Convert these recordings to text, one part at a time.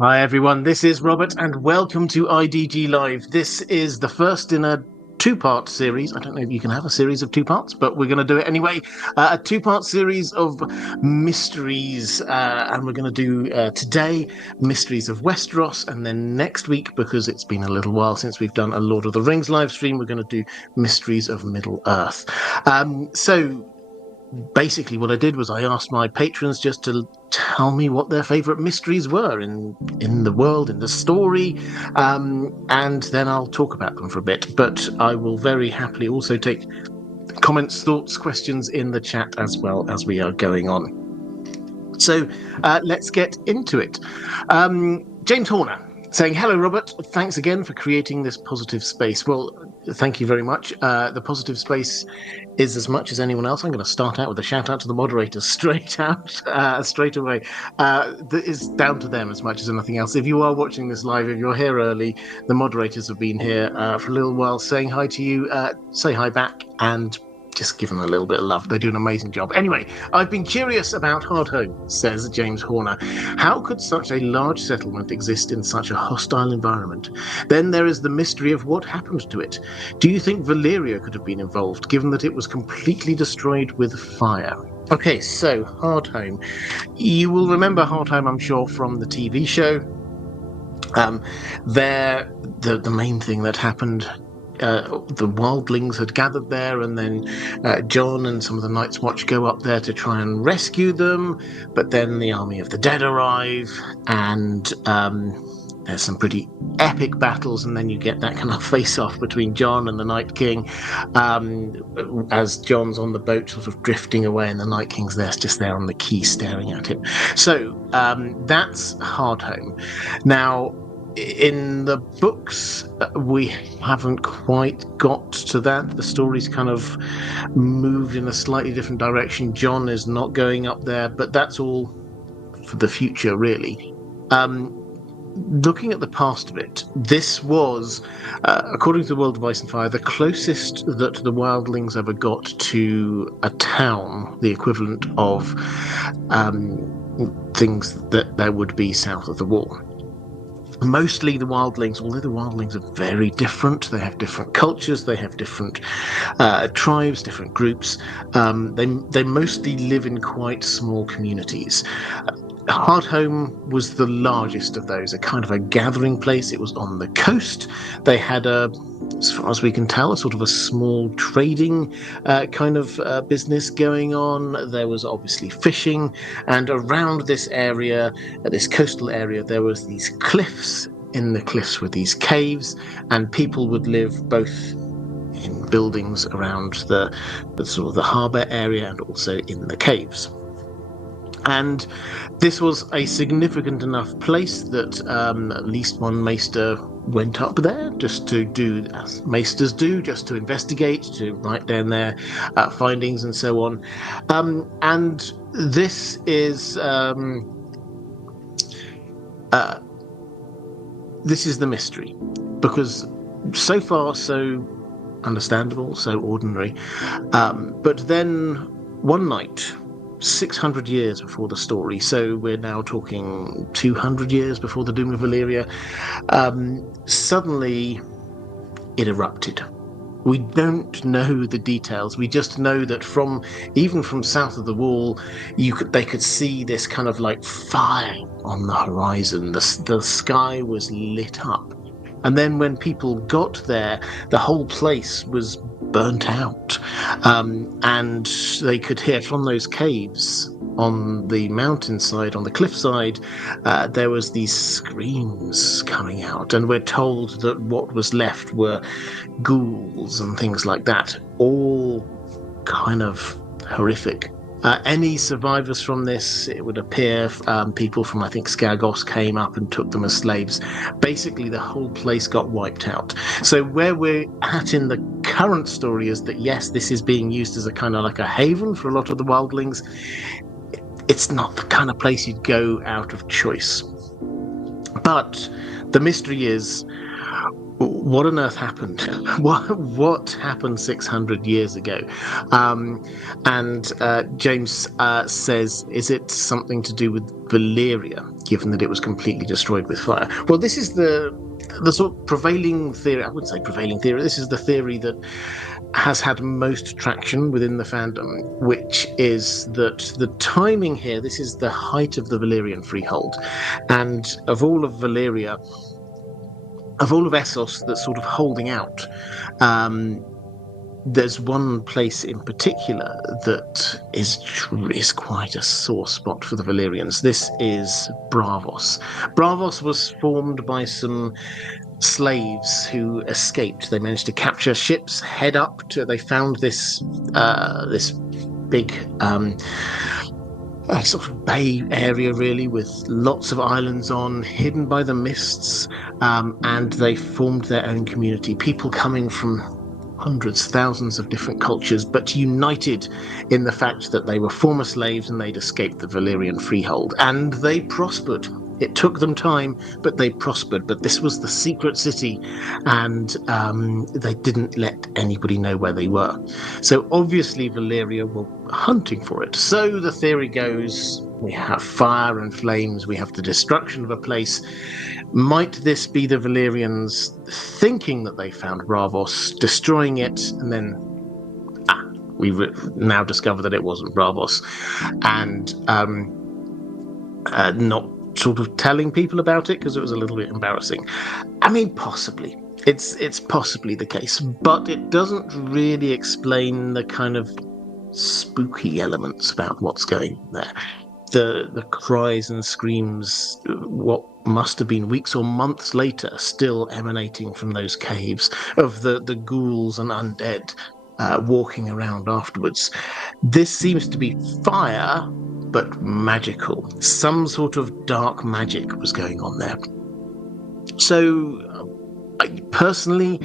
Hi everyone, this is Robert and welcome to IDG Live. This is the first in a two-part series. I don't know if you can have a series of two parts, but we're going to do it anyway. A two-part series of mysteries, and we're going to do today Mysteries of Westeros, and then next week, because it's been a little while since we've done a Lord of the Rings live stream, we're going to do Mysteries of Middle-earth. So basically what I did was I asked my patrons just to tell me what their favorite mysteries were in the world, in the story, and then I'll talk about them for a bit. But I will very happily also take comments, thoughts, questions in the chat as well as we are going on. So let's get into it. James Horner saying, hello, Robert. Thanks again for creating this positive space. Well, thank you very much. The positive space is as much as anyone else. I'm going to start out with a shout out to the moderators straight away. That is down to them as much as anything else. If you are watching this live, if you're here early, the moderators have been here for a little while saying hi to you. Say hi back and just give them a little bit of love. They do an amazing job. Anyway, I've been curious about Hardhome, says James Horner. How could such a large settlement exist in such a hostile environment? Then there is the mystery of what happened to it. Do you think Valyria could have been involved, given that it was completely destroyed with fire? Okay, so Hardhome. You will remember Hardhome, I'm sure, from the TV show. The main thing that happened, the wildlings had gathered there, and then Jon and some of the Night's Watch go up there to try and rescue them, but then the army of the dead arrive, and there's some pretty epic battles, and then you get that kind of face-off between Jon and the Night King, as Jon's on the boat sort of drifting away, and the Night King's there, just there on the quay staring at him. So that's Hardhome. Now, in the books, we haven't quite got to that. The story's kind of moved in a slightly different direction. Jon is not going up there, but that's all for the future, really. Looking at the past of it, this was, according to the World of Ice and Fire, the closest that the wildlings ever got to a town, the equivalent of things that there would be south of the wall. Mostly the wildlings, although the wildlings are very different, they have different cultures, they have different tribes, different groups. They mostly live in quite small communities. Hardhome was the largest of those, a kind of a gathering place. It was on the coast. They had as far as we can tell, a sort of a small trading kind of business going on. There was obviously fishing, and around this area, this coastal area, there was these cliffs. In the cliffs were these caves, and people would live both in buildings around the sort of the harbour area and also in the caves. And this was a significant enough place that at least one maester went up there just to do as maesters do, just to investigate, to write down their findings and so on. And this is the mystery, because so far so understandable, so ordinary. But then one night, 600 years before the story, so we're now talking 200 years before the Doom of Valyria, suddenly it erupted. We don't know the details. We just know that even from south of the wall, they could see this kind of like fire on the horizon. The sky was lit up. And then when people got there, the whole place was burnt out. And they could hear from those caves on the mountainside, on the cliffside, there was these screams coming out. And we're told that what was left were ghouls and things like that, all kind of horrific. Any survivors from this, it would appear, people from, I think, Skagos came up and took them as slaves. Basically, the whole place got wiped out. So where we're at in the current story is that, yes, this is being used as a kind of like a haven for a lot of the wildlings. It's not the kind of place you'd go out of choice. But the mystery is, what on earth happened? What happened 600 years ago? And James says, is it something to do with Valyria, given that it was completely destroyed with fire? Well, this is the sort of prevailing theory. I wouldn't say prevailing theory. This is the theory that has had most traction within the fandom, which is that the timing here, this is the height of the Valyrian freehold, and of all of Valyria, of all of Essos that's sort of holding out, there's one place in particular that is quite a sore spot for the Valyrians. This is Braavos. Braavos was formed by some slaves who escaped. They managed to capture ships, head up to. They found this big sort of bay area, really, with lots of islands on, hidden by the mists, and they formed their own community. People coming from hundreds, thousands of different cultures, but united in the fact that they were former slaves and they'd escaped the Valyrian freehold, and they prospered. It took them time, but they prospered. But this was the secret city, and they didn't let anybody know where they were. So obviously Valyria were hunting for it. So the theory goes, we have fire and flames, we have the destruction of a place. Might this be the Valyrians thinking that they found Braavos, destroying it, and then we've now discovered that it wasn't Braavos, and not sort of telling people about it because it was a little bit embarrassing. I mean, possibly. It's possibly the case, but it doesn't really explain the kind of spooky elements about what's going on there. The cries and screams, what must have been weeks or months later, still emanating from those caves, of the ghouls and undead walking around afterwards. This seems to be fire, but magical. Some sort of dark magic was going on there. So, personally,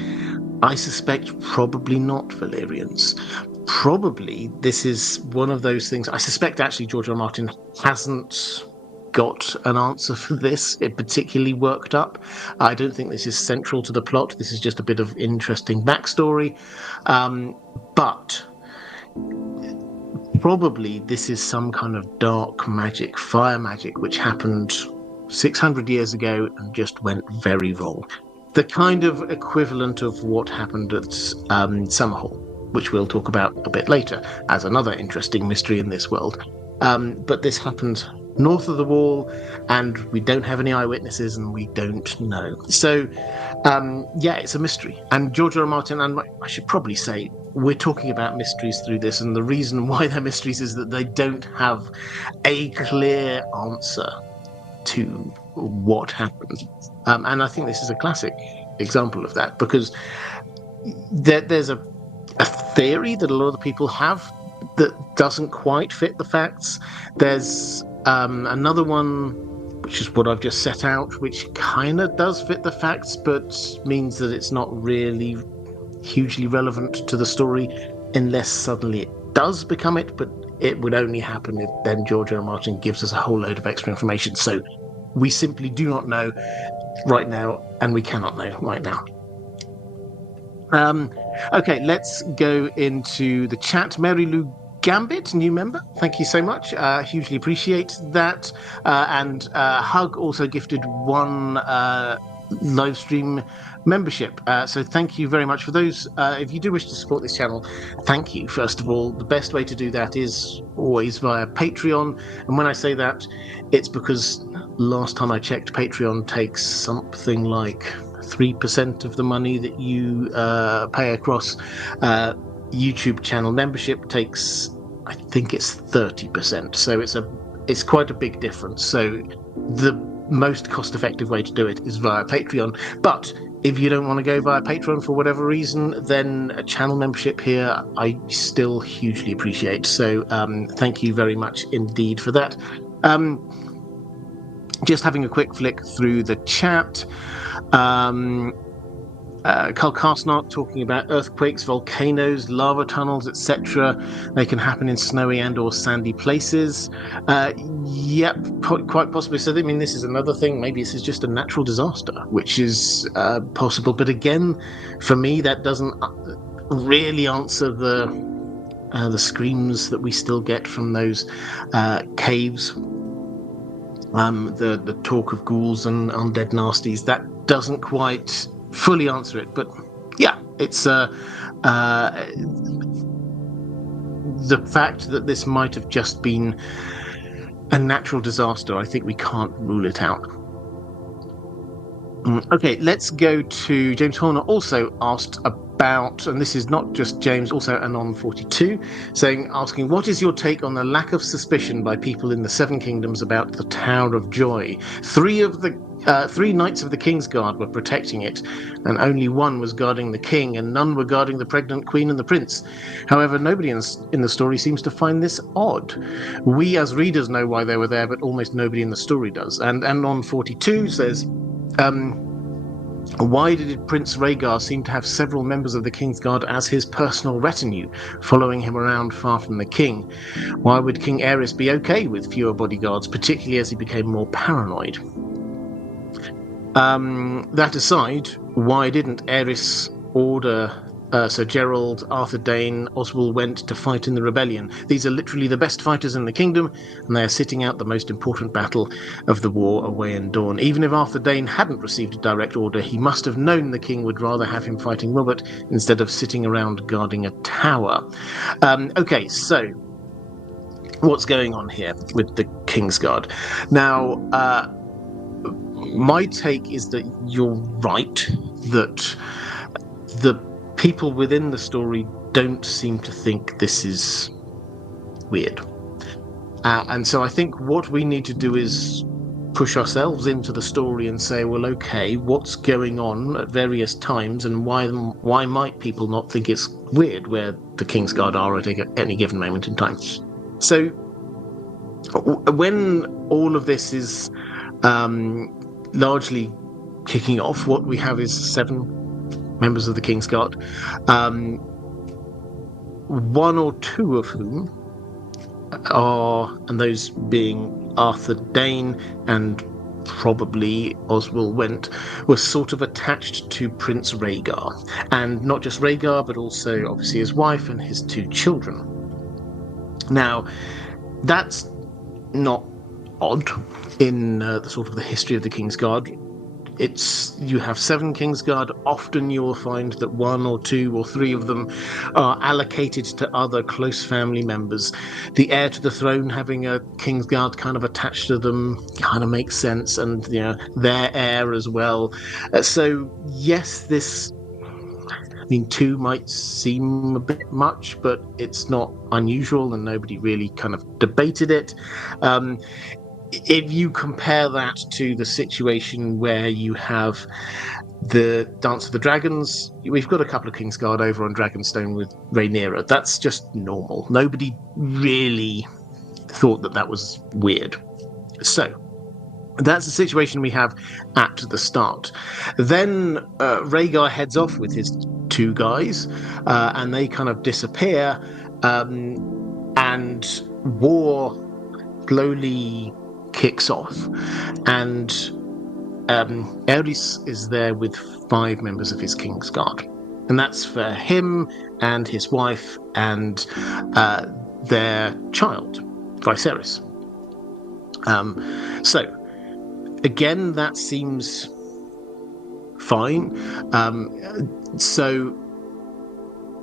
I suspect probably not Valyrians. Probably this is one of those things. I suspect actually George R. R. Martin hasn't got an answer for this. It particularly worked up. I don't think this is central to the plot. This is just a bit of interesting backstory. But probably this is some kind of dark magic, fire magic, which happened 600 years ago and just went very wrong. The kind of equivalent of what happened at Summerhall, which we'll talk about a bit later as another interesting mystery in this world. But this happened north of the wall, and we don't have any eyewitnesses, and we don't know. So, it's a mystery. And George R. R. Martin, and I should probably say, we're talking about mysteries through this, and the reason why they're mysteries is that they don't have a clear answer to what happened. And I think this is a classic example of that, because there's a theory that a lot of the people have that doesn't quite fit the facts. There's another one, which is what I've just set out, which kind of does fit the facts, but means that it's not really hugely relevant to the story unless suddenly it does become it, but it would only happen if then George R. R. Martin gives us a whole load of extra information. So we simply do not know right now, and we cannot know right now. Okay, let's go into the chat. Mary Lou Gambit, new member, thank you so much. Hugely appreciate that. And Hug also gifted one live stream membership. So thank you very much for those. If you do wish to support this channel, thank you. First of all, the best way to do that is always via Patreon. And when I say that, it's because last time I checked, Patreon takes something like 3% of the money that you pay across. YouTube channel membership takes, I think it's 30%. So it's quite a big difference. So the most cost-effective way to do it is via Patreon. But if you don't want to go via Patreon for whatever reason, then a channel membership here I still hugely appreciate. So thank you very much indeed for that. Just having a quick flick through the chat. Carl Carsnart talking about earthquakes, volcanoes, lava tunnels, etc. They can happen in snowy and or sandy places. Yep, quite possibly. So, I mean, this is another thing. Maybe this is just a natural disaster, which is possible. But again, for me, that doesn't really answer the screams that we still get from those caves. The talk of ghouls and undead nasties, that doesn't quite fully answer it. But yeah, it's the fact that this might have just been a natural disaster. I think we can't rule it out. Okay, let's go to James Horner. Also asked about, and this is not just James, also Anon42, asking, what is your take on the lack of suspicion by people in the Seven Kingdoms about the Tower of Joy? Three knights of the Kingsguard were protecting it, and only one was guarding the king, and none were guarding the pregnant queen and the prince. However, nobody in the story seems to find this odd. We as readers know why they were there, but almost nobody in the story does. And Anon42 says, why did Prince Rhaegar seem to have several members of the Kingsguard as his personal retinue, following him around far from the king? Why would King Aerys be okay with fewer bodyguards, particularly as he became more paranoid? That aside, why didn't Aerys order Sir Gerald, Arthur Dane, Oswald Went to fight in the rebellion? These are literally the best fighters in the kingdom, and they are sitting out the most important battle of the war away in Dawn. Even if Arthur Dane hadn't received a direct order, he must have known the king would rather have him fighting Robert instead of sitting around guarding a tower. Okay, so what's going on here with the Kingsguard? Now, my take is that you're right, that the people within the story don't seem to think this is weird. And so I think what we need to do is push ourselves into the story and say, well, okay, what's going on at various times, and why might people not think it's weird where the Kingsguard are at any given moment in time? So when all of this is largely kicking off, what we have is 7 members of the Kingsguard, one or two of whom are, and those being Arthur Dane and probably Oswald Went, were sort of attached to Prince Rhaegar, and not just Rhaegar, but also obviously his wife and his 2 children. Now, that's not odd in the sort of the history of the Kingsguard. You have 7 Kingsguard. Often you will find that 1 or 2 or 3 of them are allocated to other close family members. The heir to the throne having a Kingsguard kind of attached to them kind of makes sense, and their heir as well. So yes, this, 2 might seem a bit much, but it's not unusual, and nobody really kind of debated it. If you compare that to the situation where you have the Dance of the Dragons, we've got a couple of Kingsguard over on Dragonstone with Rhaenyra. That's just normal. Nobody really thought that was weird. So that's the situation we have at the start. Then Rhaegar heads off with his 2 guys, and they kind of disappear, and war slowly kicks off, and Aerys is there with 5 members of his Kingsguard, and that's for him and his wife and their child, Viserys. So again, that seems fine. So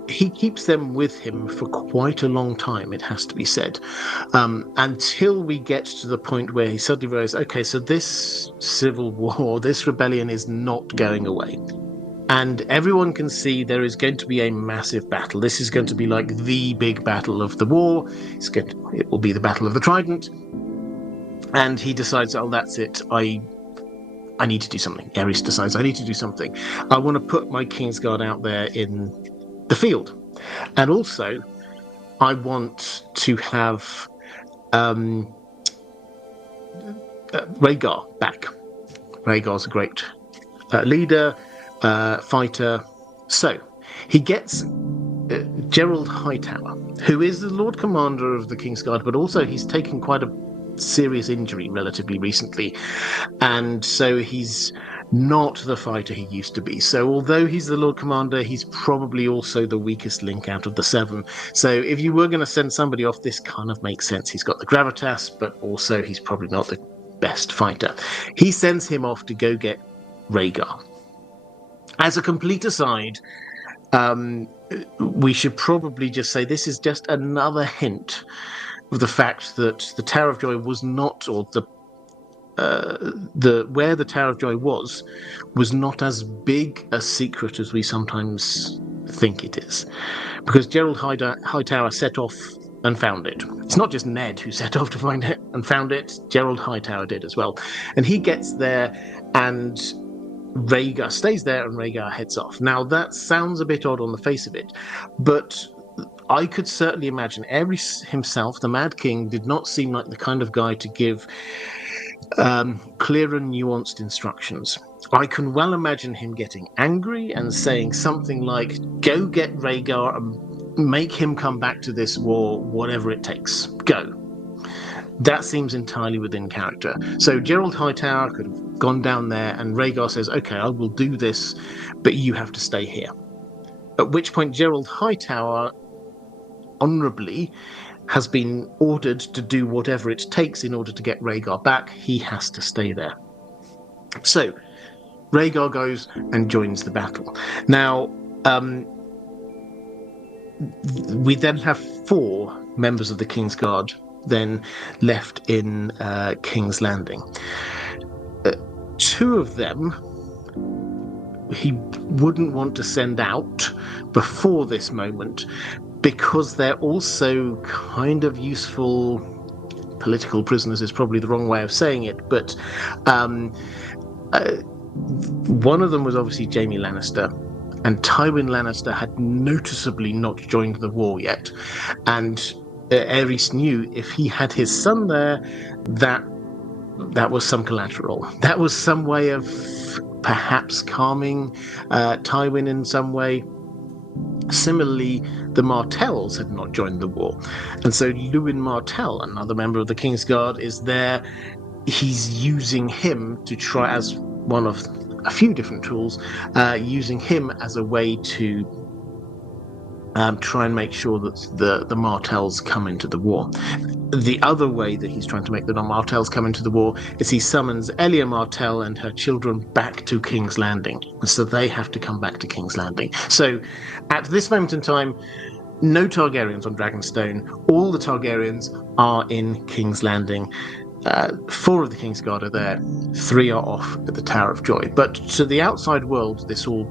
he keeps them with him for quite a long time, it has to be said, until we get to the point where he suddenly realizes, okay, so this civil war, this rebellion is not going away. And everyone can see there is going to be a massive battle. This is going to be like the big battle of the war. It will be the Battle of the Trident. And he decides, oh, that's it. I need to do something. Aerys decides, I need to do something. I want to put my Kingsguard out there in the field, and also I want to have Rhaegar back. Rhaegar's a great leader. fighter. So he gets Gerald Hightower, who is the Lord Commander of the Kingsguard, but also he's taken quite a serious injury relatively recently, and so he's not the fighter he used to be. So although he's the Lord Commander, he's probably also the weakest link out of the seven. So if you were going to send somebody off, this kind of makes sense. He's got the gravitas, but also he's probably not the best fighter. He sends him off to go get Rhaegar. As a complete aside, we should probably just say this is just another hint of the fact that the Tower of Joy was not, or where the Tower of Joy was not as big a secret as we sometimes think it is, because Gerald Hightower set off and found it. It's not just Ned who set off to find it and found it. Gerald Hightower did as well, and he gets there, and Rhaegar stays there, and Rhaegar heads off. Now that sounds a bit odd on the face of it, but I could certainly imagine Aerys himself, the Mad King, did not seem like the kind of guy to give clear and nuanced instructions. I can well imagine him getting angry and saying something like, go get Rhaegar and make him come back to this war, whatever it takes. Go. That seems entirely within character. So Gerald Hightower could have gone down there, and Rhaegar says, okay, I will do this, but you have to stay here. At which point Gerald Hightower honorably has been ordered to do whatever it takes in order to get Rhaegar back. He has to stay there. So Rhaegar goes and joins the battle. Now, we then have 4 members of the Kingsguard then left in King's Landing. 2 of them he wouldn't want to send out before this moment, because they're also kind of useful political prisoners is probably the wrong way of saying it, but one of them was obviously Jaime Lannister, and Tywin Lannister had noticeably not joined the war yet, and Aerys knew if he had his son there, that was some collateral. That was some way of perhaps calming Tywin in some way. Similarly, the Martells had not joined the war, and so Lewin Martell, another member of the Kingsguard, is there. He's using him to try, as one of a few different tools, using him as a way to try and make sure that the Martells come into the war. The other way that he's trying to make the Martells come into the war is he summons Elia Martell and her children back to King's Landing. So they have to come back to King's Landing. So at this moment in time, no Targaryens on Dragonstone. All the Targaryens are in King's Landing. 4 of the Kingsguard are there. 3 are off at the Tower of Joy. But to the outside world, this all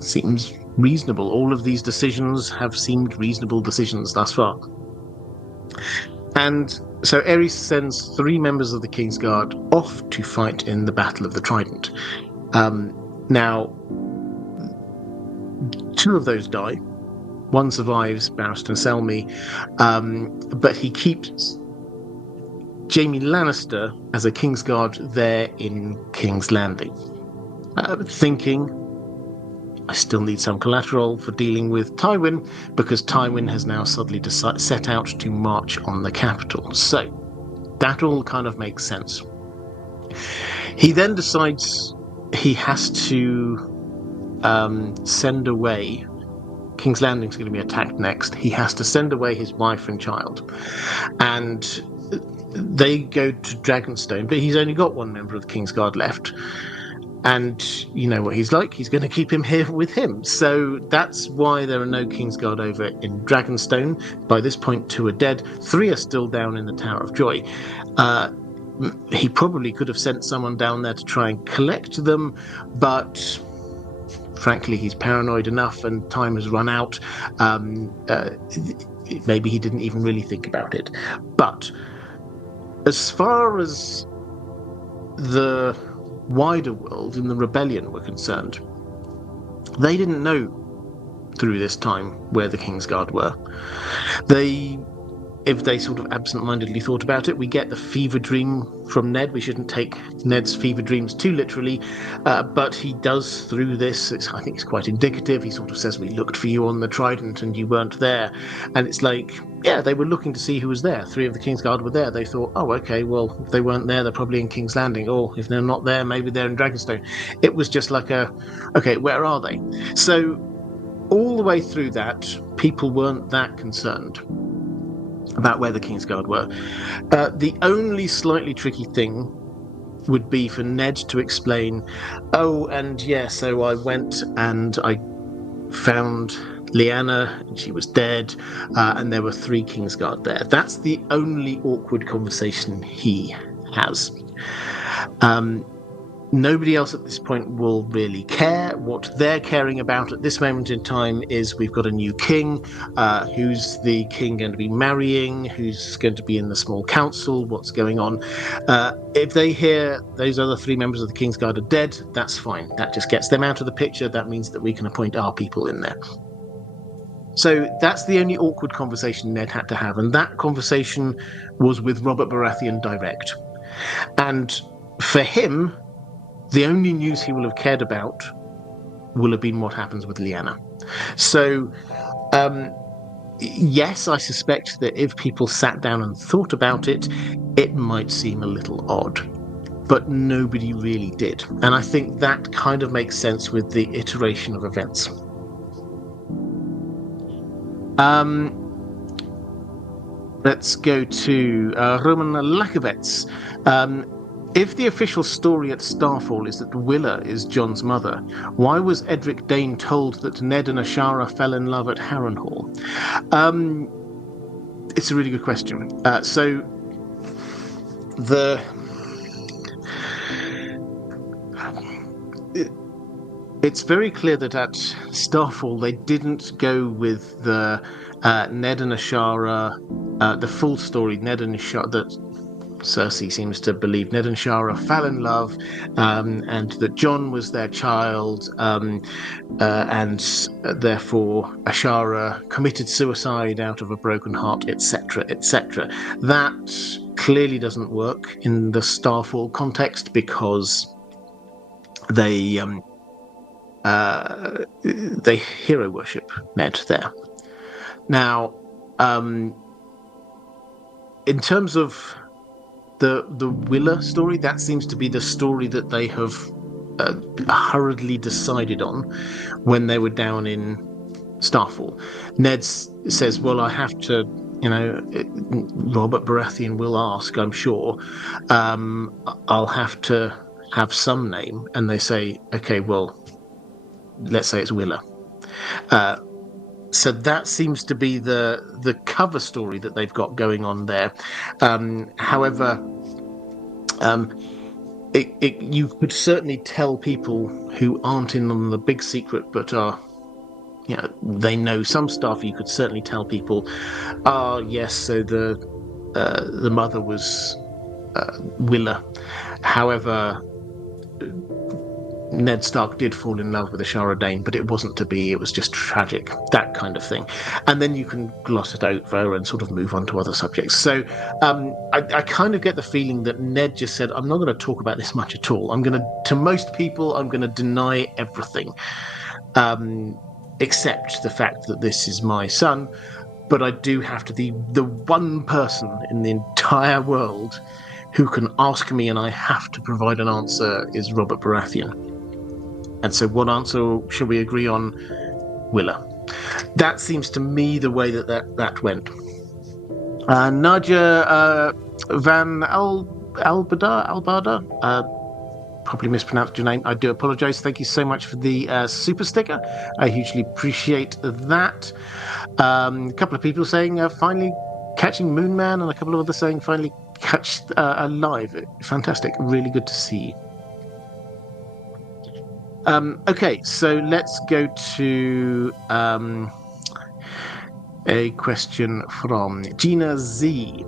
seems reasonable. All of these decisions have seemed reasonable decisions thus far. And so Aerys sends 3 members of the Kingsguard off to fight in the Battle of the Trident. Now, 2 of those die. 1 survives, Barristan Selmy, but he keeps Jaime Lannister as a Kingsguard there in King's Landing, thinking, I still need some collateral for dealing with Tywin, because Tywin has now suddenly set out to march on the capital. So that all kind of makes sense. He then decides he has to send away. King's Landing's going to be attacked next. He has to send away his wife and child. And they go to Dragonstone, but he's only got 1 member of the Kingsguard left. And you know what he's like, he's going to keep him here with him. So that's why there are no Kingsguard over in Dragonstone. By this point, 2 are dead, 3 are still down in the Tower of Joy. He probably could have sent someone down there to try and collect them, but frankly, he's paranoid enough and time has run out. Maybe he didn't even really think about it. But as far as the wider world and the rebellion were concerned, they didn't know through this time where the Kingsguard were. They if they sort of absent-mindedly thought about it. We get the fever dream from Ned. We shouldn't take Ned's fever dreams too literally, but he does through this. I think it's quite indicative. He sort of says, we looked for you on the Trident and you weren't there. And it's like, yeah, they were looking to see who was there. 3 of the Kingsguard were there. They thought, oh, okay, well, if they weren't there, they're probably in King's Landing. Or if they're not there, maybe they're in Dragonstone. It was just like okay, where are they? So all the way through that, people weren't that concerned about where the Kingsguard were. The only slightly tricky thing would be for Ned to explain, oh, and yeah, so I went and I found Lyanna, and she was dead, and there were 3 Kingsguard there. That's the only awkward conversation he has. Nobody else at this point will really care. What they're caring about at this moment in time is we've got a new king. Who's the king going to be marrying? Who's going to be in the small council? What's going on? If they hear those other 3 members of the Kingsguard are dead, that's fine. That just gets them out of the picture. That means that we can appoint our people in there. So that's the only awkward conversation Ned had to have. And that conversation was with Robert Baratheon direct. And for him, the only news he will have cared about will have been what happens with Lyanna. So, yes, I suspect that if people sat down and thought about it, it might seem a little odd. But nobody really did. And I think that kind of makes sense with the iteration of events. Let's go to Roman Lakovets. If the official story at Starfall is that Willa is Jon's mother, why was Edric Dane told that Ned and Ashara fell in love at Harrenhal? It's a really good question. It's very clear that at Starfall they didn't go with the Ned and Ashara, the full story, Ned and Ashara, that Cersei seems to believe Ned and Shara fell in love, and that Jon was their child, and therefore Ashara committed suicide out of a broken heart, etc., etc. That clearly doesn't work in the Starfall context because they hero worship Ned there. Now, in terms of the Willa story, that seems to be the story that they have hurriedly decided on when they were down in Starfall. Ned says, well, I have to, Robert Baratheon will ask, I'm sure. I'll have to have some name. And they say, okay, well, let's say it's Willa. So that seems to be the cover story that they've got going on there. However, you could certainly tell people who aren't in on the big secret but are, they know some stuff. You could certainly tell people, yes, so the mother was Willa. However, Ned Stark did fall in love with Ashara Dane, but it wasn't to be. It was just tragic, that kind of thing. And then you can gloss it over and sort of move on to other subjects. So I kind of get the feeling that Ned just said, I'm not going to talk about this much at all. To most people, I'm going to deny everything, except the fact that this is my son. But I do have to, the one person in the entire world who can ask me and I have to provide an answer is Robert Baratheon. And so what answer shall we agree on? Willa. That seems to me the way that went. Nadia Van Albada, probably mispronounced your name. I do apologise. Thank you so much for the super sticker. I hugely appreciate that. A couple of people saying finally catching Moon Man, and a couple of others saying finally catch live. Fantastic. Really good to see you. Okay, so let's go to a question from Gina Z,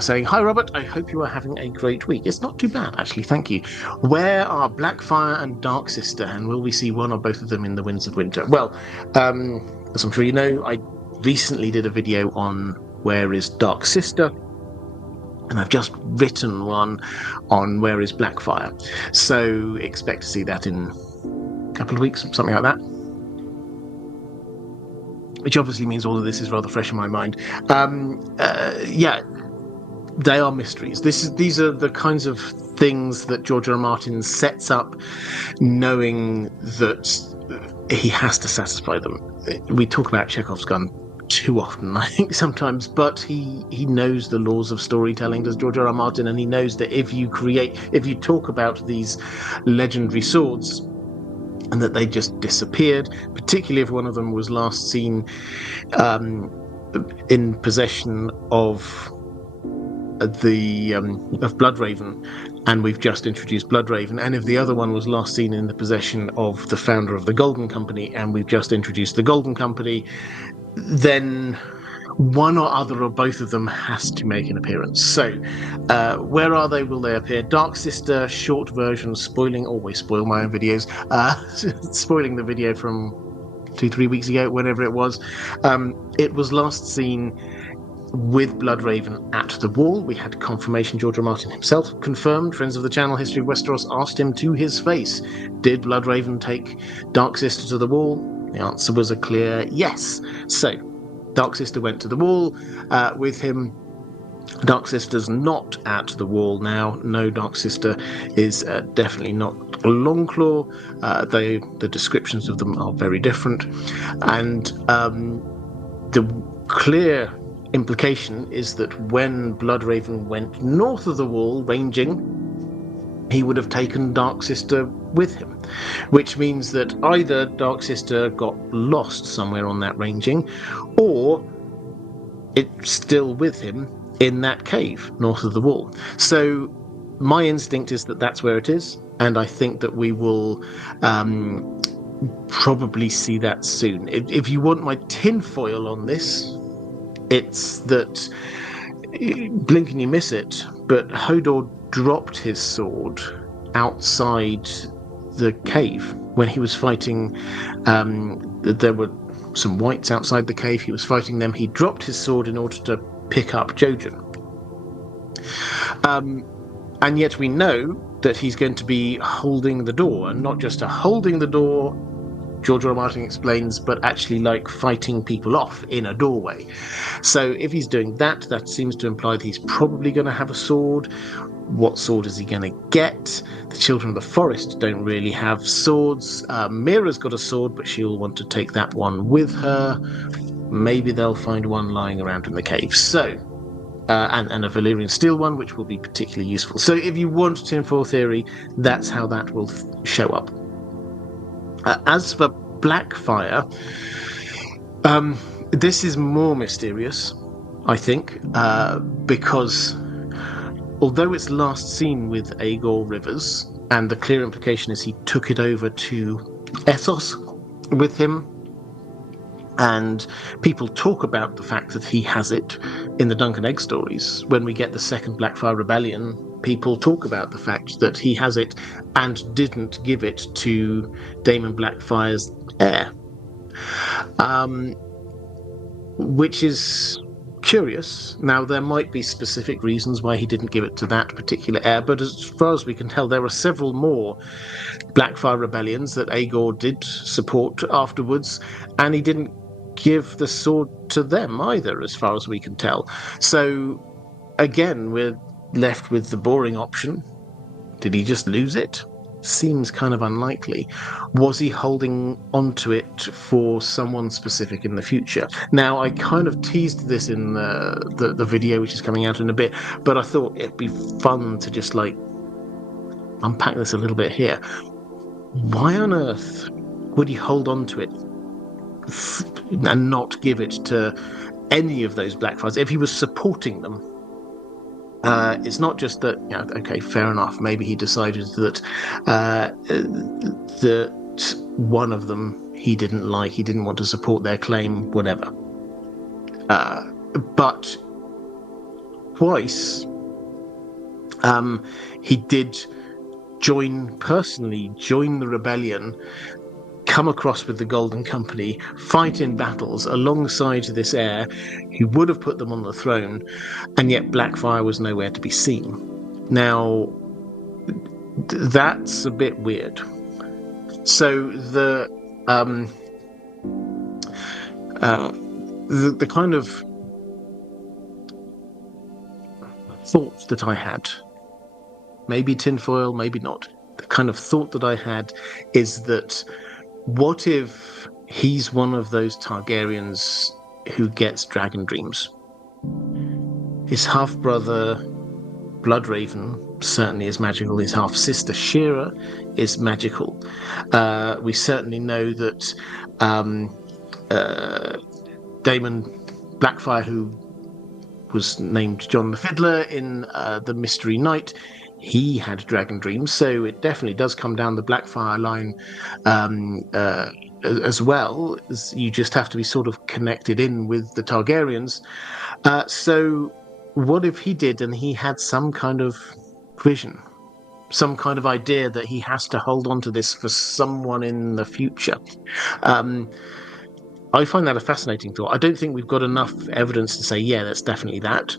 saying, hi Robert, I hope you are having a great week. It's not too bad, actually, thank you. Where are Blackfire and Dark Sister, and will we see one or both of them in the Winds of Winter? Well, as I'm sure you know, I recently did a video on Where is Dark Sister? And I've just written one on Where is Blackfire. So expect to see that in a couple of weeks, something like that. Which obviously means all of this is rather fresh in my mind. Yeah, they are mysteries. These are the kinds of things that George R. R. Martin sets up, knowing that he has to satisfy them. We talk about Chekhov's gun too often, I think, sometimes, but he knows the laws of storytelling, does George R. R. Martin, and he knows that if you talk about these legendary swords and that they just disappeared, particularly if one of them was last seen in possession of Bloodraven, and we've just introduced Bloodraven, and if the other one was last seen in the possession of the founder of the Golden Company, and we've just introduced the Golden Company, then one or other or both of them has to make an appearance. So where are they? Will they appear? Dark Sister, short version, always spoil my own videos, spoiling the video from 2-3 weeks ago, whenever it was. It was last seen with Bloodraven at the Wall. We had confirmation. George R. R. Martin himself confirmed. Friends of the channel, History of Westeros, asked him to his face, did Bloodraven take Dark Sister to the Wall? The answer was a clear yes. So Dark Sister went to the Wall with him. Dark Sister's not at the Wall now. No, Dark Sister is definitely not a Longclaw. The descriptions of them are very different. And the clear implication is that when Bloodraven went north of the Wall, ranging, he would have taken Dark Sister with him, which means that either Dark Sister got lost somewhere on that ranging, or it's still with him in that cave north of the Wall. So my instinct is that that's where it is, and I think that we will probably see that soon. If you want my tinfoil on this, it's that, blink and you miss it, but Hodor dropped his sword outside the cave when he was fighting. There were some whites outside the cave. He was fighting them. He dropped his sword in order to pick up Jojen. And yet we know that he's going to be holding the door, and not just holding the door, George R. R. Martin explains, but actually like fighting people off in a doorway. So if he's doing that, that seems to imply that he's probably going to have a sword. What sword is he going to get? The Children of the Forest don't really have swords. Mira's got a sword, but she'll want to take that one with her. Maybe they'll find one lying around in the cave. So, and a Valyrian steel one, which will be particularly useful. So if you want tinfoil theory, that's how that will show up. As for Blackfire, this is more mysterious, I think, because although it's last seen with Aegor Rivers, and the clear implication is he took it over to Essos with him, and people talk about the fact that he has it in the Dunk and Egg stories. When we get the second Blackfire Rebellion, people talk about the fact that he has it and didn't give it to Daemon Blackfire's heir, which is curious. Now, there might be specific reasons why he didn't give it to that particular heir, but as far as we can tell, there are several more Blackfire rebellions that Aegor did support afterwards, and he didn't give the sword to them either, as far as we can tell. So, again, we're left with the boring option. Did he just lose it? Seems kind of unlikely. Was he holding onto it for someone specific in the future? Now, I kind of teased this in the video, which is coming out in a bit, but I thought it'd be fun to just like unpack this a little bit here. Why on earth would he hold on to it and not give it to any of those Blackfires if he was supporting them? It's not just that, you know, okay, fair enough, maybe he decided that that one of them he didn't like, he didn't want to support their claim, whatever. But twice he did personally join the rebellion, come across with the Golden Company, fight in battles alongside this heir who would have put them on the throne, and yet Blackfyre was nowhere to be seen. Now, that's a bit weird. So the kind of thought that I had, maybe tinfoil, maybe not, the kind of thought that I had is that what if he's one of those Targaryens who gets dragon dreams? His half-brother Bloodraven certainly is magical. His half-sister Shira is magical. We certainly know that Daemon Blackfyre, who was named John the Fiddler in the Mystery Knight, he had dragon dreams, so it definitely does come down the Blackfyre line as well. You just have to be sort of connected in with the Targaryens. So what if he did and he had some kind of vision, some kind of idea that he has to hold on to this for someone in the future? I find that a fascinating thought. I don't think we've got enough evidence to say, yeah, that's definitely that.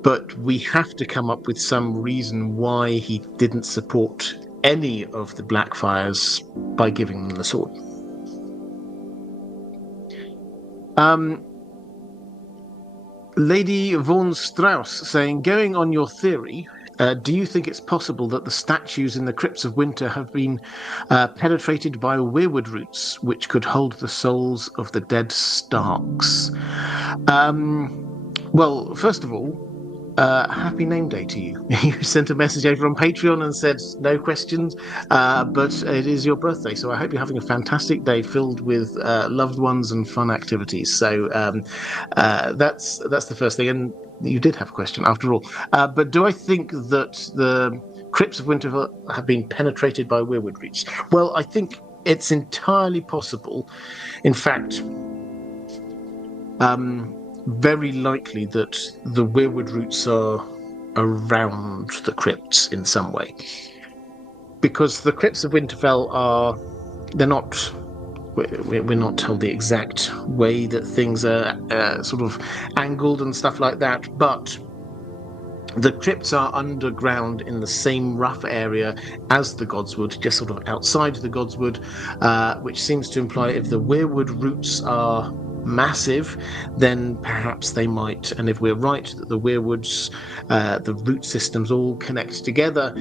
But we have to come up with some reason why he didn't support any of the Blackfyres by giving them the sword. Lady Vaughan Strauss saying, going on your theory, do you think it's possible that the statues in the Crypts of Winter have been penetrated by weirwood roots, which could hold the souls of the dead Starks? Well, first of all, happy name day to you. You sent a message over on Patreon and said no questions, but it is your birthday, so I hope you're having a fantastic day filled with loved ones and fun activities. So that's the first thing, and you did have a question after all. But do I think that the Crypts of Winterfell have been penetrated by weirwood roots? Well, I think it's entirely possible. In fact, very likely that the weirwood roots are around the crypts in some way, because the Crypts of Winterfell we're not told the exact way that things are sort of angled and stuff like that, but the crypts are underground in the same rough area as the Godswood, just sort of outside the Godswood, which seems to imply if the weirwood roots are massive, then perhaps they might, and if we're right that the weirwoods, the root systems all connect together,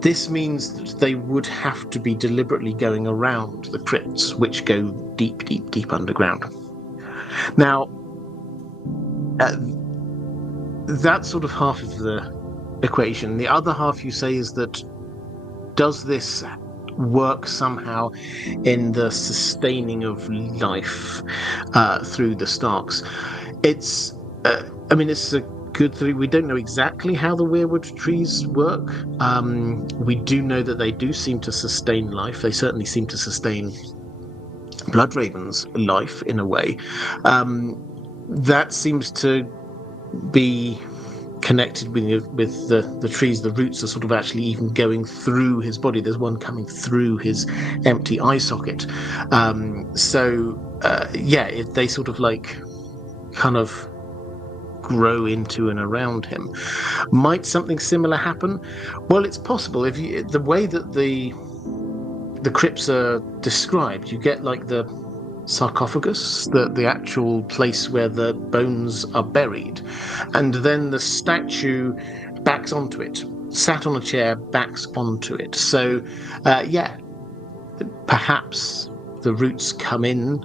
this means that they would have to be deliberately going around the crypts, which go deep, deep, deep underground. Now, that's sort of half of the equation. The other half, you say, is that does this work somehow in the sustaining of life through the Starks? It's a good theory. We don't know exactly how the weirwood trees work. We do know that they do seem to sustain life. They certainly seem to sustain Bloodraven's life in a way. That seems to be connected with the trees. The roots are sort of actually even going through his body. There's one coming through his empty eye socket. If they sort of like kind of grow into and around him, might something similar happen? Well, it's possible. If the way that the crypts are described, you get like the sarcophagus, the actual place where the bones are buried, and then the statue backs onto it, sat on a chair, backs onto it. So perhaps the roots come in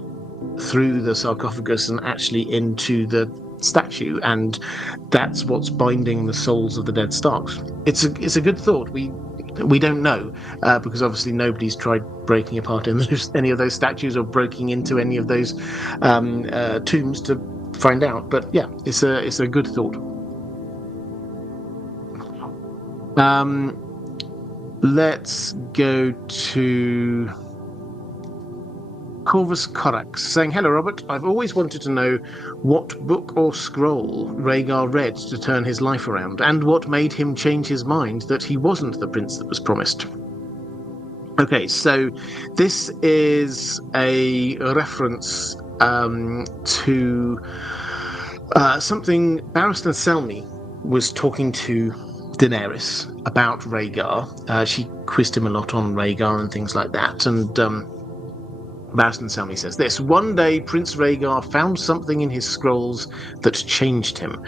through the sarcophagus and actually into the statue, and that's what's binding the souls of the dead Starks. It's a good thought. We don't know, because obviously nobody's tried breaking apart any of those statues or breaking into any of those tombs to find out. But yeah, it's a good thought. Let's go to Corvus Corax saying, hello Robert, I've always wanted to know what book or scroll Rhaegar read to turn his life around, and what made him change his mind that he wasn't the prince that was promised. Okay, so this is a reference to something Barristan Selmy was talking to Daenerys about Rhaegar. She quizzed him a lot on Rhaegar and things like that, and Barristan Selmy says this: one day Prince Rhaegar found something in his scrolls that changed him.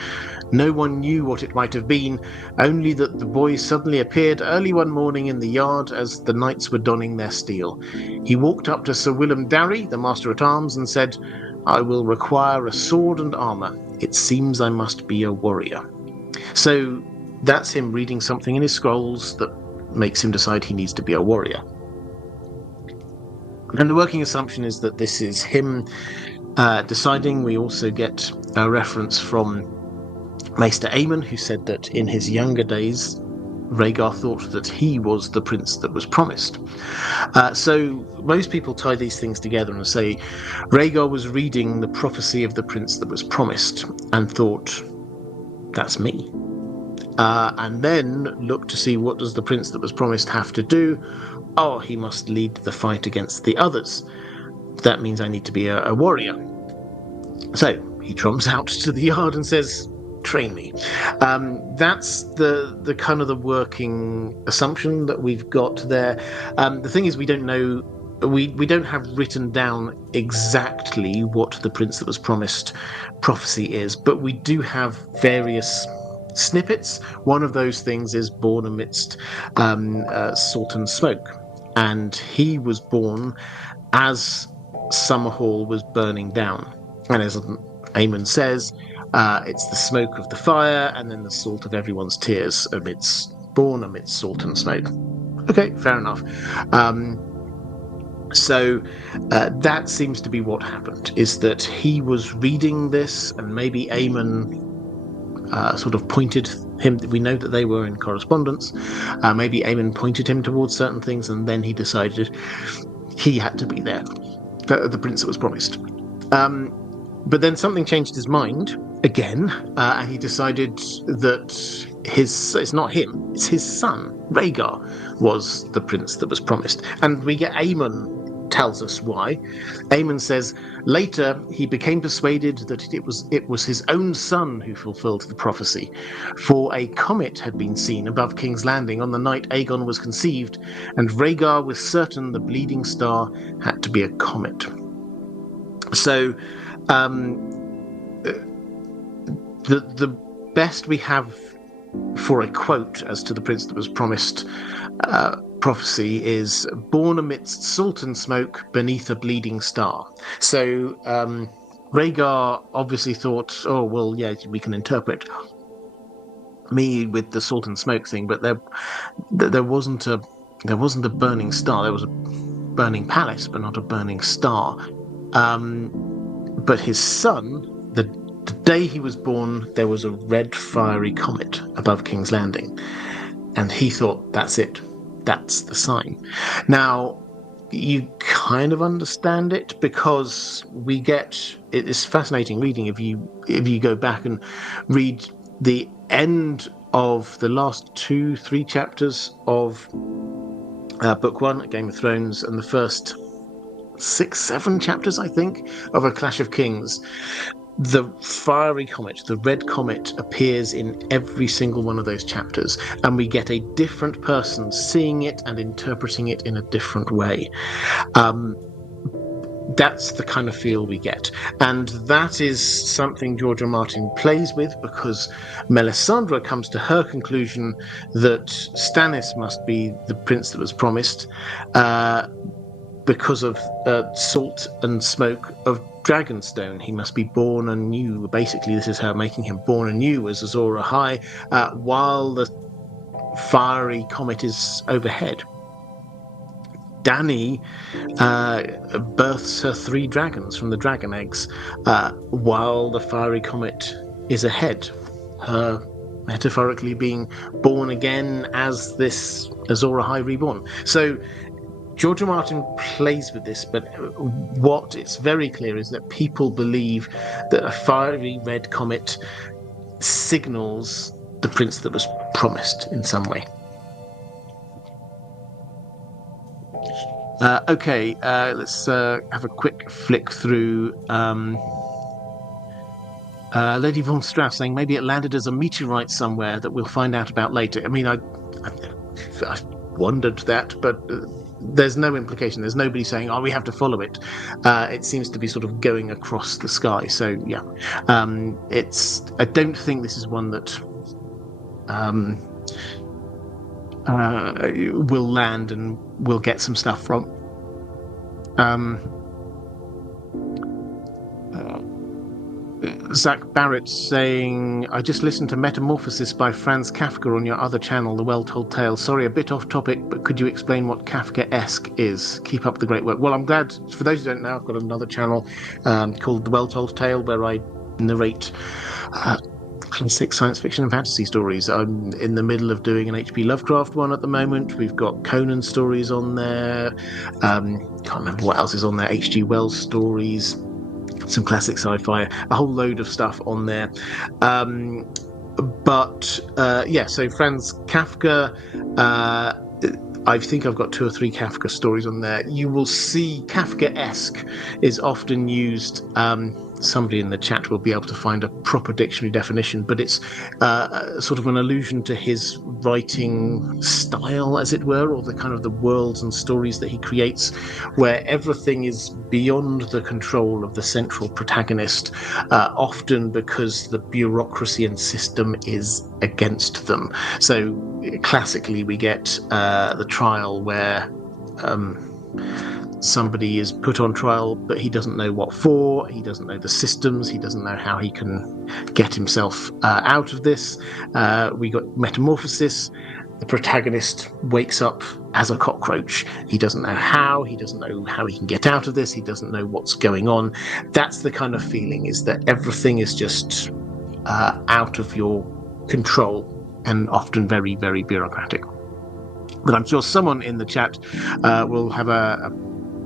No one knew what it might have been, only that the boy suddenly appeared early one morning in the yard as the knights were donning their steel. He walked up to Sir Willem Darry, the Master-at-Arms, and said, "I will require a sword and armour. It seems I must be a warrior." So that's him reading something in his scrolls that makes him decide he needs to be a warrior. And the working assumption is that this is him deciding. We also get a reference from Maester Aemon, who said that in his younger days, Rhaegar thought that he was the prince that was promised. So most people tie these things together and say Rhaegar was reading the prophecy of the prince that was promised and thought, that's me. And then looked to see, what does the prince that was promised have to do? Oh, he must lead the fight against the others. That means I need to be a warrior. So he tromps out to the yard and says, train me. That's the kind of the working assumption that we've got there. The thing is, we don't know, we don't have written down exactly what the prince that was promised prophecy is, but we do have various snippets. One of those things is born amidst salt and smoke, and he was born as Summerhall was burning down, and as Aemon says, it's the smoke of the fire and then the salt of everyone's tears born amidst salt and smoke. Okay, fair enough. So that seems to be what happened, is that he was reading this, and maybe Aemon sort of pointed him. We know that they were in correspondence. Maybe Aemon pointed him towards certain things, and then he decided he had to be there, the prince that was promised. But then something changed his mind again, and he decided that it's not him, it's his son, Rhaegar, was the prince that was promised. And we get Aemon tells us why. Aemon says, later he became persuaded that it was his own son who fulfilled the prophecy, for a comet had been seen above King's Landing on the night Aegon was conceived, and Rhaegar was certain the bleeding star had to be a comet. So the best we have for a quote as to the prince that was promised prophecy is born amidst salt and smoke beneath a bleeding star. So Rhaegar obviously thought, oh well, yeah, we can interpret me with the salt and smoke thing, but there wasn't a burning star. There was a burning palace, but not a burning star. But his son, the day he was born, there was a red fiery comet above King's Landing, and he thought, that's it, that's the sign. Now you kind of understand it, because we get it's fascinating reading if you go back and read the end of the last 2-3 chapters of book 1 Game of Thrones, and the first 6-7 chapters, I think, of A Clash of Kings. The fiery comet, the red comet, appears in every single one of those chapters, and we get a different person seeing it and interpreting it in a different way. That's the kind of feel we get, and that is something George R. Martin plays with, because Melisandre comes to her conclusion that Stannis must be the prince that was promised, because of salt and smoke of Dragonstone. He must be born anew. Basically, this is her making him born anew as Azor Ahai, while the fiery comet is overhead. Dany births her 3 dragons from the dragon eggs, while the fiery comet is ahead, her metaphorically being born again as this Azor Ahai reborn. So George R. Martin plays with this, but what it's very clear is that people believe that a fiery red comet signals the prince that was promised in some way. Okay, let's have a quick flick through. Lady Von Strauss saying maybe it landed as a meteorite somewhere that we'll find out about later. I mean, I wondered that, but there's no implication. There's nobody saying, "Oh, we have to follow it." It seems to be sort of going across the sky. So yeah, it's. I don't think this is one that will land and we'll get some stuff from. Zach Barrett saying, I just listened to Metamorphosis by Franz Kafka on your other channel, The Well-Told Tale. Sorry, a bit off topic, but could you explain what Kafka-esque is? Keep up the great work. Well, I'm glad. For those who don't know, I've got another channel called The Well-Told Tale, where I narrate classic science fiction and fantasy stories. I'm in the middle of doing an H.P. Lovecraft one at the moment. We've got Conan stories on there. Can't remember what else is on there. H.G. Wells stories. Some classic sci-fi, a whole load of stuff on there. So Franz Kafka, I think I've got 2 or 3 Kafka stories on there. You will see Kafka-esque is often used. Somebody in the chat will be able to find a proper dictionary definition, but it's sort of an allusion to his writing style, as it were, or the kind of the worlds and stories that he creates, where everything is beyond the control of the central protagonist, often because the bureaucracy and system is against them. So classically, we get the trial where somebody is put on trial, but he doesn't know what for, he doesn't know the systems, he doesn't know how he can get himself out of this. We got Metamorphosis. The protagonist wakes up as a cockroach. He doesn't know how he can get out of this, he doesn't know what's going on. That's the kind of feeling, is that everything is just out of your control and often very, very bureaucratic. But I'm sure someone in the chat will have a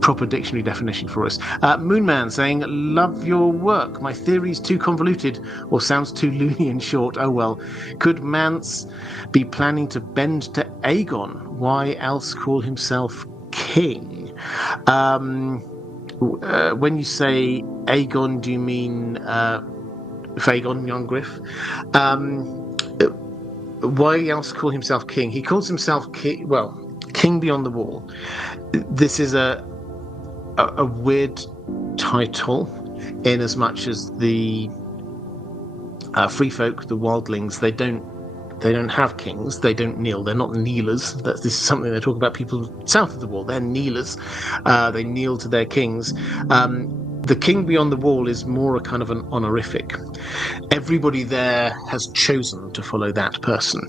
proper dictionary definition for us. Moonman saying, love your work. My theory's too convoluted or sounds too loony and short. Oh well. Could Mance be planning to bend to Aegon? Why else call himself king? When you say Aegon, do you mean Fagon, young Griff? Why else call himself king? He calls himself king. Well, King Beyond the Wall. This is a weird title, in as much as the free folk, the wildlings, they don't have kings. They don't kneel. They're not kneelers. This is something they talk about. People south of the wall, they're kneelers. They kneel to their kings. The King Beyond the Wall is more a kind of an honorific. Everybody there has chosen to follow that person.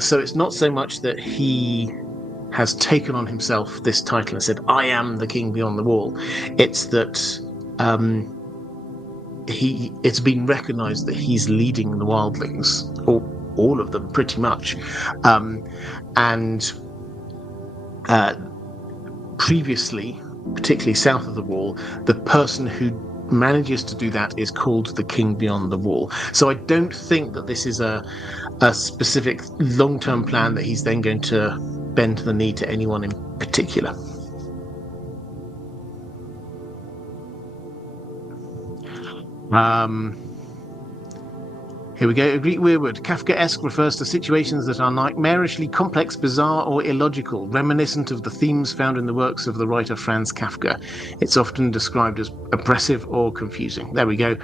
So it's not so much that he has taken on himself this title and said, I am the King Beyond the Wall. It's that it's been recognized that he's leading the wildlings, or all of them pretty much. Previously, particularly south of the wall, the person who manages to do that is called the King Beyond the Wall. So I don't think that this is a specific long-term plan that he's then going to bend the knee to anyone in particular. Here we go. Greek Weirwood. Kafkaesque refers to situations that are nightmarishly complex, bizarre, or illogical, reminiscent of the themes found in the works of the writer Franz Kafka. It's often described as oppressive or confusing. There we go.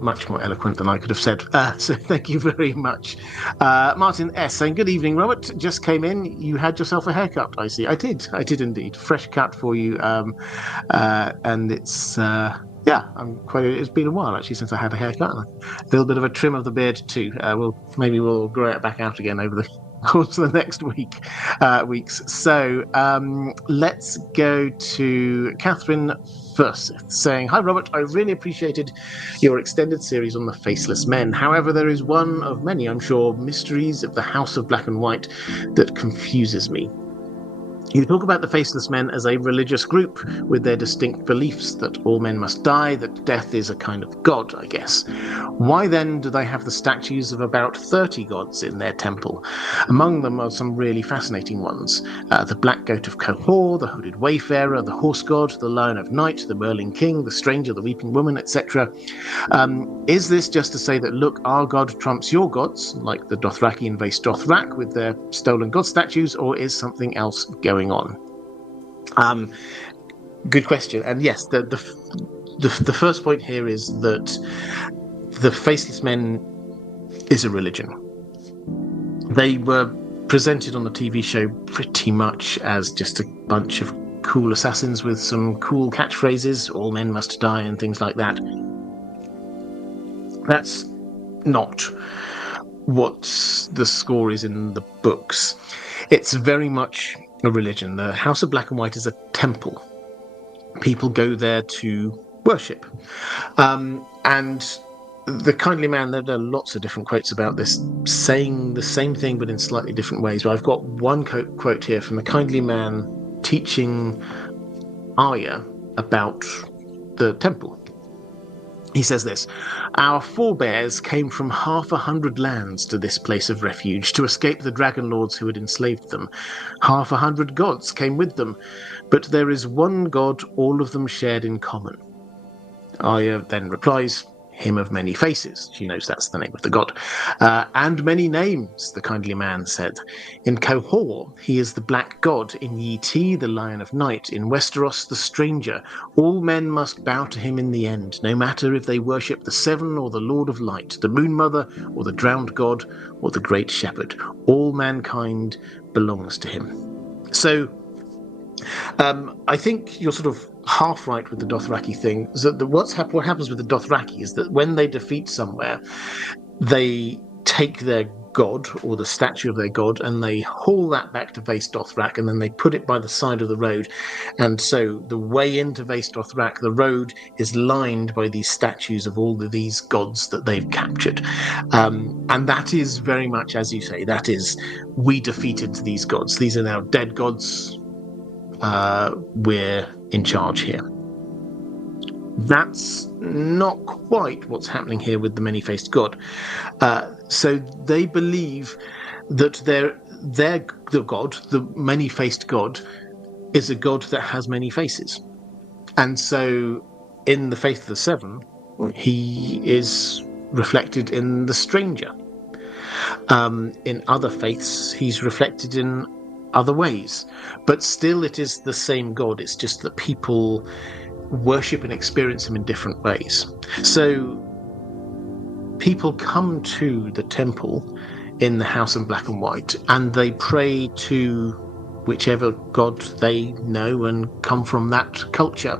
Much more eloquent than I could have said. So thank you very much. Martin S. saying, good evening, Robert. Just came in. You had yourself a haircut, I see. I did indeed. Fresh cut for you. And it's... it's been a while actually since I had a haircut. A little bit of a trim of the beard too. We'll grow it back out again over the course of the next weeks. So let's go to Catherine First, saying, hi Robert, I really appreciated your extended series on the Faceless Men. However, there is one of many, I'm sure, mysteries of the House of Black and White that confuses me. You talk about the Faceless Men as a religious group with their distinct beliefs that all men must die, that death is a kind of god, I guess. Why then do they have the statues of about 30 gods in their temple? Among them are some really fascinating ones. The Black Goat of Qohor, the Hooded Wayfarer, the Horse God, the Lion of Night, the Merlin King, the Stranger, the Weeping Woman, etc. Is this just to say that, look, our god trumps your gods, like the Dothraki invade Dothrak with their stolen god statues, or is something else going on? Good question. And yes, the first point here is that the Faceless Men is a religion. They were presented on the TV show pretty much as just a bunch of cool assassins with some cool catchphrases, all men must die and things like that. That's not what the score is in the books. It's very much a religion. The House of Black and White is a temple. People go there to worship. And the Kindly Man, there are lots of different quotes about this, saying the same thing but in slightly different ways. But I've got one quote here from the Kindly Man teaching Arya about the temple. He says this: "Our forebears came from 100 lands to this place of refuge to escape the dragon lords who had enslaved them. 100 gods came with them, but there is one god all of them shared in common." Arya then replies, "Him of many faces." She knows that's the name of the god. "And many names," the Kindly Man said. "In Qohor, he is the Black God. In Yi Ti, the Lion of Night. In Westeros, the Stranger. All men must bow to him in the end, no matter if they worship the Seven or the Lord of Light, the Moon Mother or the Drowned God or the Great Shepherd. All mankind belongs to him." So I think you're sort of half right with the Dothraki thing. So what happens with the Dothraki is that when they defeat somewhere, they take their god or the statue of their god and they haul that back to Vaes Dothrak, and then they put it by the side of the road. And so the way into Vaes Dothrak, the road is lined by these statues of all of these gods that they've captured. And that is very much, as you say, that is, we defeated these gods. These are now dead gods. We're in charge here. That's not quite what's happening here with the many-faced god. So they believe that the god, the many-faced god, is a god that has many faces. And so in the Faith of the Seven, he is reflected in the Stranger. In other faiths, he's reflected in other ways, but still it is the same god. It's just that people worship and experience him in different ways. So people come to the temple in the House of Black and White and they pray to whichever god they know and come from that culture.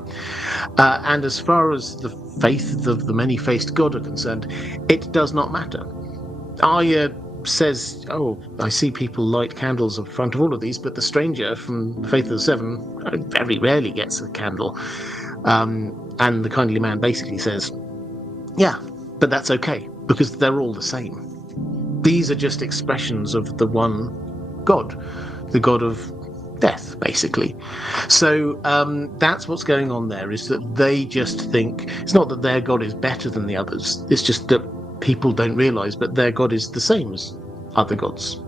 And as far as the faith of the many-faced god are concerned, it does not matter. Arya says, "Oh, I see people light candles in front of all of these, but the Stranger from Faith of the Seven very rarely gets a candle." And the Kindly Man basically says, "Yeah, but that's okay, because they're all the same. These are just expressions of the one God, the god of death, basically." So that's what's going on there, is that they just think, it's not that their god is better than the others, it's just that people don't realise, but their god is the same as other gods.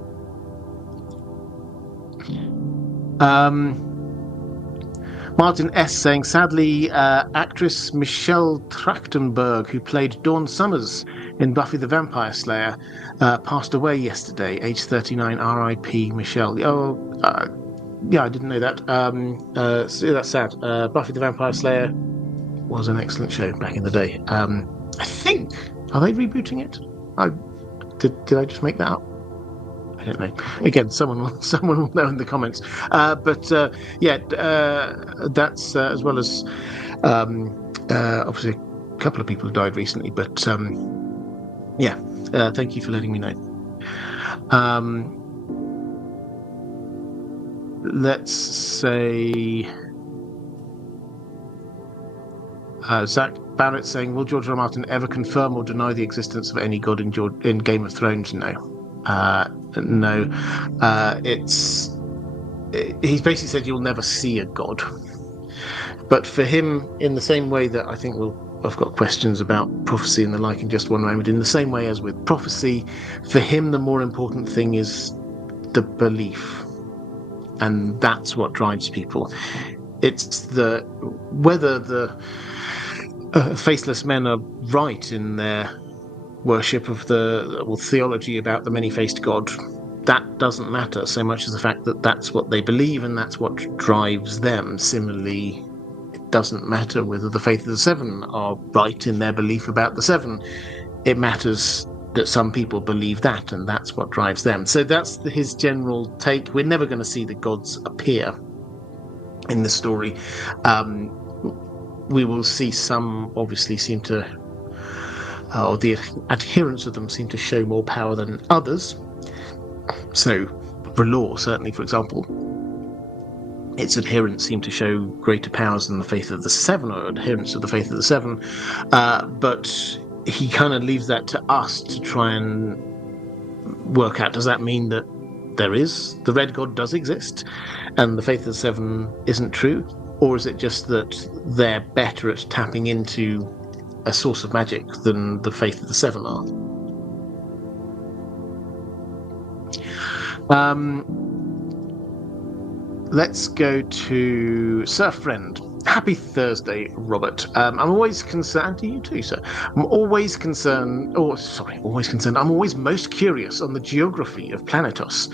Martin S. saying, "Sadly, actress Michelle Trachtenberg, who played Dawn Summers in Buffy the Vampire Slayer, passed away yesterday, age 39, R.I.P. Michelle." Oh, yeah, I didn't know that. So that's sad. Buffy the Vampire Slayer was an excellent show back in the day. I think, are they rebooting it? Did I just make that up? I don't know. Again, someone will know in the comments. But that's as well as obviously a couple of people died recently. But thank you for letting me know. Let's say Zach Barrett saying, "Will George R. R. Martin ever confirm or deny the existence of any god in Game of Thrones?" No. No. It's he's basically said you'll never see a god. But for him, in the same way that I think I've got questions about prophecy and the like in just one moment, in the same way as with prophecy, for him the more important thing is the belief. And that's what drives people. It's whether the faithless men are right in their worship of theology about the many-faced God. That doesn't matter so much as the fact that that's what they believe and that's what drives them. Similarly, it doesn't matter whether the Faith of the Seven are right in their belief about the Seven. It matters that some people believe that, and that's what drives them. So that's his general take. We're never going to see the gods appear in the story. We will see some obviously seem to, or the adherents of them seem to show more power than others. So, R'hllor, certainly, for example, its adherents seem to show greater powers than the Faith of the Seven, or adherents of the Faith of the Seven. But he kind of leaves that to us to try and work out, does that mean that the Red God does exist, and the Faith of the Seven isn't true? Or is it just that they're better at tapping into a source of magic than the Faith of the Seven are? Let's go to Surf Friend. Happy Thursday, Robert. I'm always concerned, to you too, sir. I'm always most curious on the geography of Planetos.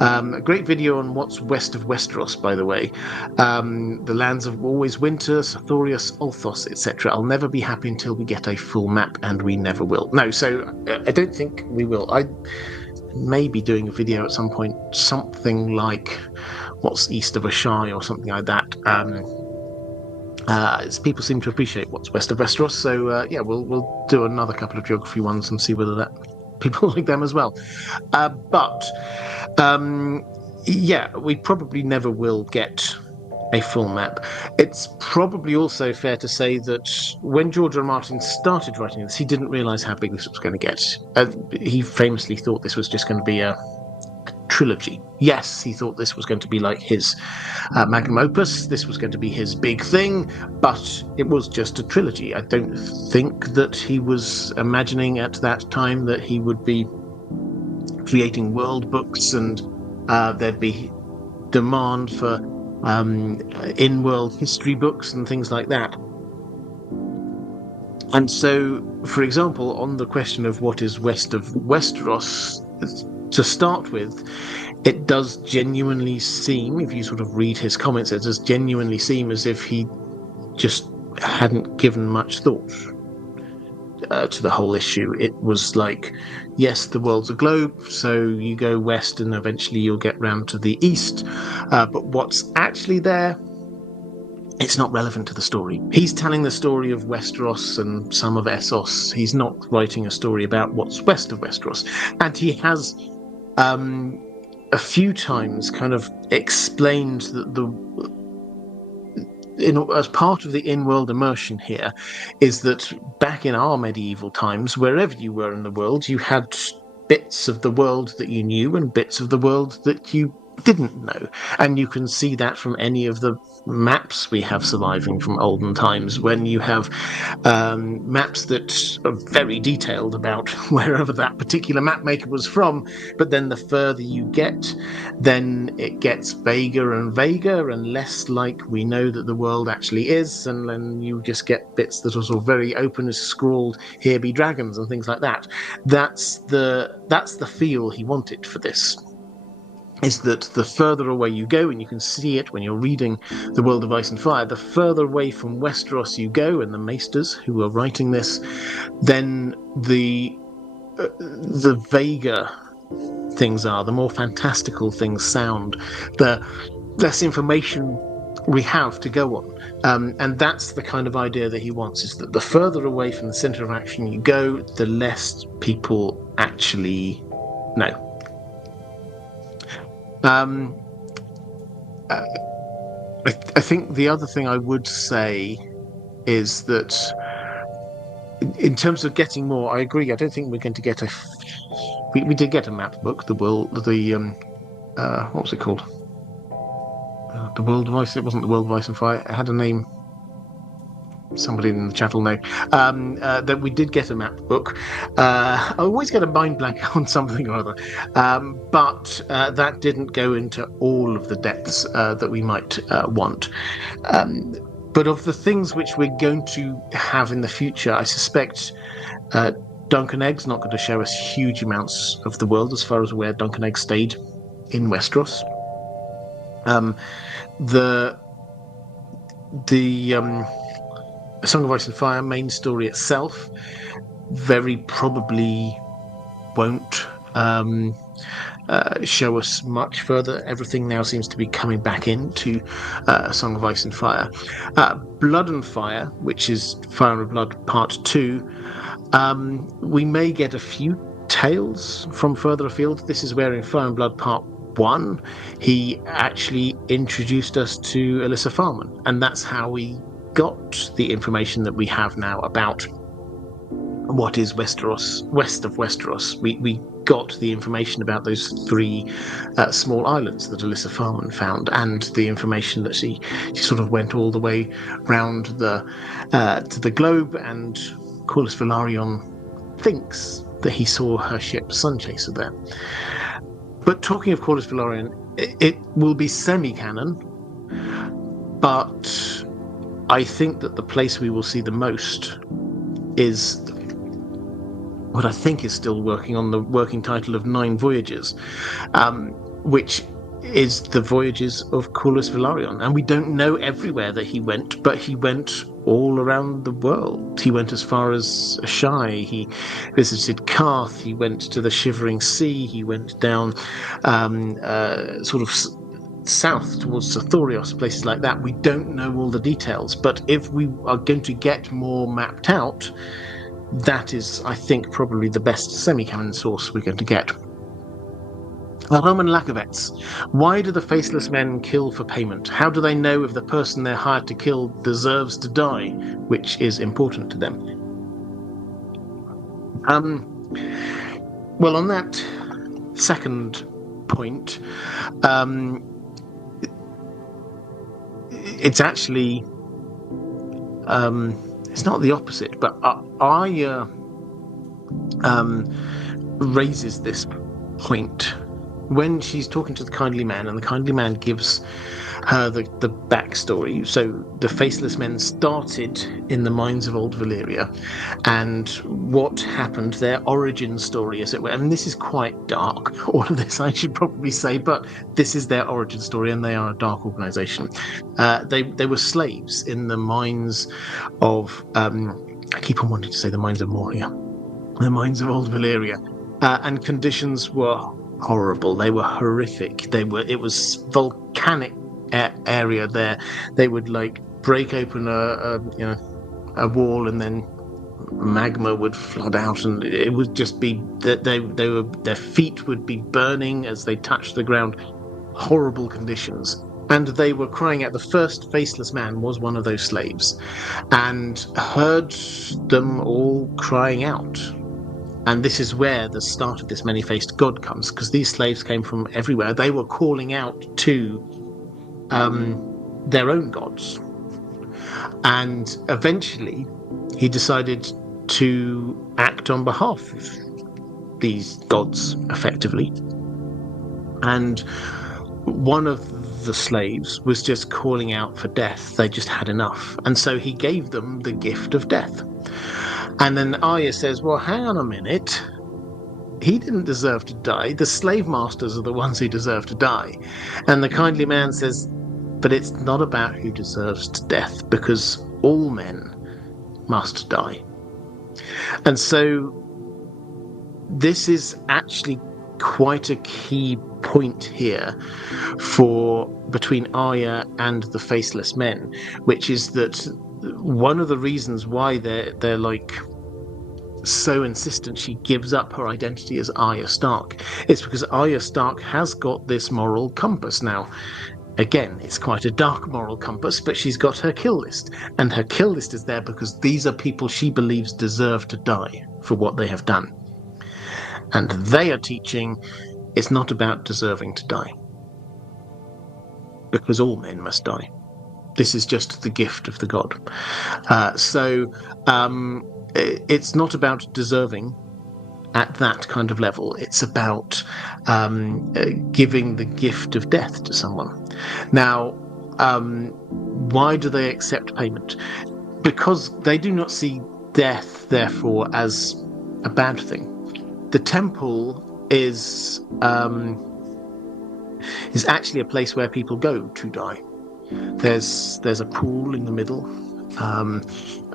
A great video on what's west of Westeros, by the way. The lands of always winter, Sartorius, Olthos, etc. I'll never be happy until we get a full map, and we never will. No, so I don't think we will. I may be doing a video at some point, something like what's east of Ashai or something like that. People seem to appreciate what's west of Westeros, so we'll do another couple of geography ones and see whether that people like them as well. We probably never will get a full map. It's probably also fair to say that when George R. R. Martin started writing this, he didn't realise how big this was going to get. He famously thought this was just going to be a trilogy. Yes, he thought this was going to be like his magnum opus. This was going to be his big thing, but it was just a trilogy. I don't think that he was imagining at that time that he would be creating world books and there'd be demand for in-world history books and things like that. And so, for example, on the question of what is west of Westeros, to start with, it does genuinely seem, if you sort of read his comments, it does genuinely seem as if he just hadn't given much thought to the whole issue. It was like, yes, the world's a globe, so you go west and eventually you'll get round to the east. But what's actually there, it's not relevant to the story. He's telling the story of Westeros and some of Essos. He's not writing a story about what's west of Westeros. And he has a few times kind of explained that as part of the in-world immersion here is that back in our medieval times, wherever you were in the world, you had bits of the world that you knew and bits of the world that you didn't know. And you can see that from any of the maps we have surviving from olden times, when you have maps that are very detailed about wherever that particular map maker was from, but then the further you get, then it gets vaguer and vaguer and less like we know that the world actually is, and then you just get bits that are sort of very open as scrawled, here be dragons and things like that. That's the feel he wanted for this. Is that the further away you go, and you can see it when you're reading The World of Ice and Fire, the further away from Westeros you go, and the maesters who are writing this, then the vaguer things are, the more fantastical things sound, the less information we have to go on. And that's the kind of idea that he wants, is that the further away from the centre of action you go, the less people actually know. I think the other thing I would say is that in terms of getting more, I agree. I don't think we're going to get we did get a map book, what was it called? The World of Ice. It wasn't the World of Ice and Fire. It had a name. Somebody in the chat will know. That we did get a map book. I always get a mind blank on something or other. But that didn't go into all of the depths that we might want. But of the things which we're going to have in the future, I suspect Duncan Egg's not going to show us huge amounts of the world. As far as we're aware, Duncan Egg stayed in Westeros. The Song of Ice and Fire main story itself very probably won't show us much further. Everything now seems to be coming back into Song of Ice and Fire. Blood and Fire, which is Fire and Blood Part 2, we may get a few tales from further afield. This is where in Fire and Blood Part 1 he actually introduced us to Alyssa Farman, and that's how we got the information that we have now about what is Westeros, west of Westeros. We got the information about those 3 small islands that Alyssa Farman found, and the information that she sort of went all the way round to the globe, and Corlys Velaryon thinks that he saw her ship Sunchaser there. But talking of Corlys Velaryon, it will be semi-canon, but I think that the place we will see the most is what I think is still working on the working title of 9 Voyages, which is the voyages of Corlys Velaryon. And we don't know everywhere that he went, but he went all around the world. He went as far as Ashai, he visited Karth, he went to the Shivering Sea, he went down sort of south towards Sathorios, places like that. We don't know all the details, but if we are going to get more mapped out, that is, I think, probably the best semi-canon source we're going to get. Roman Lakovets. Why do the Faceless Men kill for payment? How do they know if the person they're hired to kill deserves to die, which is important to them? Well, on that second point, it's actually it's not the opposite, but Arya raises this point when she's talking to the kindly man, and the kindly man gives her the backstory. So the Faceless Men started in the mines of Old Valyria, and what happened, their origin story, as it were. And this is quite dark, all of this, I should probably say, but this is their origin story, and they are a dark organization. They were slaves in the mines of, I keep on wanting to say the mines of Moria, the mines of Old Valyria, and conditions were horrible. They were horrific. It was volcanic area there. They would like break open a wall, and then magma would flood out, and it would just be that their feet would be burning as they touched the ground. Horrible conditions. And they were crying out. The first Faceless Man was one of those slaves, and heard them all crying out. And this is where the start of this many-faced god comes, because these slaves came from everywhere. They were calling out to their own gods. And eventually, he decided to act on behalf of these gods, effectively. And one of the slaves was just calling out for death. They just had enough. And so he gave them the gift of death. And then Arya says, well, hang on a minute. He didn't deserve to die. The slave masters are the ones who deserve to die. And the kindly man says, but it's not about who deserves death, because all men must die. And so this is actually quite a key point here for between Arya and the Faceless Men, which is that one of the reasons why they're like so insistent she gives up her identity as Arya Stark is because Arya Stark has got this moral compass now. Again, it's quite a dark moral compass, but she's got her kill list, and her kill list is there because these are people she believes deserve to die for what they have done. And they are teaching it's not about deserving to die. because all men must die. This is just the gift of the god. It's not about deserving at that kind of level. It's about giving the gift of death to someone. Now, why do they accept payment? Because they do not see death, therefore, as a bad thing. The temple is actually a place where people go to die. There's a pool in the middle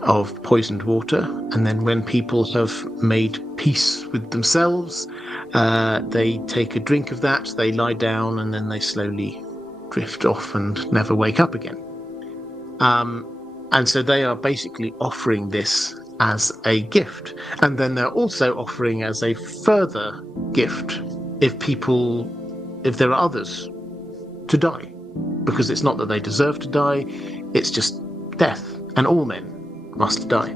of poisoned water, and then when people have made peace with themselves, they take a drink of that, they lie down, and then they slowly drift off and never wake up again. And so they are basically offering this as a gift, and then they're also offering as a further gift if there are others to die, because it's not that they deserve to die, it's just death, and all men must die.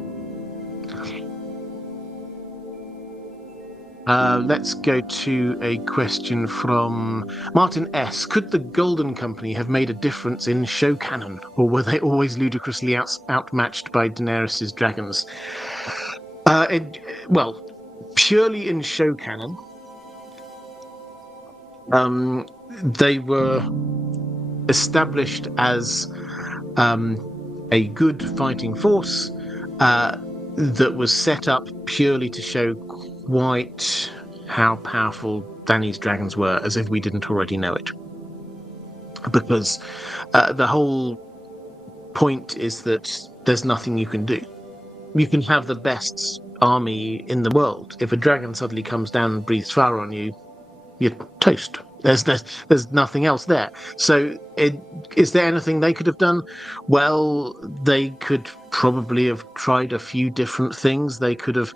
Let's go to a question from Martin S. Could the Golden Company have made a difference in show canon, or were they always ludicrously outmatched by Daenerys' dragons? Purely in show canon, they were established as a good fighting force that was set up purely to show quite how powerful Dany's dragons were, as if we didn't already know it. Because the whole point is that there's nothing you can do. You can have the best army in the world. If a dragon suddenly comes down and breathes fire on you, you're toast. There's nothing else there. So is there anything they could have done? Well, they could probably have tried a few different things. They could have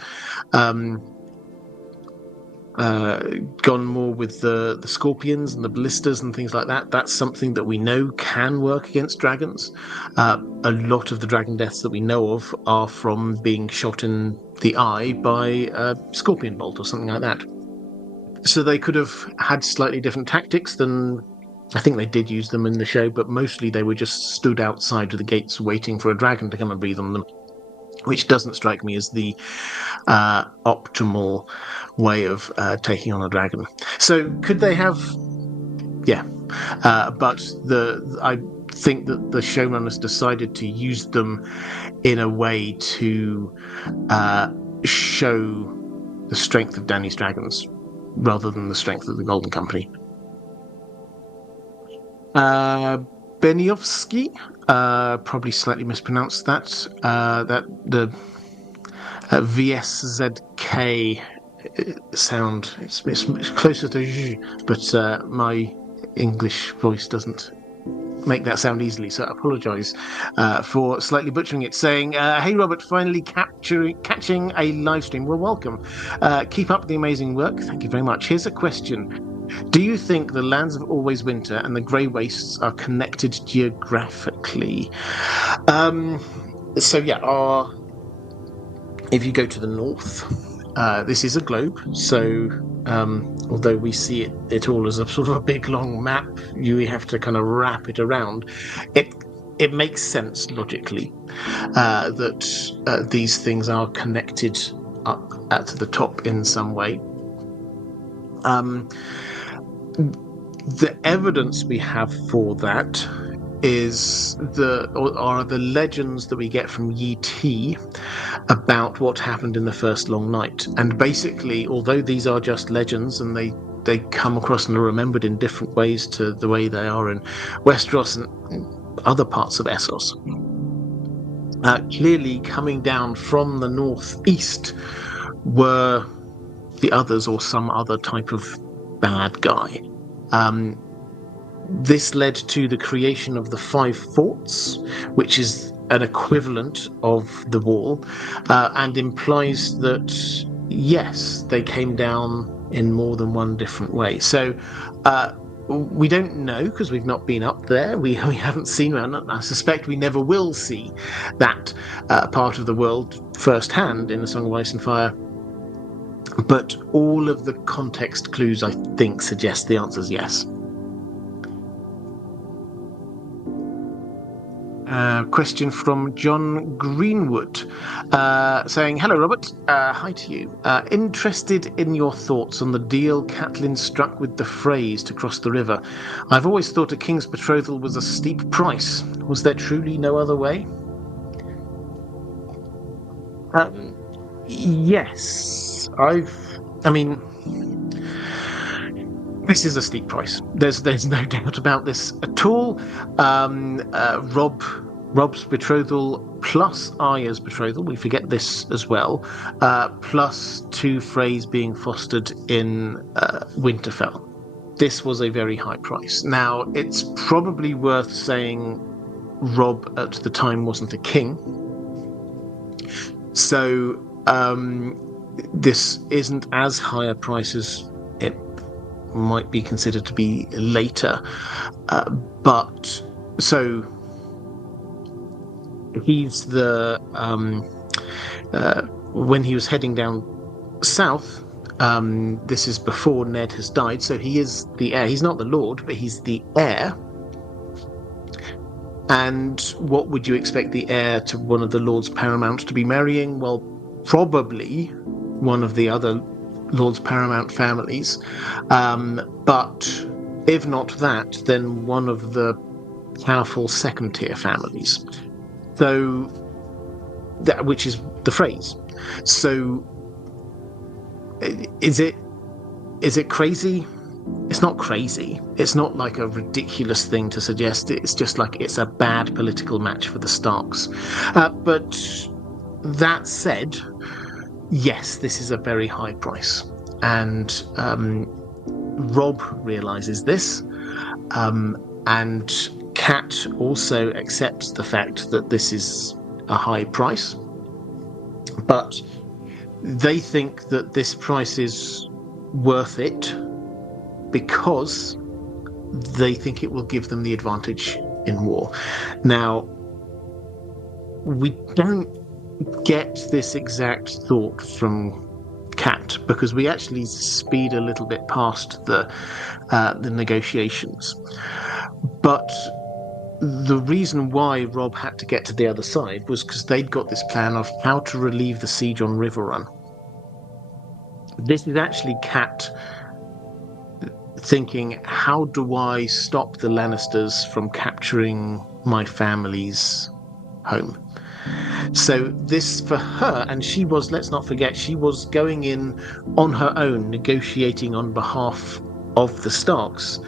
gone more with the scorpions and the ballistas and things like that. That's something that we know can work against dragons. A lot of the dragon deaths that we know of are from being shot in the eye by a scorpion bolt or something like that. So they could have had slightly different tactics than, I think they did use them in the show, but mostly they were just stood outside of the gates waiting for a dragon to come and breathe on them, which doesn't strike me as the optimal way of taking on a dragon. So could they have? Yeah. But I think that the showrunners decided to use them in a way to show the strength of Dany's dragons, rather than the strength of the Golden Company. Beniowski, probably slightly mispronounced that. That the VSZK sound, it's closer to J, but my English voice doesn't make that sound easily, so I apologise for slightly butchering it, saying, hey Robert, finally catching a live stream. Well, welcome. Keep up the amazing work. Thank you very much. Here's a question. Do you think the lands of Always Winter and the Grey Wastes are connected geographically? If you go to the north, this is a globe, so although we see it all as a sort of a big long map, you have to kind of wrap it around. It makes sense logically that these things are connected up at the top in some way. The evidence we have for that are the legends that we get from Yi Ti about what happened in the first long night. And basically, although these are just legends and they come across and are remembered in different ways to the way they are in Westeros and other parts of Essos, clearly coming down from the northeast were the others or some other type of bad guy. This led to the creation of the 5 forts, which is an equivalent of the wall, and implies that, yes, they came down in more than one different way. So we don't know, because we've not been up there. We haven't seen one. I suspect we never will see that part of the world firsthand in A Song of Ice and Fire. But all of the context clues, I think, suggest the answer is yes. Question from John Greenwood, saying, "Hello, Robert. Hi to you. Interested in your thoughts on the deal Catelyn struck with the Freys to cross the river. I've always thought a king's betrothal was a steep price. Was there truly no other way?" Yes. I mean, this is a steep price. There's no doubt about this at all. Rob's betrothal plus Arya's betrothal, we forget this as well, plus 2 Freys being fostered in Winterfell. This was a very high price. Now, it's probably worth saying Rob at the time wasn't a king. So this isn't as high a price as it might be considered to be later. But so he's the when he was heading down south, this is before Ned has died, so he is the heir. He's not the Lord, but he's the heir. And what would you expect the heir to one of the Lords Paramount to be marrying? Well, probably one of the other Lords Paramount families, but if not that, then one of the powerful second-tier families. So, which is the Freys. So, is it crazy? It's not crazy. It's not like a ridiculous thing to suggest. It's just like it's a bad political match for the Starks. But that said, yes, this is a very high price. And Rob realizes this. And Cat also accepts the fact that this is a high price. But they think that this price is worth it because they think it will give them the advantage in war. Now, we don't get this exact thought from Cat because we actually speed a little bit past the negotiations. But the reason why Rob had to get to the other side was because they'd got this plan of how to relieve the siege on River Run. This is actually Cat thinking, how do I stop the Lannisters from capturing my family's home? So this for her, and she was, let's not forget, she was going in on her own, negotiating on behalf of the Starks,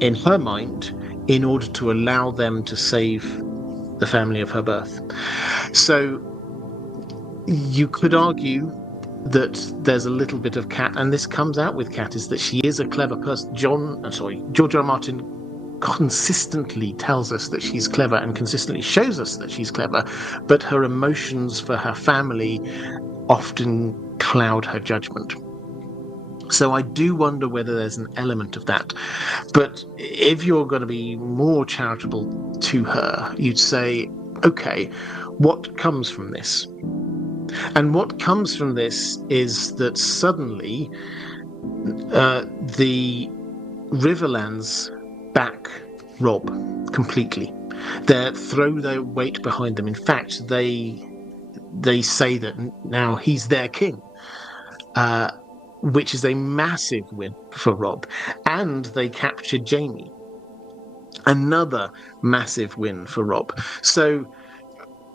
in her mind, in order to allow them to save the family of her birth. So you could argue that there's a little bit of Cat, and this comes out with Cat, is that she is a clever person. George R. R. Martin consistently tells us that she's clever and consistently shows us that she's clever, but her emotions for her family often cloud her judgment. So I do wonder whether there's an element of that. But if you're going to be more charitable to her, you'd say, okay, what comes from this? And what comes from this is that suddenly the Riverlands back Rob completely. They throw their weight behind them. In fact, they say that now he's their king, which is a massive win for Rob. And they captured Jaime. Another massive win for Rob. So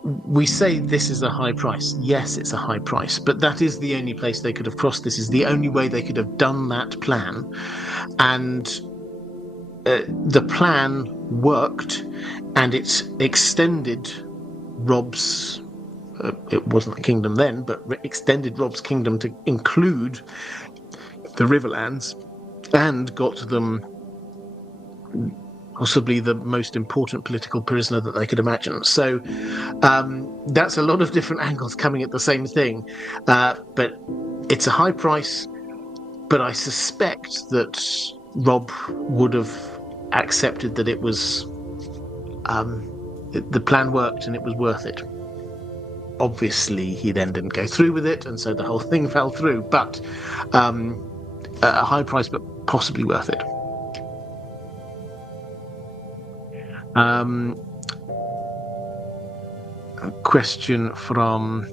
we say this is a high price. Yes, it's a high price, but that is the only place they could have crossed. This is the only way they could have done that plan. And the plan worked, and it's extended Rob's, it wasn't a kingdom then, but extended Rob's kingdom to include the Riverlands and got them possibly the most important political prisoner that they could imagine. So that's a lot of different angles coming at the same thing. But it's a high price, but I suspect that Rob would have accepted that it was the plan worked and it was worth it. Obviously, he then didn't go through with it, and so the whole thing fell through. But a high price, but possibly worth it. A question from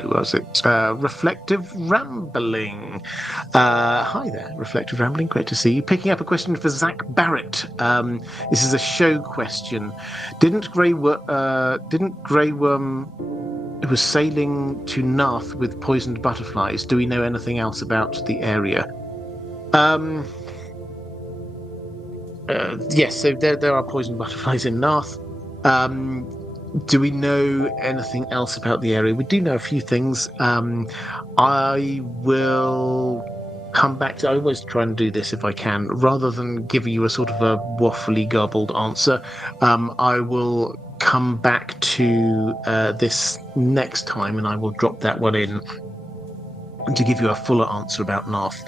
who was it? Reflective Rambling. Hi there, Reflective Rambling. Great to see you. Picking up a question for Zach Barrett. This is a show question. Didn't Grey Worm who was sailing to Narth with poisoned butterflies? Do we know anything else about the area? Yes, so there are poisoned butterflies in Narth. Do we know anything else about the area? We do know a few things. I will come back to. I always try and do this if I can, rather than give you a sort of a waffly, garbled answer. I will come back to this next time, and I will drop that one in to give you a fuller answer about Narth.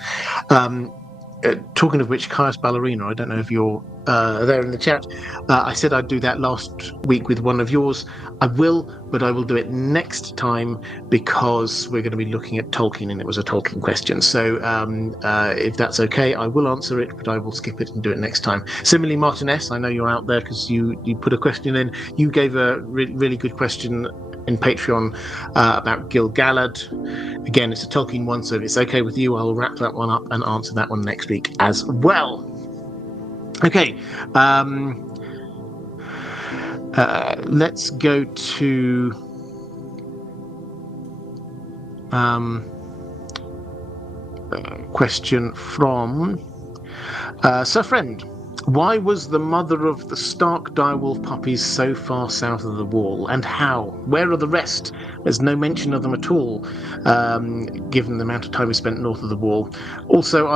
Talking of which, Caius Ballerina, I don't know if you're there in the chat. I said I'd do that last week with one of yours. I will, but I will do it next time because we're going to be looking at Tolkien, and it was a Tolkien question. So if that's okay, I will answer it, but I will skip it and do it next time. Similarly, Martin S., I know you're out there because you put a question in. You gave a really good question in Patreon about Gil-galad. Again, it's a Tolkien one, so if it's okay with you, I'll wrap that one up and answer that one next week as well. Okay, let's go to question from Sir Friend. Why was the mother of the Stark direwolf puppies so far south of the wall, and how? Where are the rest? There's no mention of them at all, given the amount of time we spent north of the wall. Also,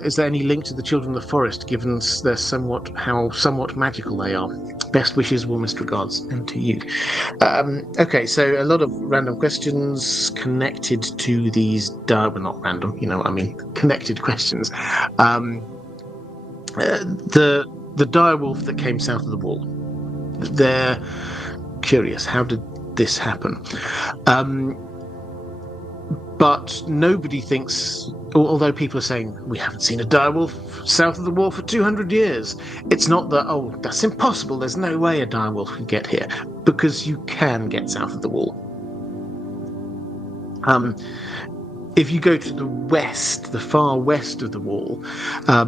is there any link to the Children of the Forest, given how somewhat magical they are? Best wishes, warmest regards, and to you. Okay, so a lot of random questions connected to these. Well, not random, you know what I mean. Connected questions. The direwolf that came south of the wall. They're curious. How did this happen? But nobody thinks, although people are saying we haven't seen a direwolf south of the wall for 200 years. It's not that, oh, that's impossible. There's no way a direwolf can get here, because you can get south of the wall. If you go to the west, the far west of the wall,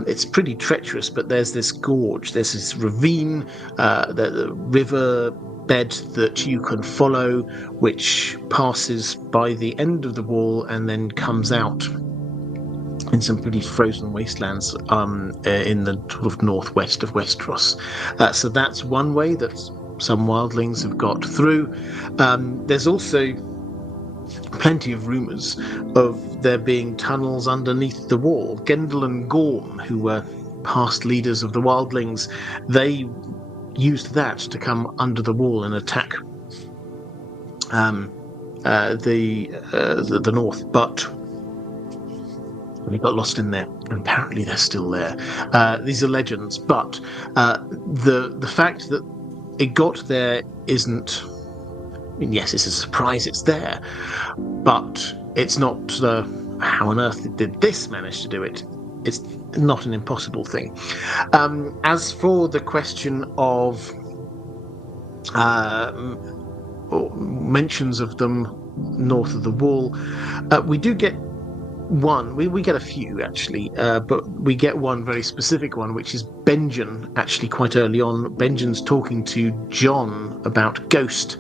it's pretty treacherous, but there's this gorge, there's this ravine, the river bed that you can follow, which passes by the end of the wall and then comes out in some pretty frozen wastelands in the sort of northwest of Westeros. So that's one way that some wildlings have got through. There's also plenty of rumours of there being tunnels underneath the wall. Gendel and Gorm, who were past leaders of the wildlings, they used that to come under the wall and attack the north, but they got lost in there, and apparently they're still there. These are legends, but the fact that it got there isn't. I mean, yes, it's a surprise it's there, but it's not how on earth did this manage to do it? It's not an impossible thing. As for the question of mentions of them north of the wall, we do get one. We get a few, actually, but we get one very specific one, which is Benjen, actually quite early on. Benjen's talking to John about Ghost,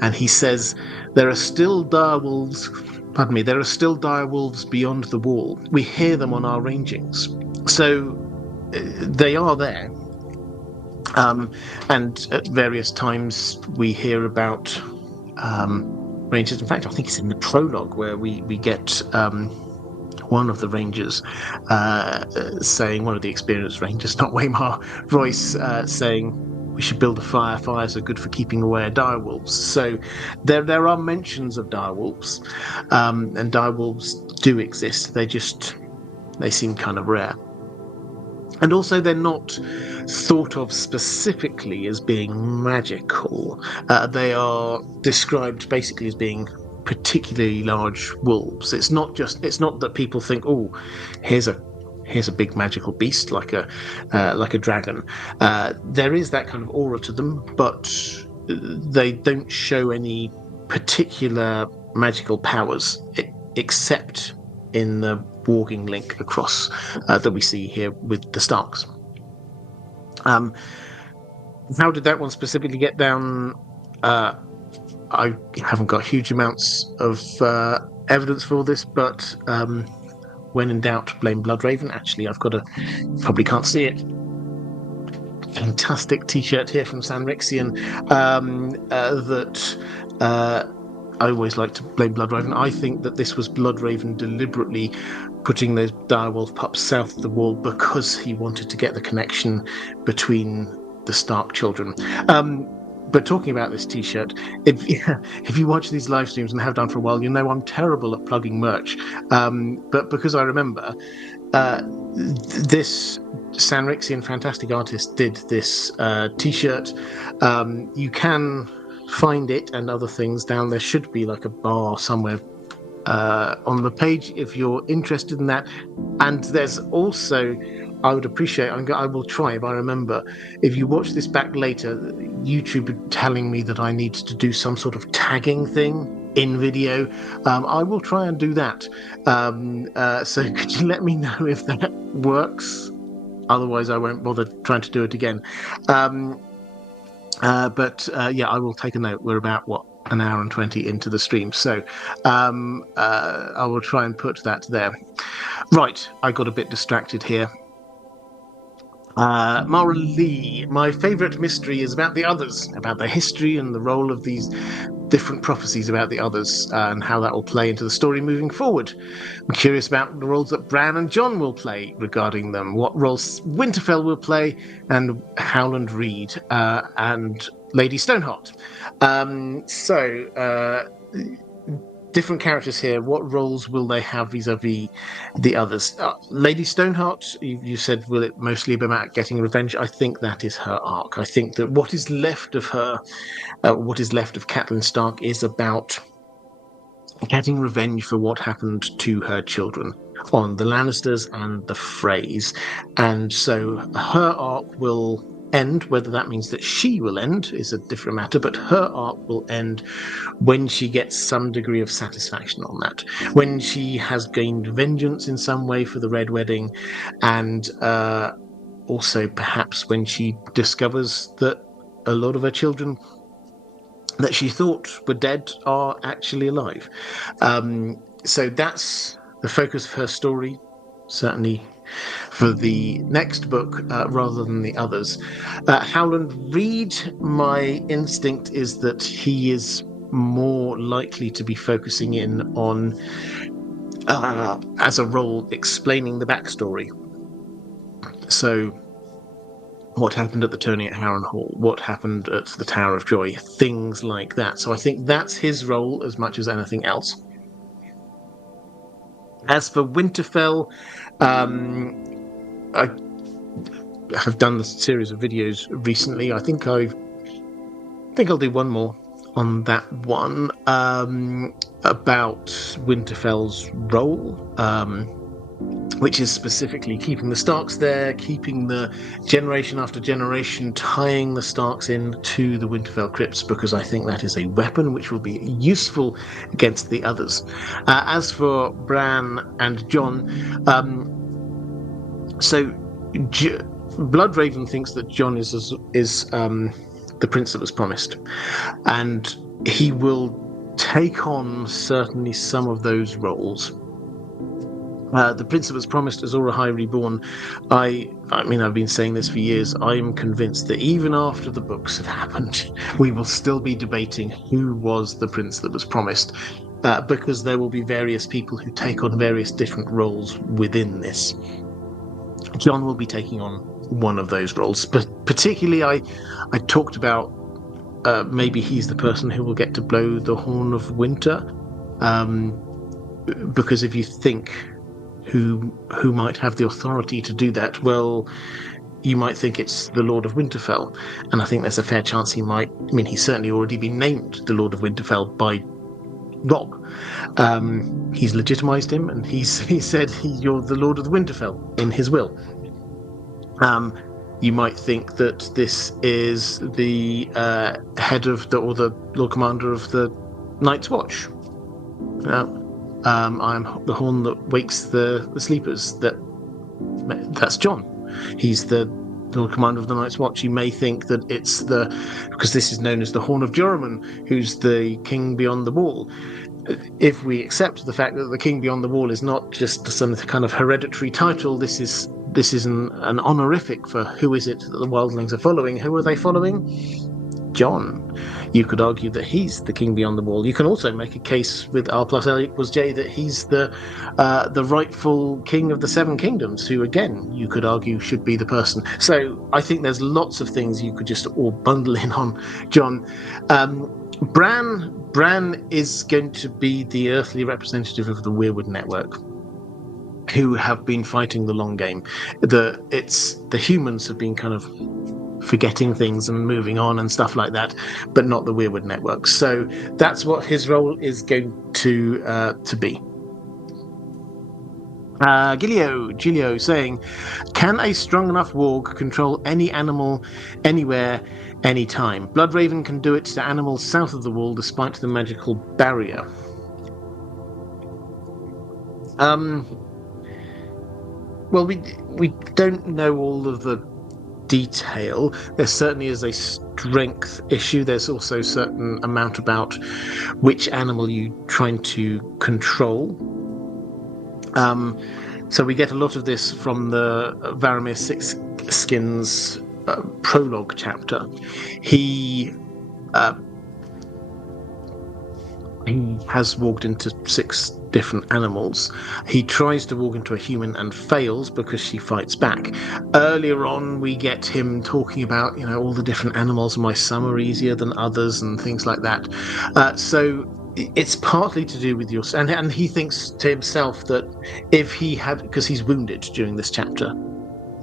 and he says, there are still direwolves beyond the wall. We hear them on our rangings. So they are there. And at various times we hear about rangers. In fact, I think it's in the prologue where we get one of the rangers saying, one of the experienced rangers, not Waymar Royce, saying, we should build a fire. Fires are good for keeping away direwolves. So there are mentions of direwolves, and direwolves do exist. They seem kind of rare. And also they're not thought of specifically as being magical. They are described basically as being particularly large wolves. It's not that people think, oh, here's here's a big magical beast like a dragon. There is that kind of aura to them, but they don't show any particular magical powers, except in the walking link across that we see here with the Starks. How did that one specifically get down? I haven't got huge amounts of evidence for this, but when in doubt, blame Bloodraven. Actually, I've got probably can't see it. Fantastic T-shirt here from Sanrixian that I always like to blame Bloodraven. I think that this was Bloodraven deliberately putting those direwolf pups south of the wall because he wanted to get the connection between the Stark children. But talking about this T-shirt, if you watch these live streams and have done for a while, you know I'm terrible at plugging merch. But because I remember, this Sanrixian fantastic artist did this T-shirt. You can find it and other things down there. Should be like a bar somewhere on the page if you're interested in that. And there's also, I would appreciate, I will try if I remember, if you watch this back later, YouTube telling me that I need to do some sort of tagging thing in video. I will try and do that. So could you let me know if that works? Otherwise I won't bother trying to do it again. But I will take a note. We're about, an hour and 20 into the stream. So I will try and put that there. Right, I got a bit distracted here. Mara Lee, my favourite mystery is about the others, about their history and the role of these different prophecies about the others and how that will play into the story moving forward. I'm curious about the roles that Bran and Jon will play regarding them, what roles Winterfell will play, and Howland Reed and Lady Stoneheart. Different characters here. What roles will they have vis-a-vis the others? Lady Stoneheart, you said, will it mostly be about getting revenge? I think that is her arc. I think that what is left of her, what is left of Catelyn Stark, is about getting revenge for what happened to her children on the Lannisters and the Freys. And so her arc will end. Whether that means that she will end is a different matter, but her arc will end when she gets some degree of satisfaction on that, when she has gained vengeance in some way for the Red Wedding, and also perhaps when she discovers that a lot of her children that she thought were dead are actually alive. So that's the focus of her story, certainly for the next book, rather than the others. Howland Reed, my instinct is that he is more likely to be focusing in on, as a role, explaining the backstory. So what happened at the tourney at Harrenhal, what happened at the Tower of Joy, things like that. So I think that's his role as much as anything else. As for Winterfell, I have done a series of videos recently. I think I'll do one more on that one, about Winterfell's role, which is specifically keeping the Starks there, keeping the generation after generation, tying the Starks in to the Winterfell crypts, because I think that is a weapon which will be useful against the others. As for Bran and Jon, Bloodraven thinks that Jon is the prince that was promised, and he will take on certainly some of those roles. The Prince that was promised, Azor Ahai Reborn. I mean, I've been saying this for years. I am convinced that even after the books have happened, we will still be debating who was the Prince that was promised, because there will be various people who take on various different roles within this. Jon will be taking on one of those roles, but particularly I talked about maybe he's the person who will get to blow the horn of winter, because if you think who might have the authority to do that, well, you might think it's the Lord of Winterfell, and I think there's a fair chance he might. I mean, he's certainly already been named the Lord of Winterfell by Rob. He's legitimized him, and he said you're the Lord of the Winterfell in his will. You might think that this is the head of or the Lord Commander of the Night's Watch. I'm the horn that wakes the sleepers. That's Jon. He's the Lord Commander of the Night's Watch. You may think that it's because this is known as the Horn of Joramun, who's the king beyond the wall. If we accept the fact that the king beyond the wall is not just some kind of hereditary title, this is an honorific for who is it that the wildlings are following. Who are they following? Jon. You could argue that he's the king beyond the wall. You can also make a case with R plus L equals J that he's the rightful king of the Seven Kingdoms, who again you could argue should be the person. So I think there's lots of things you could just all bundle in on Jon. Bran is going to be the earthly representative of the Weirwood Network, who have been fighting the long game. The humans have been kind of forgetting things and moving on and stuff like that, but not the Weirwood Network. So that's what his role is going to be. Gilio saying, can a strong enough warg control any animal, anywhere, anytime? Bloodraven can do it to animals south of the wall despite the magical barrier. Well, we don't know all of the detail. There certainly is a strength issue. There's also a certain amount about which animal you're trying to control. So we get a lot of this from the Varamir Sixskins prologue chapter. He has walked into 6 different animals. He tries to walk into a human and fails because she fights back. Earlier on, we get him talking about, all the different animals. My some are easier than others and things like that. So it's partly to do with and he thinks to himself that if he had, because he's wounded during this chapter,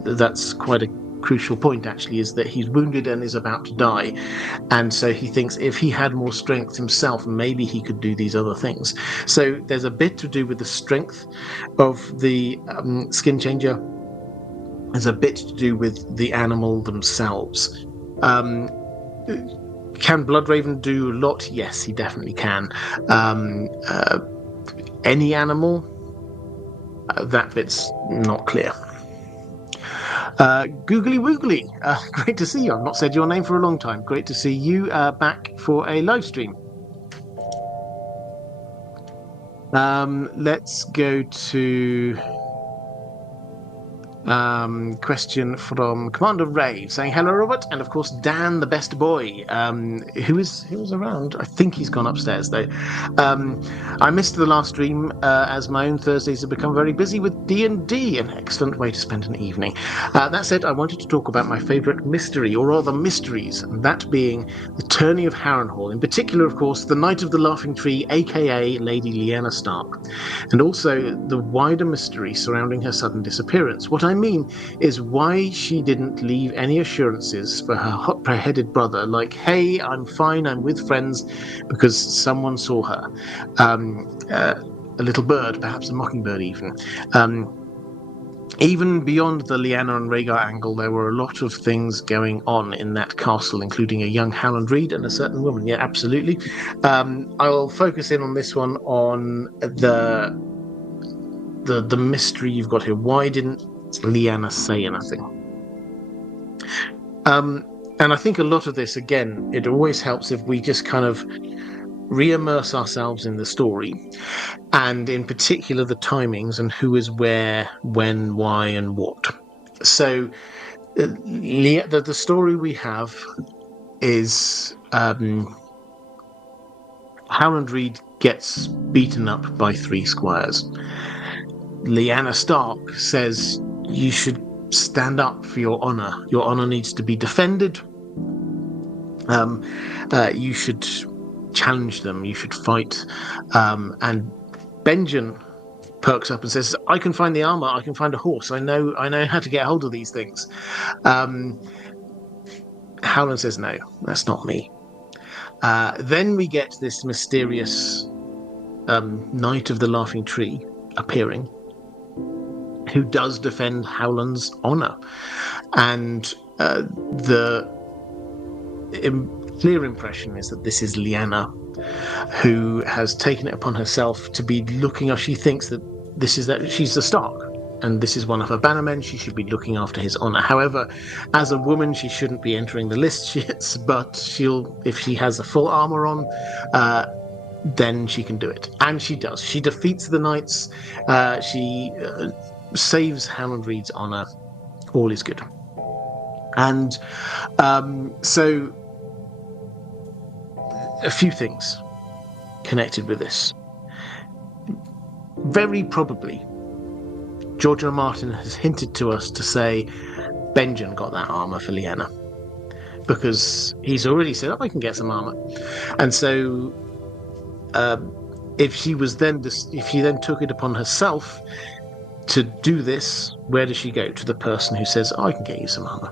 that's quite a crucial point actually, is that he's wounded and is about to die, and so he thinks if he had more strength himself, maybe he could do these other things. So there's a bit to do with the strength of the skin changer. There's a bit to do with the animal themselves. Can Bloodraven do a lot? Yes, he definitely can. Any animal? That bit's not clear. Googly Woogly, great to see you. I've not said your name for a long time. Great to see you back for a live stream. Let's go to question from Commander Ray saying hello Robert, and of course Dan the best boy, who is around. I think he's gone upstairs though. I missed the last stream as my own Thursdays have become very busy with D&D, an excellent way to spend an evening. That said, I wanted to talk about my favourite mystery, or rather mysteries, and that being the Tourney of Harrenhal, in particular of course the Knight of the Laughing Tree, aka Lady Lyanna Stark, and also the wider mystery surrounding her sudden disappearance. What I mean is why she didn't leave any assurances for her hot-headed brother, like, hey, I'm fine, I'm with friends, because someone saw her. A little bird, perhaps a mockingbird even. Even beyond the Lyanna and Rhaegar angle, there were a lot of things going on in that castle, including a young Howland Reed and a certain woman. Yeah, absolutely. I'll focus in on this one, on the mystery you've got here. Why didn't Lyanna say anything? And I think a lot of this, again, it always helps if we just kind of re-immerse ourselves in the story, and in particular the timings and who is where, when, why, and what. So the story we have is Howland Reed gets beaten up by 3 squires. Lyanna Stark says, you should stand up for your honor. Your honor needs to be defended. You should challenge them. You should fight. And Benjen perks up and says, I can find the armor. I can find a horse. I know how to get hold of these things. Howland says, no, that's not me. Then we get this mysterious Knight of the Laughing Tree appearing, who does defend Howland's honor. And the clear impression is that this is Lyanna, who has taken it upon herself to be looking after. She thinks that she's the Stark, and this is one of her bannermen. She should be looking after his honor. However, as a woman, she shouldn't be entering the lists, but if she has the full armor on, then she can do it. And she does. She defeats the knights. She saves Howland Reed's honor. All is good. And so a few things connected with this. Very probably, George R. R. Martin has hinted to us to say Benjen got that armor for Lyanna, because he's already said, I can get some armor. And so if she then took it upon herself to do this, where does she go? To the person who says, I can get you some armor.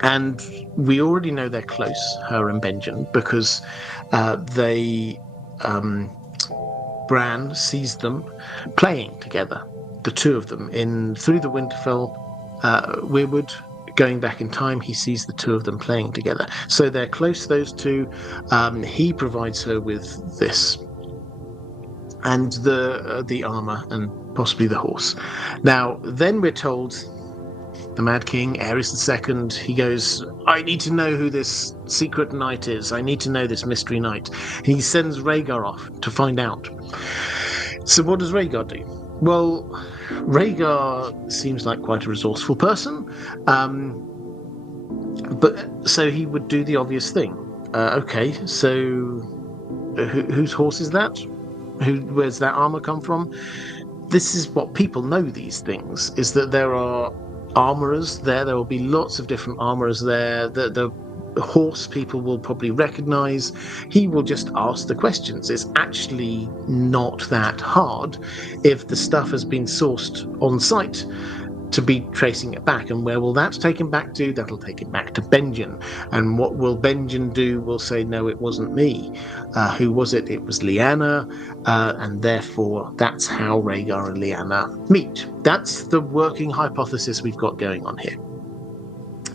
And we already know they're close, her and Benjen, because Bran sees them playing together, the two of them, through the Winterfell weirwood. Going back in time, he sees the two of them playing together. So they're close, those two. He provides her with this, and the armor, and possibly the horse. Now, then we're told the Mad King, Aerys II, he goes, I need to know who this secret knight is. I need to know this mystery knight. He sends Rhaegar off to find out. So what does Rhaegar do? Well, Rhaegar seems like quite a resourceful person, but so he would do the obvious thing. Okay, so whose horse is that? Where's that armor come from? This is what people know these things, is that there are armorers there. There will be lots of different armorers there. The horse people will probably recognize. He will just ask the questions. It's actually not that hard if the stuff has been sourced on site to be tracing it back. And where will that take him back to? That'll take him back to Benjen. And what will Benjen do? Will say, no, it wasn't me. Who was it? It was Lyanna. And therefore, that's how Rhaegar and Lyanna meet. That's the working hypothesis we've got going on here.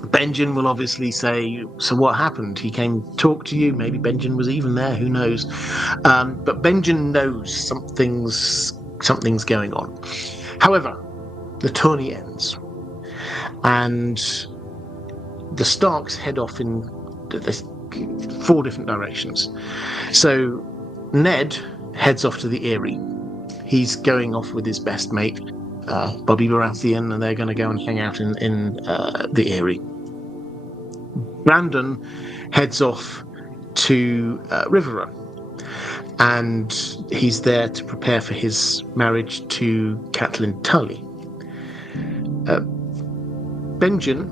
Benjen will obviously say, so what happened? He came to talk to you. Maybe Benjen was even there. Who knows? But Benjen knows something's going on. However, the tourney ends, and the Starks head off in 4 different directions. So Ned heads off to the Eyrie. He's going off with his best mate, Bobby Baratheon, and they're going to go and hang out in the Eyrie. Brandon heads off to Riverrun, and he's there to prepare for his marriage to Catelyn Tully. Benjen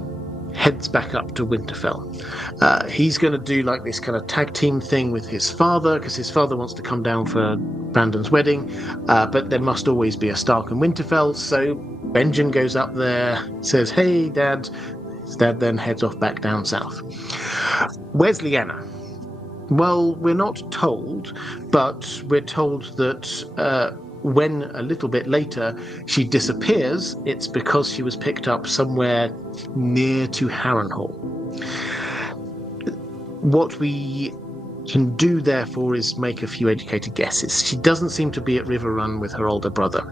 heads back up to Winterfell. He's going to do like this kind of tag team thing with his father, because his father wants to come down for Brandon's wedding, but there must always be a Stark in Winterfell. So Benjen goes up there, says, hey, Dad. His dad then heads off back down south. Where's Lyanna? Well, we're not told, but we're told that when a little bit later she disappears, it's because she was picked up somewhere near to Harrenhal. What we can do, therefore, is make a few educated guesses. She doesn't seem to be at Riverrun with her older brother.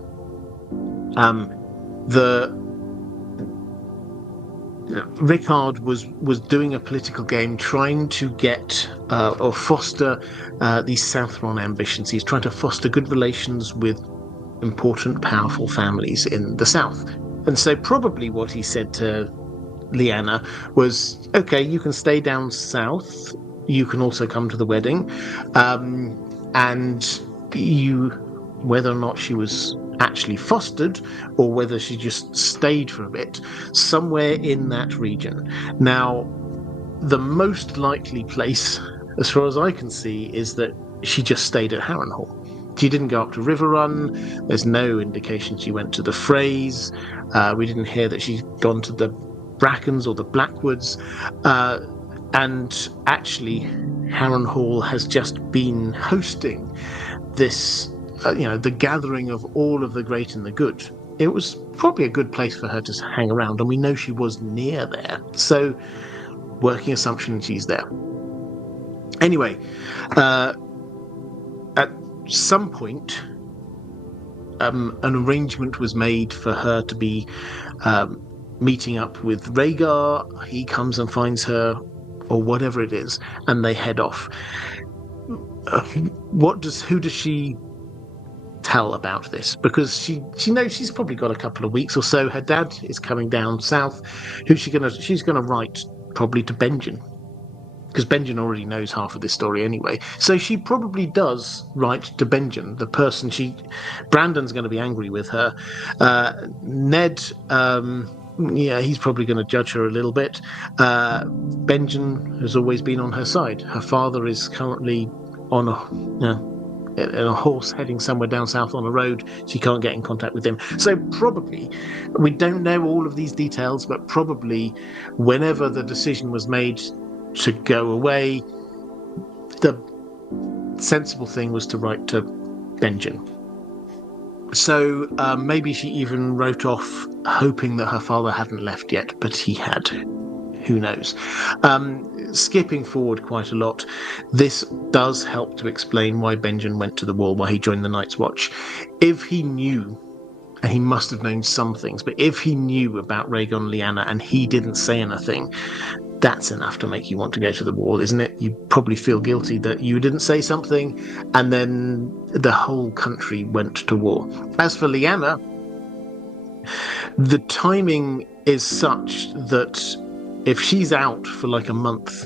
Rickard was doing a political game, trying to get or foster these Southron ambitions. He's trying to foster good relations with important, powerful families in the South. And so probably what he said to Lyanna was, okay, you can stay down south. You can also come to the wedding. And whether or not she was actually fostered or whether she just stayed for a bit, somewhere in that region. Now, the most likely place, as far as I can see, is that she just stayed at Harrenhal. She didn't go up to Riverrun. There's no indication she went to the Freys. We didn't hear that she'd gone to the Brackens or the Blackwoods. And actually, Harrenhal has just been hosting this, the gathering of all of the great and the good. It was probably a good place for her to hang around, and we know she was near there. So, working assumption, she's there. Anyway, at some point, an arrangement was made for her to be meeting up with Rhaegar. He comes and finds her, or whatever it is, and they head off. Who does she tell about this? Because she knows she's probably got a couple of weeks or so. Her dad is coming down south. She's gonna write probably to Benjen, because Benjen already knows half of this story anyway. So she probably does write to Benjen, the person Brandon's going to be angry with her. Ned, he's probably going to judge her a little bit. Benjen has always been on her side. Her father is currently on a horse heading somewhere down south on a road. She can't get in contact with him. So probably, we don't know all of these details, but probably whenever the decision was made to go away, the sensible thing was to write to Benjen. So maybe she even wrote off hoping that her father hadn't left yet, but he had. Who knows? Skipping forward quite a lot, this does help to explain why Benjen went to the wall, why he joined the Night's Watch. If he knew, and he must have known some things, but if he knew about Rhaegar and Lyanna and he didn't say anything, that's enough to make you want to go to the wall, isn't it? You probably feel guilty that you didn't say something, and then the whole country went to war. As for Lyanna, the timing is such that if she's out for like a month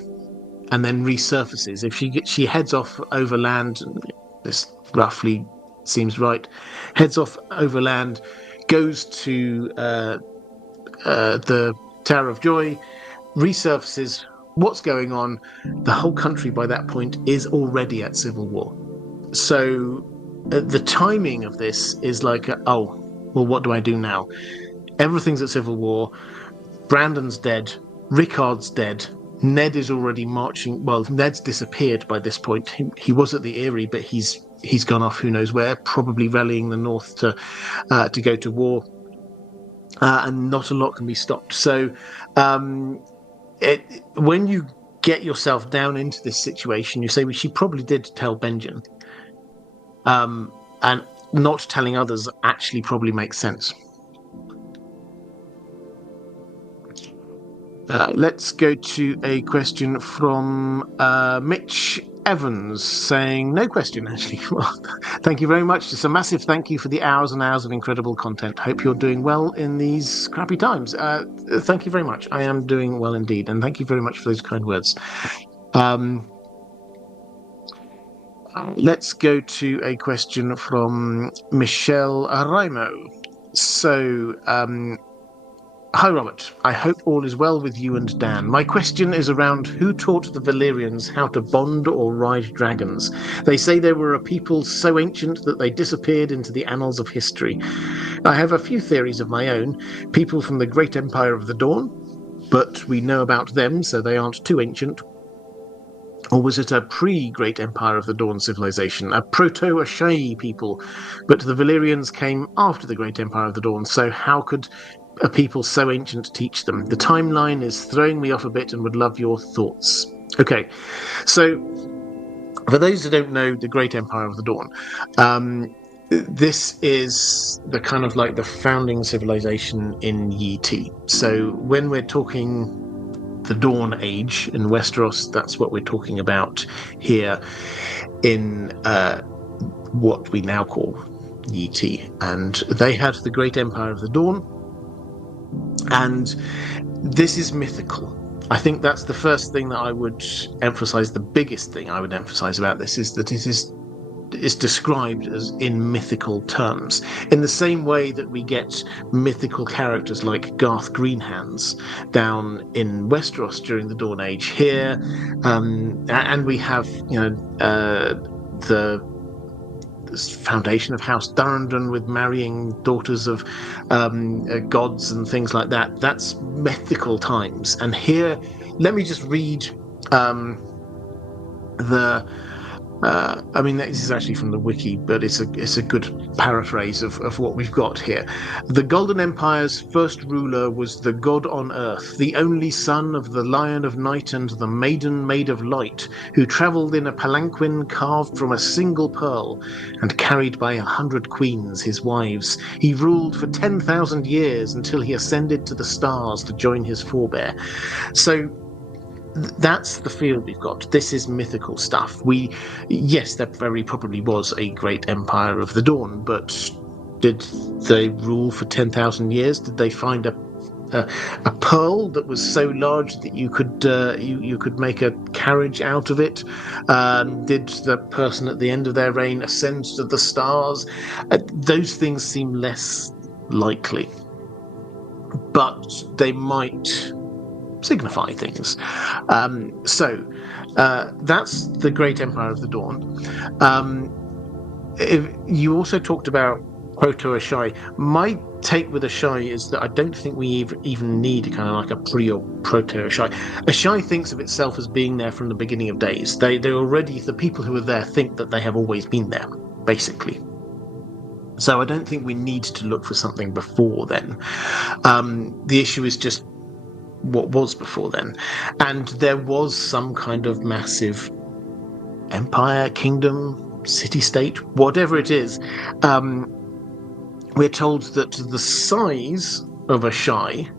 and then resurfaces, if she heads off overland, this roughly seems right, heads off overland, goes to the Tower of Joy, resurfaces, what's going on? The whole country by that point is already at civil war. So the timing of this is like, what do I do now? Everything's at civil war. Brandon's dead. Rickard's dead. Ned is already marching. Well, Ned's disappeared by this point. He was at the Eyrie, but he's gone off who knows where, probably rallying the North to go to war. And not a lot can be stopped. So when you get yourself down into this situation, you say, well, she probably did tell Benjen. And not telling others actually probably makes sense. Let's go to a question from Mitch Evans saying, no question, actually. Well, thank you very much. Just a massive thank you for the hours and hours of incredible content. Hope you're doing well in these crappy times. Thank you very much. I am doing well indeed. And thank you very much for those kind words. Let's go to a question from Michelle Araimo. So, hi, Robert. I hope all is well with you and Dan. My question is around who taught the Valyrians how to bond or ride dragons. They say they were a people so ancient that they disappeared into the annals of history. I have a few theories of my own. People from the Great Empire of the Dawn, but we know about them, so they aren't too ancient. Or was it a pre-Great Empire of the Dawn civilization, a Proto-Ashae people? But the Valyrians came after the Great Empire of the Dawn, so how could a people so ancient teach them? The timeline is throwing me off a bit and would love your thoughts. Okay, so for those who don't know the Great Empire of the Dawn, this is the kind of like the founding civilization in Yi Ti. So when we're talking the Dawn Age in Westeros, that's what we're talking about here in what we now call Yi Ti. And they had the Great Empire of the Dawn, and this is mythical. I think that's the first thing that I would emphasize. The biggest thing I would emphasize about this is that it is described as in mythical terms, in the same way that we get mythical characters like Garth Greenhands down in Westeros during the Dawn Age here, and we have the foundation of House Durrandon with marrying daughters of gods and things like that. That's mythical times. And here, let me just read the I mean, this is actually from the wiki, but it's a good paraphrase of what we've got here. The Golden Empire's first ruler was the god on earth, the only son of the Lion of Night and the Maiden Maid of Light, who travelled in a palanquin carved from a single pearl and carried by 100 queens, his wives. He ruled for 10,000 years until he ascended to the stars to join his forebear. So that's the feel we've got. This is mythical stuff. Yes, there very probably was a great empire of the dawn, but did they rule for 10,000 years? Did they find a pearl that was so large that you could make a carriage out of it? Did the person at the end of their reign ascend to the stars? Those things seem less likely, but they might signify things. So that's the Great Empire of the Dawn. You also talked about proto-Ashai. My take with Ashai is that I don't think we even need kind of like a pre or proto-Ashai. Ashai thinks of itself as being there from the beginning of days. They already, the people who are there think that they have always been there, basically. So I don't think we need to look for something before then. The issue is just what was before then, and there was some kind of massive empire, kingdom, city-state, whatever it is. We're told that the size of Ashai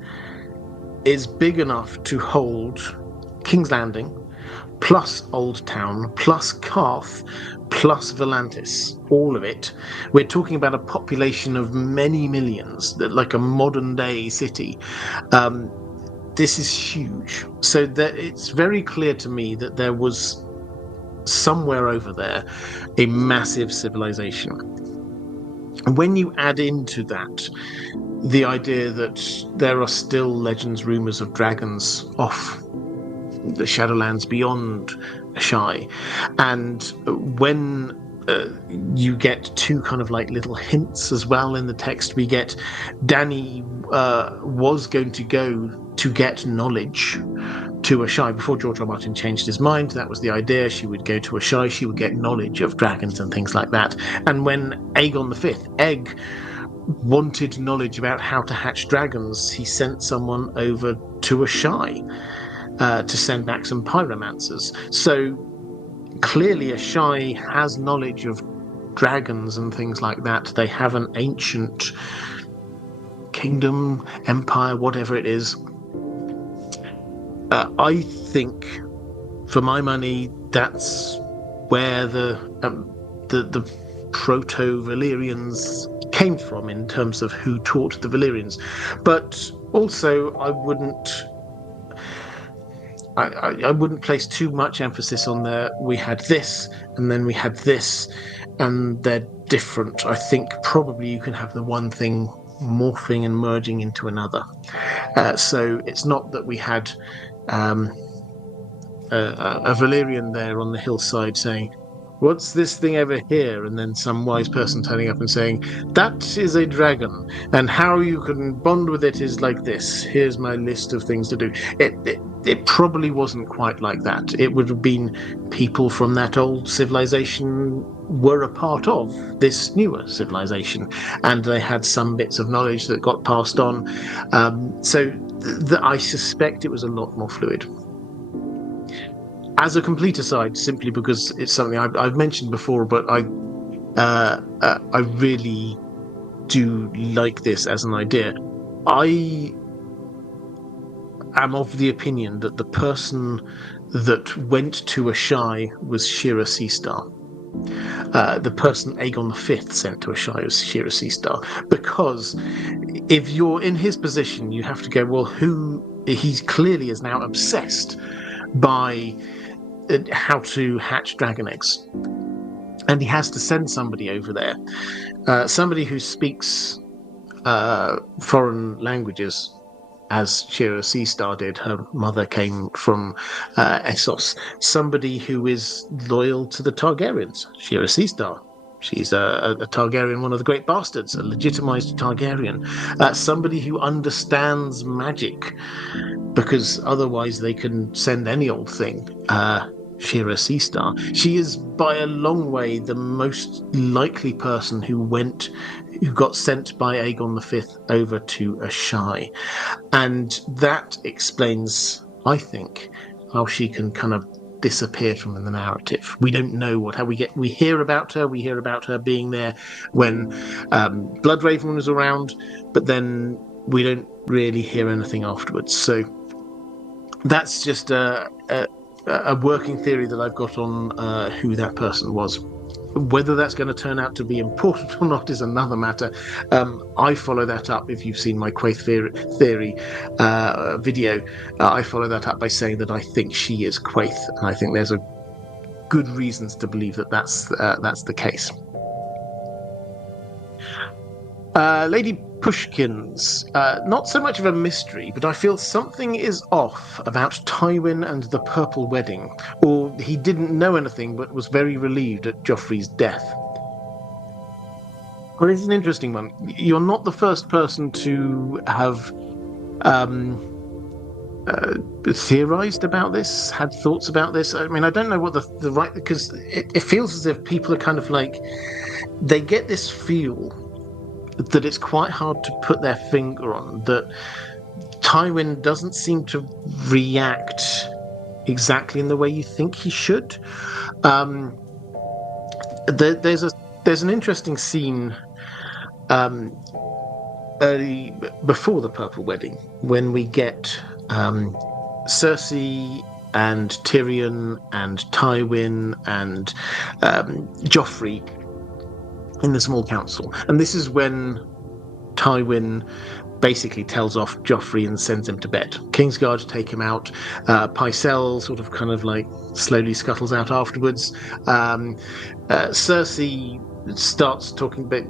is big enough to hold King's Landing, plus Old Town, plus Karth, plus Volantis, all of it. We're talking about a population of many millions, like a modern-day city. This is huge. So that it's very clear to me that there was somewhere over there a massive civilization. And when you add into that the idea that there are still legends, rumors of dragons off the Shadowlands beyond Ashai, and when you get two kind of like little hints as well in the text. We get Dany was going to go to get knowledge to Ashai before George R. R. Martin changed his mind. That was the idea. She would go to Ashai, she would get knowledge of dragons and things like that. And when Aegon V, Egg, wanted knowledge about how to hatch dragons, he sent someone over to Ashai to send back some pyromancers. So clearly Ashai has knowledge of dragons and things like that. They have an ancient kingdom, empire, whatever it is. I think, for my money, that's where the proto-Valyrians came from in terms of who taught the Valyrians. But also, I wouldn't place too much emphasis on there. We had this, and then we had this, and they're different. I think probably you can have the one thing morphing and merging into another. So it's not that we had a Valyrian there on the hillside saying, "What's this thing over here?" and then some wise person turning up and saying, "That is a dragon, and how you can bond with it is like this. Here's my list of things to do." It probably wasn't quite like that. It would have been people from that old civilization were a part of this newer civilization, and they had some bits of knowledge that got passed on. So I suspect it was a lot more fluid. As a complete aside, simply because it's something I've mentioned before, but I really do like this as an idea. I am of the opinion that the person that went to Ashai was Shira Seastar. The person Aegon V sent to Ashai was Shira Seastar, because if you're in his position, you have to go, well, he clearly is now obsessed by how to hatch dragon eggs, and he has to send somebody over there, somebody who speaks foreign languages, as Shira Seastar did. Her mother came from Essos. Somebody who is loyal to the Targaryens, Shira Seastar. She's a Targaryen, one of the great bastards, a legitimized Targaryen. Somebody who understands magic, because otherwise they can send any old thing. Shira Seastar. She is by a long way the most likely person who got sent by Aegon V over to Ashai. And that explains, I think, how she can kind of disappear from the narrative. We don't know we hear about her being there when Bloodraven was around, but then we don't really hear anything afterwards. So that's just a working theory that I've got on who that person was. Whether that's going to turn out to be important or not is another matter. I follow that up. If you've seen my Quaith theory video, I follow that up by saying that I think she is Quaith, and I think there's a good reasons to believe that that's the case. Lady Pushkin's, not so much of a mystery, but I feel something is off about Tywin and the Purple Wedding, or he didn't know anything but was very relieved at Joffrey's death. Well, this is an interesting one. You're not the first person to have theorized about this, had thoughts about this. I mean, I don't know what the right, because it feels as if people are kind of like, they get this feel that it's quite hard to put their finger on, that Tywin doesn't seem to react exactly in the way you think he should. There's an interesting scene early before the Purple Wedding when we get Cersei and Tyrion and Tywin and Joffrey in the small council. And this is when Tywin basically tells off Joffrey and sends him to bed. Kingsguard take him out. Pycelle sort of kind of like slowly scuttles out afterwards. Cersei starts talking, but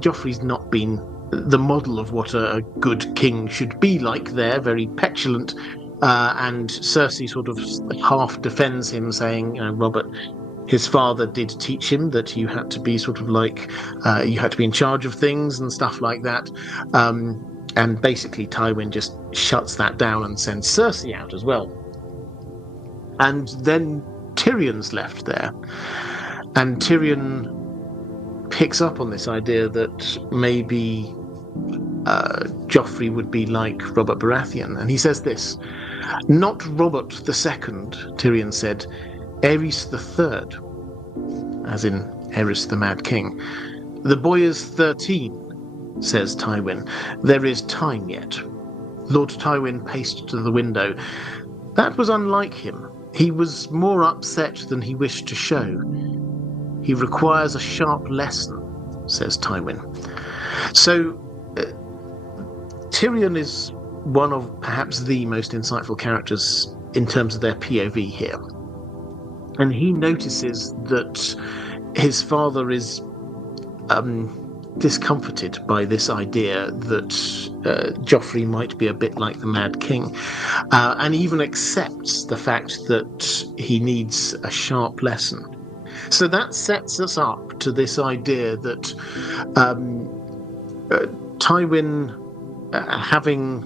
Joffrey's not been the model of what a good king should be like there, very petulant. And Cersei sort of half defends him, saying, Robert, his father did teach him that you had to be sort of like, you had to be in charge of things and stuff like that. And basically Tywin just shuts that down and sends Cersei out as well. And then Tyrion's left there. And Tyrion picks up on this idea that maybe Joffrey would be like Robert Baratheon. And he says this, "Not Robert II," Tyrion said, "Aerys III," as in Aerys the Mad King. "The boy is 13, says Tywin. "There is time yet." Lord Tywin paced to the window. That was unlike him. He was more upset than he wished to show. "He requires a sharp lesson," says Tywin. So Tyrion is one of perhaps the most insightful characters in terms of their POV here. And he notices that his father is discomforted by this idea that Joffrey might be a bit like the Mad King, and even accepts the fact that he needs a sharp lesson. So that sets us up to this idea that Tywin, having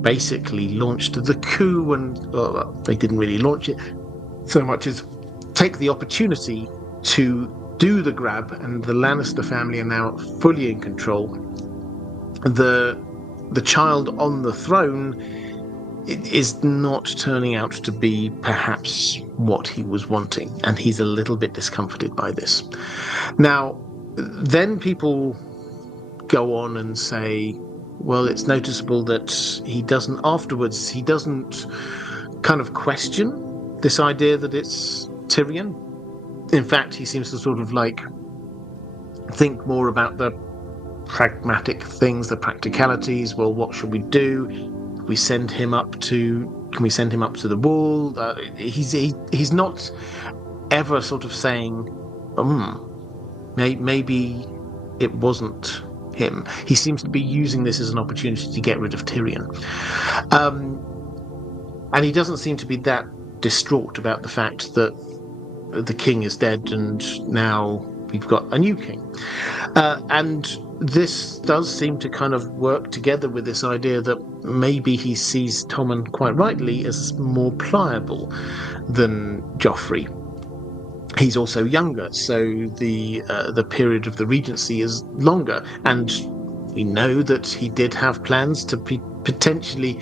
basically launched the coup, and they didn't really launch it so much as take the opportunity to do the grab, and the Lannister family are now fully in control. The child on the throne is not turning out to be perhaps what he was wanting, and he's a little bit discomforted by this. Now, then people go on and say, well, it's noticeable that he doesn't kind of question this idea that it's Tyrion. In fact, he seems to sort of like think more about the pragmatic things, the practicalities. Well, what should we do? Can we send him up to the wall? He's not ever sort of saying, maybe it wasn't him. He seems to be using this as an opportunity to get rid of Tyrion. And he doesn't seem to be that distraught about the fact that the king is dead and now we've got a new king. And this does seem to kind of work together with this idea that maybe he sees Tommen, quite rightly, as more pliable than Joffrey. He's also younger, so the period of the regency is longer, and we know that he did have plans to potentially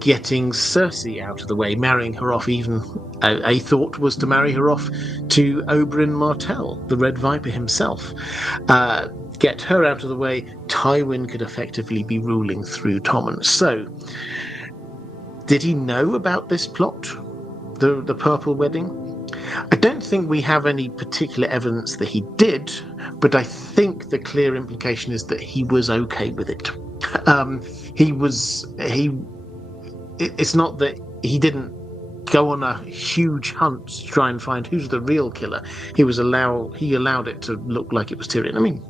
getting Cersei out of the way, marrying her off. Even a thought was to marry her off to Oberyn Martell, the Red Viper himself. Get her out of the way, Tywin could effectively be ruling through Tommen. So, did he know about this plot, the Purple Wedding? I don't think we have any particular evidence that he did, but I think the clear implication is that he was okay with it. It's not that he didn't go on a huge hunt to try and find who's the real killer. He allowed it to look like it was Tyrion. I mean,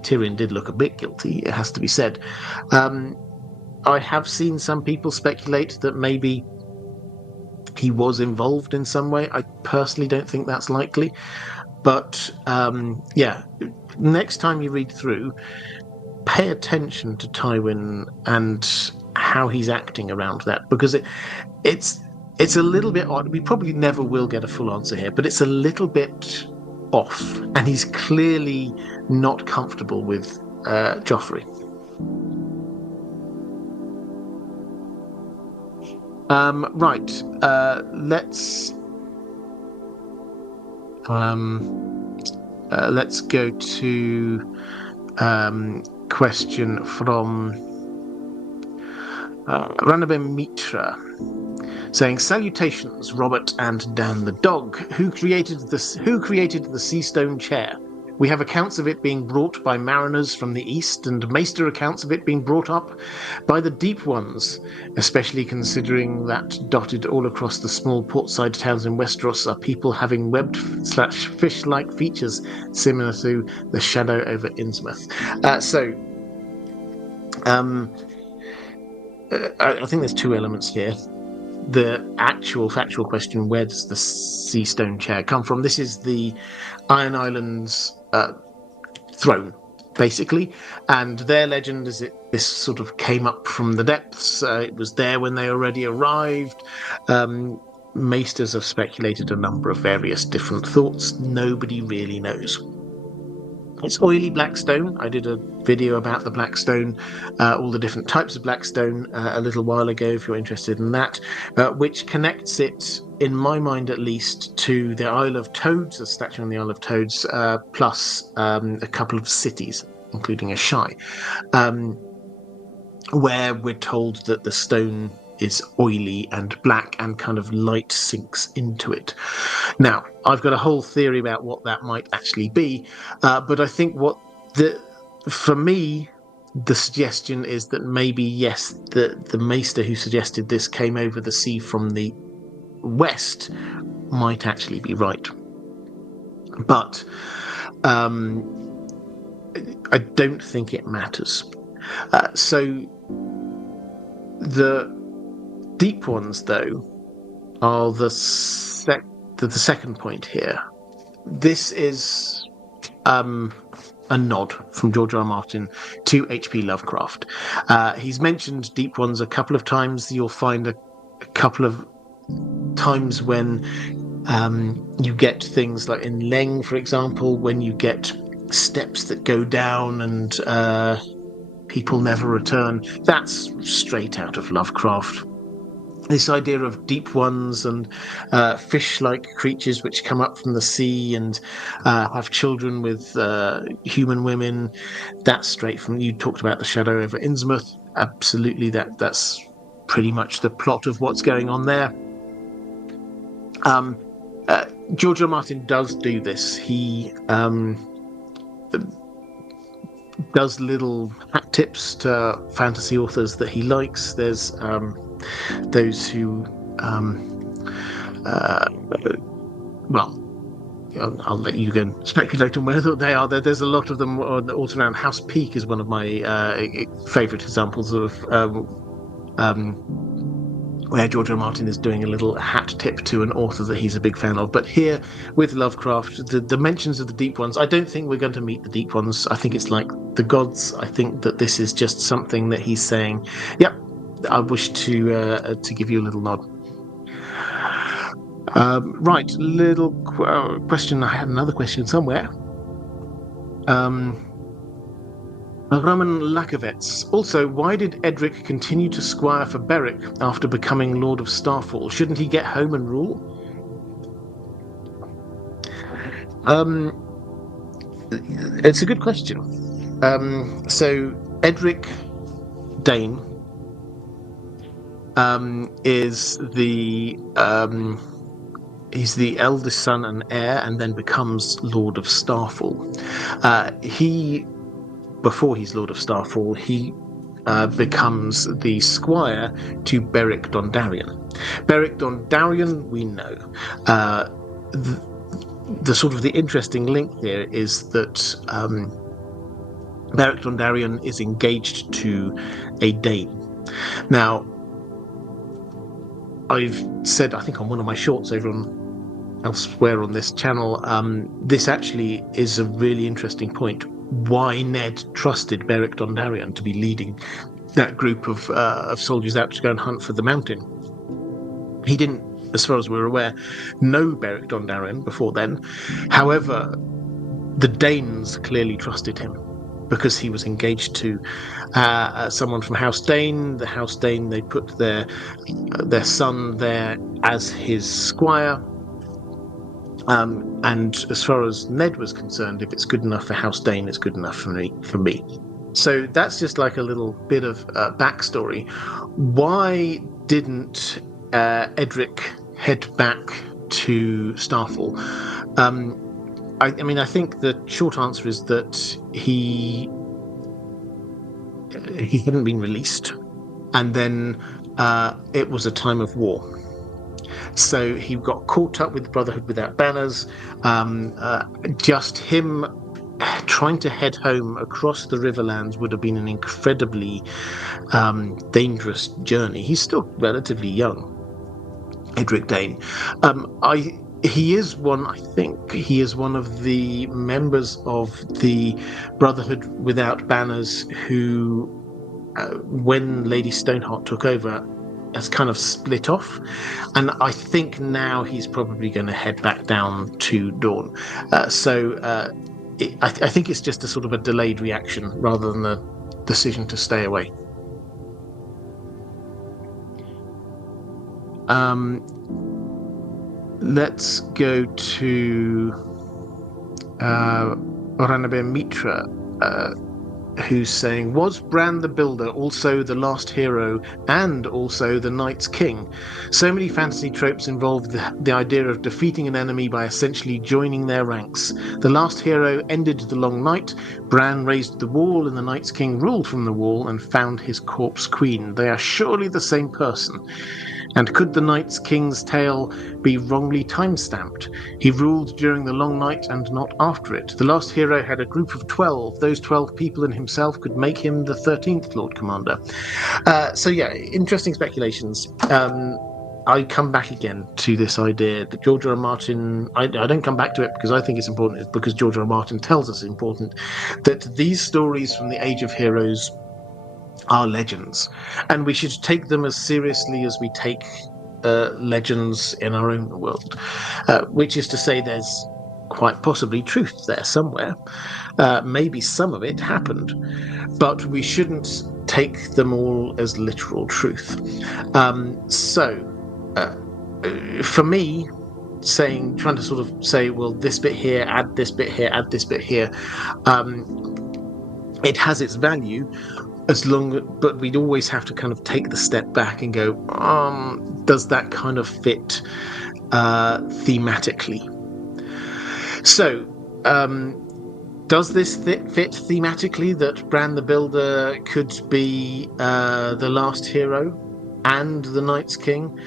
Tyrion did look a bit guilty, it has to be said. I have seen some people speculate that maybe he was involved in some way. I personally don't think that's likely. But next time you read through, pay attention to Tywin and how he's acting around that, because it's a little bit odd. We probably never will get a full answer here, but it's a little bit off, and he's clearly not comfortable with Joffrey. Right. Let's go to question from Ranabem Mitra, saying, "Salutations, Robert and Dan the dog. Who created the sea stone chair? We have accounts of it being brought by mariners from the east, and Maester accounts of it being brought up by the deep ones, especially considering that dotted all across the small portside towns in Westeros are people having webbed/fish-like features similar to the shadow over Innsmouth." I think there's two elements here. The actual factual question, where does the sea stone chair come from? This is the Iron Islands throne, basically, and their legend is this sort of came up from the depths. It was there when they already arrived. Maesters have speculated a number of various different thoughts. Nobody really knows. It's oily black stone. I did a video about the black stone, all the different types of black stone a little while ago, if you're interested in that, which connects it, in my mind at least, to the Isle of Toads, a statue on the Isle of Toads, plus a couple of cities, including Ashai, where we're told that the stone is oily and black and kind of light sinks into it. Now, I've got a whole theory about what that might actually be, but I think for me, the suggestion is that maybe, yes, the Maester who suggested this came over the sea from the west might actually be right. But I don't think it matters. So the deep ones, though, are the second point here. This is a nod from George R. R. Martin to H.P. Lovecraft. He's mentioned deep ones a couple of times. You'll find a couple of times when you get things like in Leng, for example, when you get steps that go down and people never return. That's straight out of Lovecraft. This idea of deep ones and fish-like creatures which come up from the sea and have children with human women, that's straight from, you talked about the shadow over Innsmouth. Absolutely, that's pretty much the plot of what's going on there. George R. R. Martin does do this. He does little hat tips to fantasy authors that he likes. There's those who, I'll let you go and speculate on whether they are. There's a lot of them all around. House Peak is one of my favourite examples of where George R. R. Martin is doing a little hat tip to an author that he's a big fan of. But here, with Lovecraft, the mentions of the Deep Ones, I don't think we're going to meet the Deep Ones. I think it's like the gods. I think that this is just something that he's saying, yep, I wish to give you a little nod. Right, little question. I had another question somewhere. Roman Lakovets. Also, why did Edric continue to squire for Beric after becoming Lord of Starfall? Shouldn't he get home and rule? It's a good question. So Edric Dane is he's the eldest son and heir, and then becomes Lord of Starfall. Before he's Lord of Starfall, he becomes the squire to Beric Dondarrion. Beric Dondarrion, we know. The sort of the interesting link here is that Beric Dondarrion is engaged to a Dane. Now, I've said, I think on one of my shorts over on elsewhere on this channel, this actually is a really interesting point. Why Ned trusted Beric Dondarrion to be leading that group of soldiers out to go and hunt for the mountain. He didn't, as far as we're aware, know Beric Dondarrion before then. However, the Danes clearly trusted him because he was engaged to someone from House Dane. The House Dane, they put their son there as his squire. And as far as Ned was concerned, if it's good enough for House Dane, it's good enough for me. So that's just like a little bit of backstory. Why didn't Edric head back to Starfall? I mean, I think the short answer is that he hadn't been released, and then it was a time of war. So he got caught up with the Brotherhood Without Banners. Just him trying to head home across the Riverlands would have been an incredibly dangerous journey. He's still relatively young, Edric Dane. He is one of the members of the Brotherhood Without Banners who, when Lady Stoneheart took over, has kind of split off, and I think now he's probably going to head back down to Dawn. I think it's just a sort of a delayed reaction rather than a decision to stay away. Let's go to Oranabe Mitra, who's saying, was Bran the Builder also the last hero and also the Night's King? So many fantasy tropes involve the idea of defeating an enemy by essentially joining their ranks. The last hero ended the long night, Bran raised the wall, and the Night's King ruled from the wall and found his corpse queen. They are surely the same person. And could the Night's King's tale be wrongly time-stamped? He ruled during the long night and not after it. The last hero had a group of 12. Those 12 people and himself could make him the 13th Lord Commander. So yeah, interesting speculations. I come back again to this idea that George R. R. Martin, I don't come back to it because I think it's important, it's because George R. R. Martin tells us it's important, that these stories from the Age of Heroes are legends, and we should take them as seriously as we take legends in our own world, which is to say there's quite possibly truth there somewhere. Maybe some of it happened, but we shouldn't take them all as literal truth. For me, trying to sort of say, well, this bit here, add this bit here, add this bit here, it has its value, but we'd always have to kind of take the step back and go, does that kind of fit thematically? So, does this fit thematically that Bran the Builder could be the last hero and the Night's King?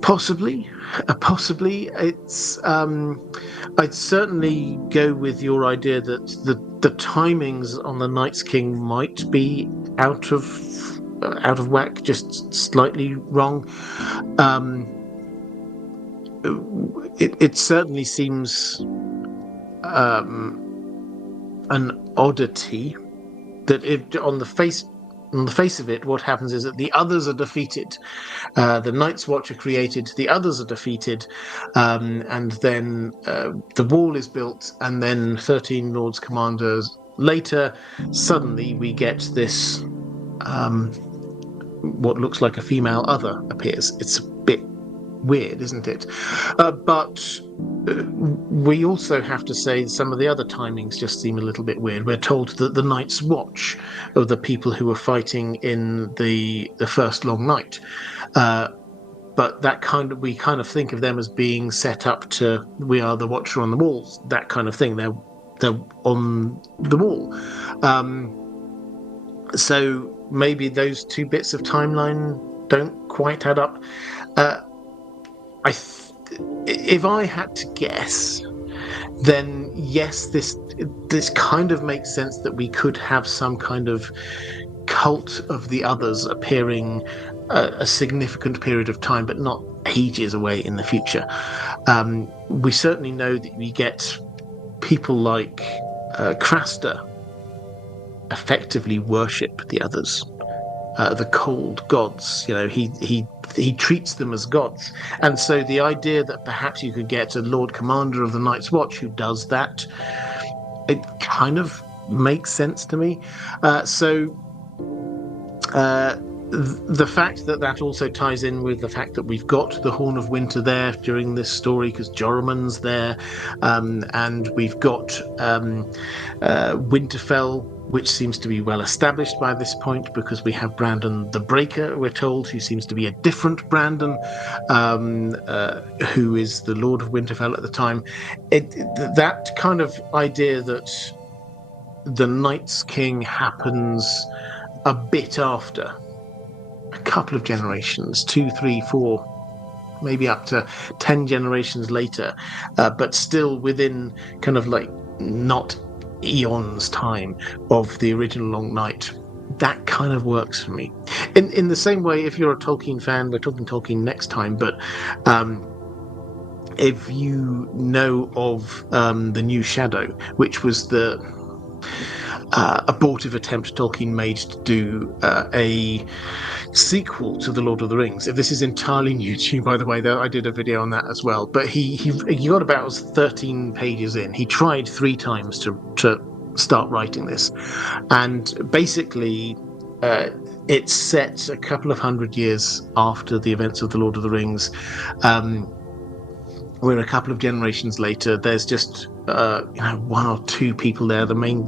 Possibly. It's I'd certainly go with your idea that the timings on the Night's King might be out of out of whack, just slightly wrong. It certainly seems an oddity that on the face of it, what happens is that the others are defeated. The Night's Watch are created, the others are defeated, and then the wall is built, and then 13 Lords Commanders later, suddenly we get this what looks like a female other appears. It's a bit weird, isn't it? But we also have to say some of the other timings just seem a little bit weird. We're told that the Night's Watch are the people who were fighting in the first long night. But that we kind of think of them as being set up to, we are the Watcher on the walls, that kind of thing. They're on the wall. So maybe those two bits of timeline don't quite add up. If I had to guess, then yes, this kind of makes sense that we could have some kind of cult of the others appearing a significant period of time, but not ages away in the future. We certainly know that we get people like Craster effectively worship the others, the cold gods. You know, he treats them as gods, and so the idea that perhaps you could get a Lord Commander of the Night's Watch who does that, it kind of makes sense to me. The fact that also ties in with the fact that we've got the Horn of Winter there during this story because Joramun's there, and we've got Winterfell, which seems to be well established by this point because we have Brandon the Breaker, we're told, who seems to be a different Brandon, who is the Lord of Winterfell at the time. That kind of idea that the Night's King happens a bit after, a couple of generations, 2, 3, 4, maybe up to 10 generations later, but still within kind of like not eons time of the original Long Night. That kind of works for me. In the same way, if you're a Tolkien fan, we're talking Tolkien next time, but if you know of The New Shadow, which was the abortive attempt Tolkien made to do a sequel to The Lord of the Rings. If this is entirely new to you, by the way, though, I did a video on that as well. But he got about 13 pages in. He tried 3 times to start writing this, and basically it's set a couple of 100 years after the events of The Lord of the Rings. We're a couple of generations later. There's just 1 or 2 people there. The main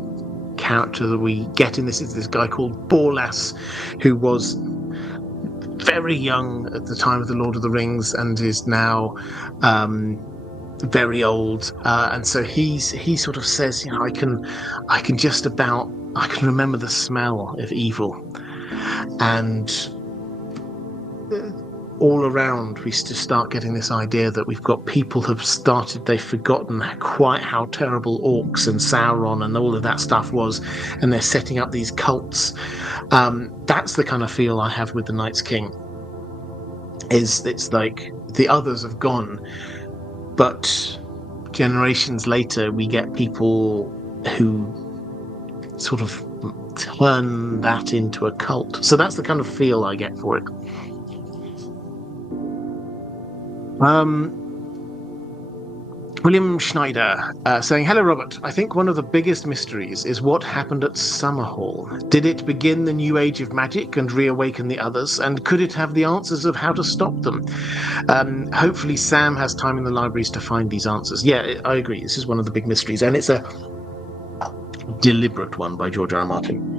character that we get in this is this guy called Borlas, who was very young at the time of The Lord of the Rings and is now very old, and so he sort of says, I can remember the smell of evil, and all around we start getting this idea that we've got people they've forgotten quite how terrible orcs and Sauron and all of that stuff was, and they're setting up these cults. That's the kind of feel I have with the Night's King. It's like the others have gone, but generations later we get people who sort of turn that into a cult. So that's the kind of feel I get for it. William Schneider saying, hello Robert, I think one of the biggest mysteries is what happened at Summerhall. Did it begin the new age of magic and reawaken the others, and could it have the answers of how to stop them? Hopefully Sam has time in the libraries to find these answers. Yeah, I agree, this is one of the big mysteries, and it's a deliberate one by George R. R. Martin.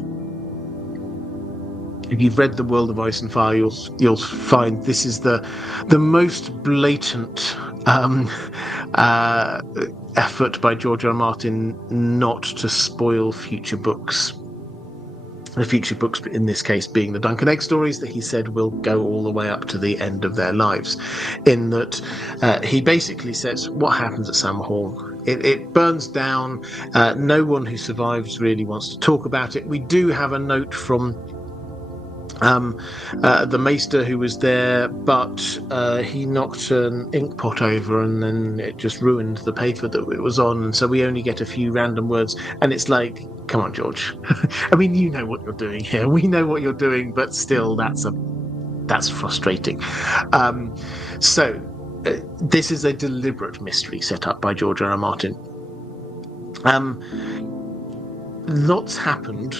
If you've read The World of Ice and Fire, you'll find this is the most blatant effort by George R. R. Martin not to spoil future books. The future books, in this case, being the Dunk and Egg stories that he said will go all the way up to the end of their lives. In that he basically says what happens at Summerhall. It burns down. No one who survives really wants to talk about it. We do have a note from the maester who was there, but he knocked an ink pot over and then it just ruined the paper that it was on. So we only get a few random words, and it's like, come on, George. I mean, you know what you're doing here. We know what you're doing, but still, that's frustrating. So this is a deliberate mystery set up by George R.R. Martin. Lots happened.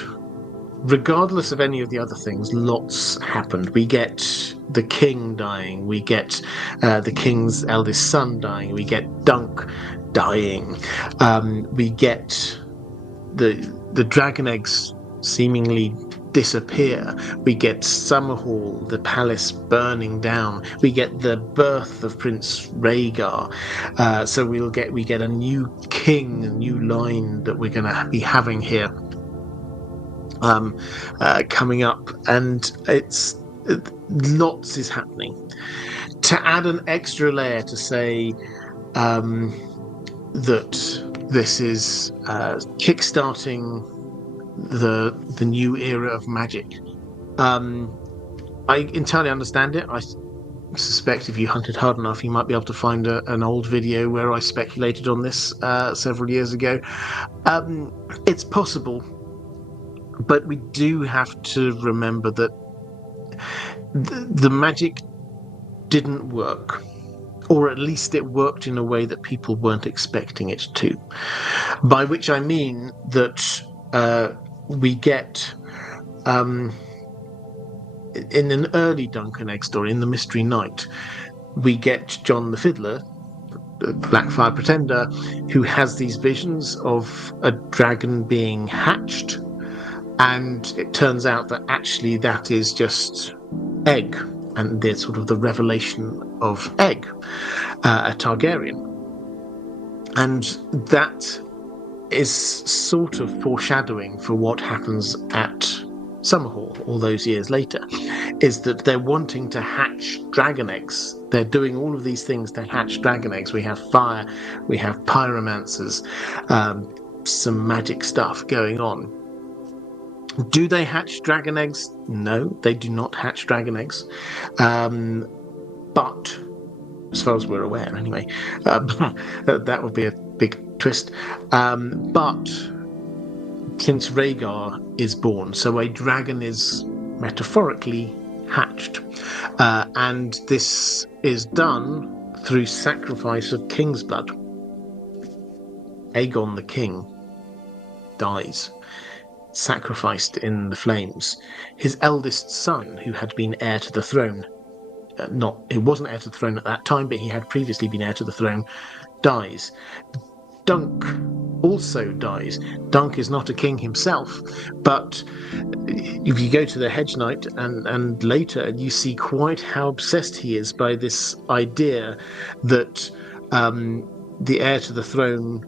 Regardless of any of the other things, lots happened. We get the king dying. We get the king's eldest son dying. We get Dunk dying. We get the dragon eggs seemingly disappear. We get Summerhall, the palace burning down. We get the birth of Prince Rhaegar. So we get a new king, a new line that we're going to be having here. Coming up, and lots is happening. To add an extra layer to say that this is kickstarting the new era of magic. I entirely understand it. I suspect if you hunted hard enough, you might be able to find an old video where I speculated on this several years ago. It's possible. But we do have to remember that the magic didn't work, or at least it worked in a way that people weren't expecting it to. By which I mean that we get, in an early Dunk and Egg story, in the Mystery Knight, we get John the Fiddler, the Blackfire Pretender, who has these visions of a dragon being hatched. And it turns out that actually that is just Egg, and there's sort of the revelation of Egg, a Targaryen. And that is sort of foreshadowing for what happens at Summerhall all those years later, is that they're wanting to hatch dragon eggs. They're doing all of these things to hatch dragon eggs. We have fire, we have pyromancers, some magic stuff going on. Do they hatch dragon eggs? No, they do not hatch dragon eggs. But, as far as we're aware anyway, that would be a big twist. But Prince Rhaegar is born, so a dragon is metaphorically hatched. And this is done through sacrifice of king's blood. Aegon the king dies, sacrificed in the flames. His eldest son, who had been heir to the throne, he wasn't heir to the throne at that time, but he had previously been heir to the throne, dies. Dunk also dies. Dunk is not a king himself, but if you go to the Hedge Knight and later, you see quite how obsessed he is by this idea that the heir to the throne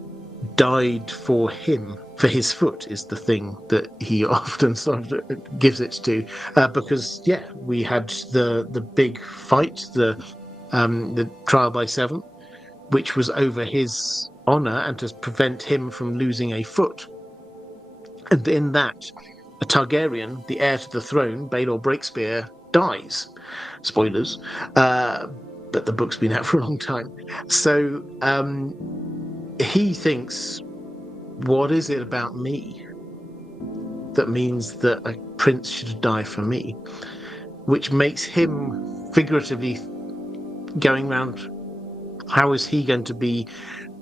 died for him. For his foot is the thing that he often sort of gives it to, because we had the big fight, the trial by 7, which was over his honor and to prevent him from losing a foot. And in that, a Targaryen, the heir to the throne, Baelor Breakspear, dies. Spoilers, but the book's been out for a long time. So he thinks, what is it about me that means that a prince should die for me? Which makes him figuratively going around, how is he going to be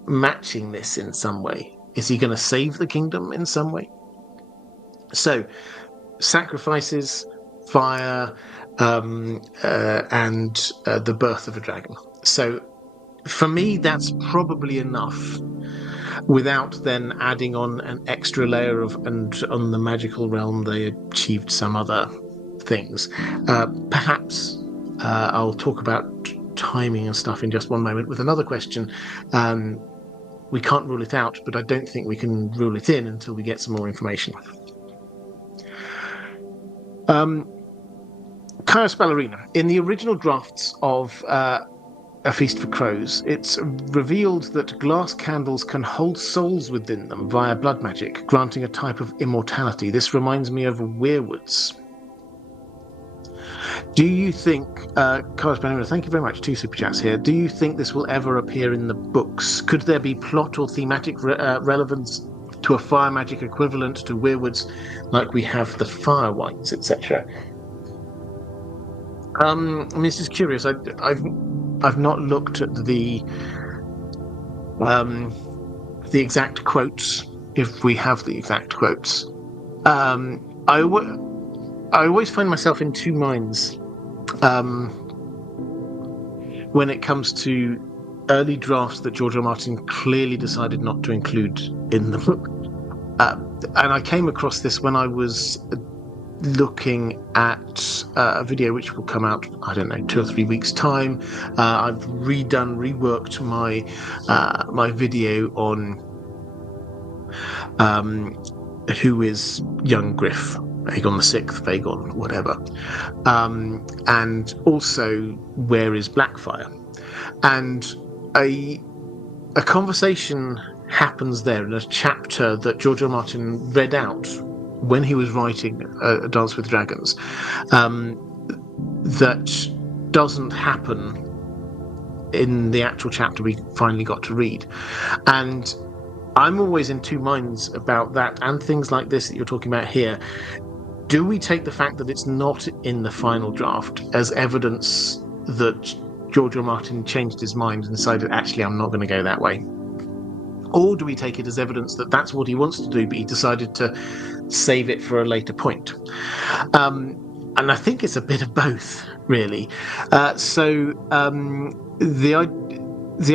matching this in some way? Is he going to save the kingdom in some way? So, sacrifices, fire, and the birth of a dragon. So, for me, that's probably enough, without then adding on an extra layer of, and on the magical realm they achieved some other things. Perhaps I'll talk about timing and stuff in just one moment with another question. We can't rule it out, but I don't think we can rule it in until we get some more information. Caius Ballerina. In the original drafts of A Feast for Crows, it's revealed that glass candles can hold souls within them via blood magic, granting a type of immortality. This reminds me of Weirwoods. Do you think, corresponding, thank you very much, 2 super chats here. Do you think this will ever appear in the books? Could there be plot or thematic relevance to a fire magic equivalent to weirwoods, like we have the fire whites, etc.? I mean, this is curious. I've not looked at the exact quotes, if we have the exact quotes. I always find myself in 2 minds when it comes to early drafts that George R. R. Martin clearly decided not to include in the book. And I came across this when I was looking at a video which will come out, I don't know, 2 or 3 weeks' time. I've reworked my video on who is young Griff, Aegon the Sixth, Aegon, whatever, and also where is Blackfire, and a conversation happens there in a chapter that George R. R. Martin read out when he was writing A Dance with Dragons, that doesn't happen in the actual chapter we finally got to read. And I'm always in 2 minds about that and things like this that you're talking about here. Do we take the fact that it's not in the final draft as evidence that George R. R. Martin changed his mind and decided, actually, I'm not going to go that way? Or do we take it as evidence that that's what he wants to do, but he decided to save it for a later point? And I think it's a bit of both, really. The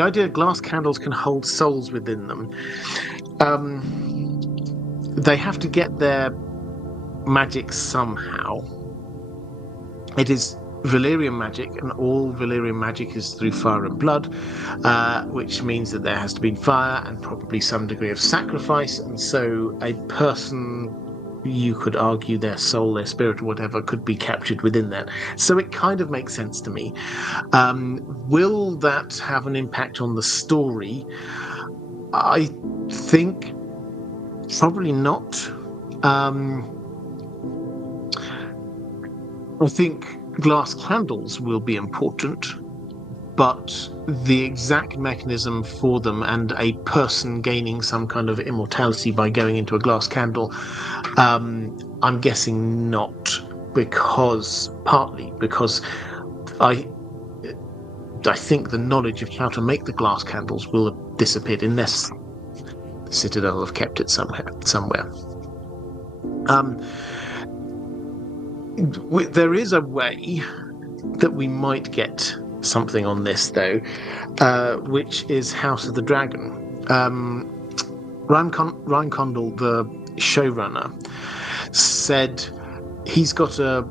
idea glass candles can hold souls within them. They have to get their magic somehow. It is Valyrian magic, and all Valyrian magic is through fire and blood, which means that there has to be fire and probably some degree of sacrifice, and so a person, you could argue their soul, their spirit, or whatever, could be captured within that. So it kind of makes sense to me. Will that have an impact on the story? I think probably not. I think glass candles will be important, but the exact mechanism for them and a person gaining some kind of immortality by going into a glass candle, I'm guessing not, partly because I think the knowledge of how to make the glass candles will have disappeared unless the Citadel have kept it somewhere. There is a way that we might get something on this, though, which is House of the Dragon. Ryan Condal, the showrunner, said he's got a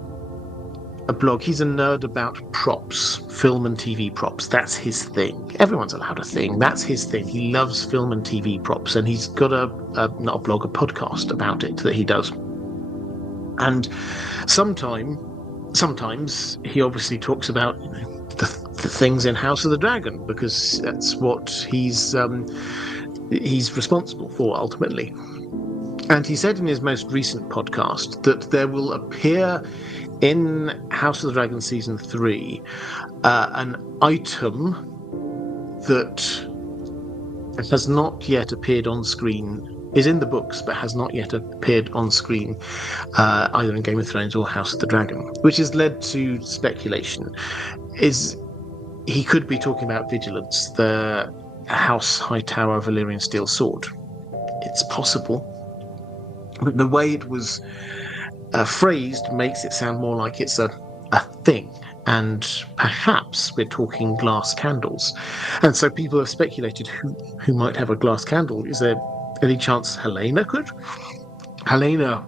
blog. He's a nerd about props, film and TV props. That's his thing. Everyone's allowed a thing. That's his thing. He loves film and TV props, and he's got not a blog, a podcast about it that he does. And sometimes he obviously talks about the things in House of the Dragon, because that's what he's responsible for ultimately. And he said in his most recent podcast that there will appear in House of the Dragon season 3 an item that has not yet appeared on screen, is in the books but has not yet appeared on screen, either in Game of Thrones or House of the Dragon, which has led to speculation. He could be talking about Vigilance, the House Hightower Valyrian steel sword. It's possible, but the way it was phrased makes it sound more like it's a thing, and perhaps we're talking glass candles. And so people have speculated who might have a glass candle. Is there any chance Helena could? Helena,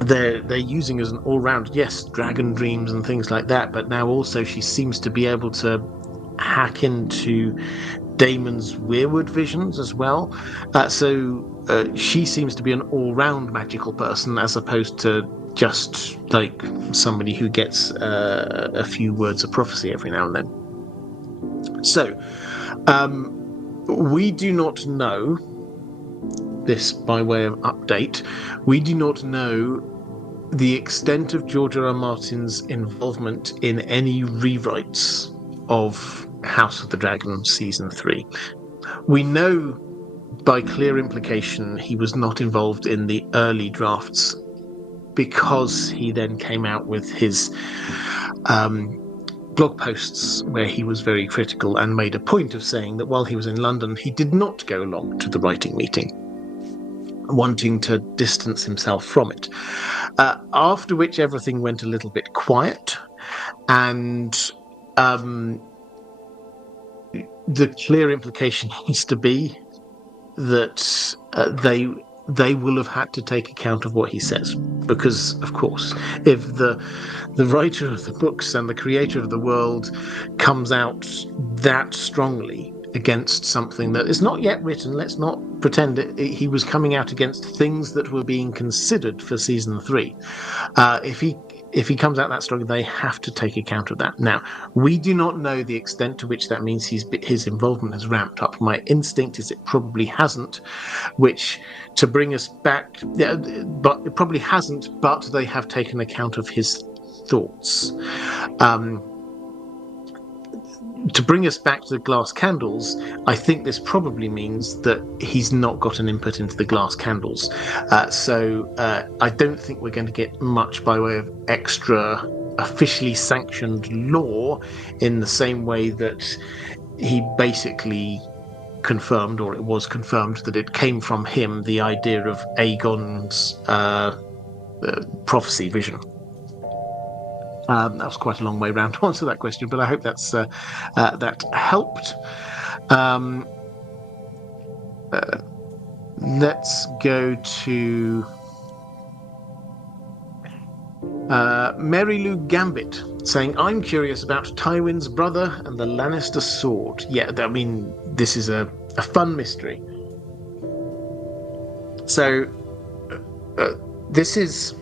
they're using as an all-round, yes, dragon dreams and things like that, but now also she seems to be able to hack into Daemon's weirwood visions as well. So she seems to be an all-round magical person, as opposed to just like somebody who gets a few words of prophecy every now and then. So we do not know, this by way of update, we do not know the extent of George R. R. Martin's involvement in any rewrites of House of the Dragon Season 3. We know by clear implication he was not involved in the early drafts because he then came out with his blog posts where he was very critical and made a point of saying that while he was in London, he did not go along to the writing meeting, wanting to distance himself from it. After which everything went a little bit quiet, and the clear implication has to be that they will have had to take account of what he says, because of course if the writer of the books and the creator of the world comes out that strongly against something that is not yet written, let's not pretend he was coming out against things that were being considered for season 3. If he comes out that strong, they have to take account of that. Now, we do not know the extent to which that means his involvement has ramped up. My instinct is it probably hasn't, which, to bring us back, but it probably hasn't, but they have taken account of his thoughts. To bring us back to the glass candles, I think this probably means that he's not got an input into the glass candles. So I don't think we're going to get much by way of extra officially sanctioned law in the same way that he basically confirmed, or it was confirmed, that it came from him, the idea of Aegon's prophecy vision. That was quite a long way round to answer that question, but I hope that's that helped. Let's go to Mary Lou Gambit saying, I'm curious about Tywin's brother and the Lannister sword. Yeah, I mean, this is a fun mystery. So, this is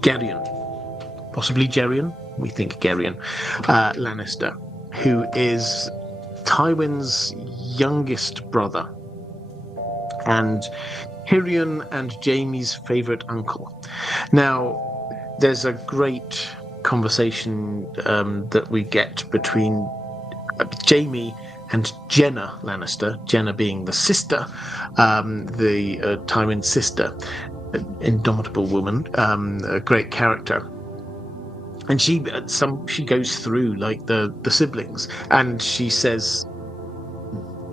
Geryon, possibly Geryon. We think Geryon Lannister, who is Tywin's youngest brother and Tyrion and Jaime's favourite uncle. Now, there's a great conversation that we get between Jaime and Jenna Lannister, Jenna being the sister, Tywin's sister, indomitable woman, a great character. And she goes through like the siblings, and she says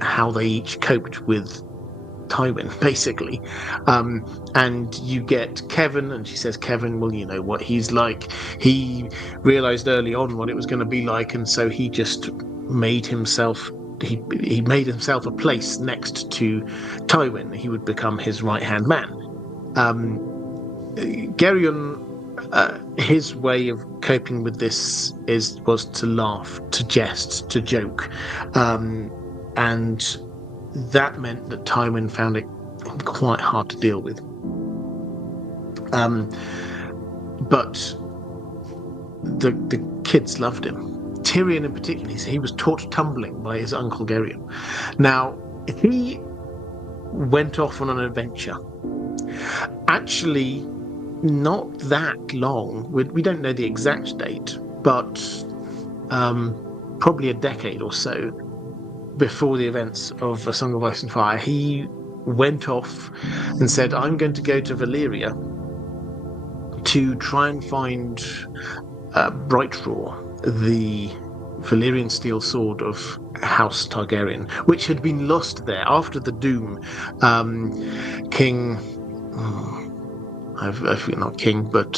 how they each coped with Tywin, basically. And you get Kevin, and she says, Kevin, well, you know what he's like. He realised early on what it was going to be like, and so he just made himself. He made himself a place next to Tywin. He would become his right-hand man. Geryon, his way of coping with this was to laugh, to jest, to joke, and that meant that Tywin found it quite hard to deal with. But the kids loved him. Tyrion in particular, he was taught tumbling by his uncle Geryon. Now, he went off on an adventure. Actually, not that long. We don't know the exact date, but probably a decade or so before the events of A Song of Ice and Fire, he went off and said, I'm going to go to Valyria to try and find Brightraw, the Valyrian steel sword of House Targaryen, which had been lost there after the Doom. King... I forget, not King, but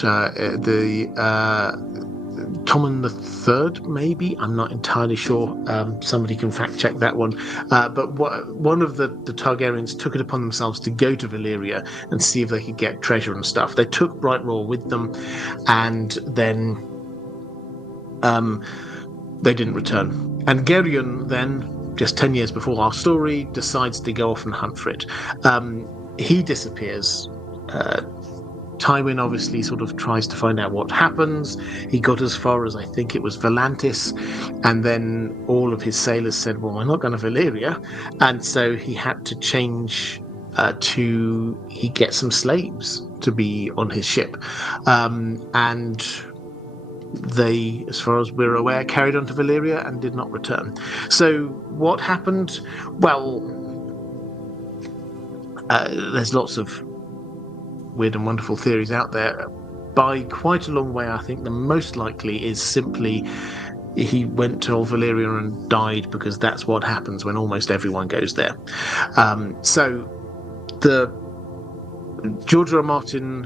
Tommen III, maybe? I'm not entirely sure. Somebody can fact check that one. But one of the Targaryens took it upon themselves to go to Valyria and see if they could get treasure and stuff. They took Brightraw with them, and then they didn't return. And Geryon then, just 10 years before our story, decides to go off and hunt for it. He disappears. Tywin obviously sort of tries to find out what happens. He got as far as, I think it was Volantis, and then all of his sailors said, well, we're not going to Valyria, and so he had to change he gets some slaves to be on his ship, and they, as far as we're aware, carried on to Valyria and did not return. So what happened? Well, there's lots of weird and wonderful theories out there. By quite a long way, I think the most likely is simply he went to Old Valyria and died, because that's what happens when almost everyone goes there. So the George R. R. Martin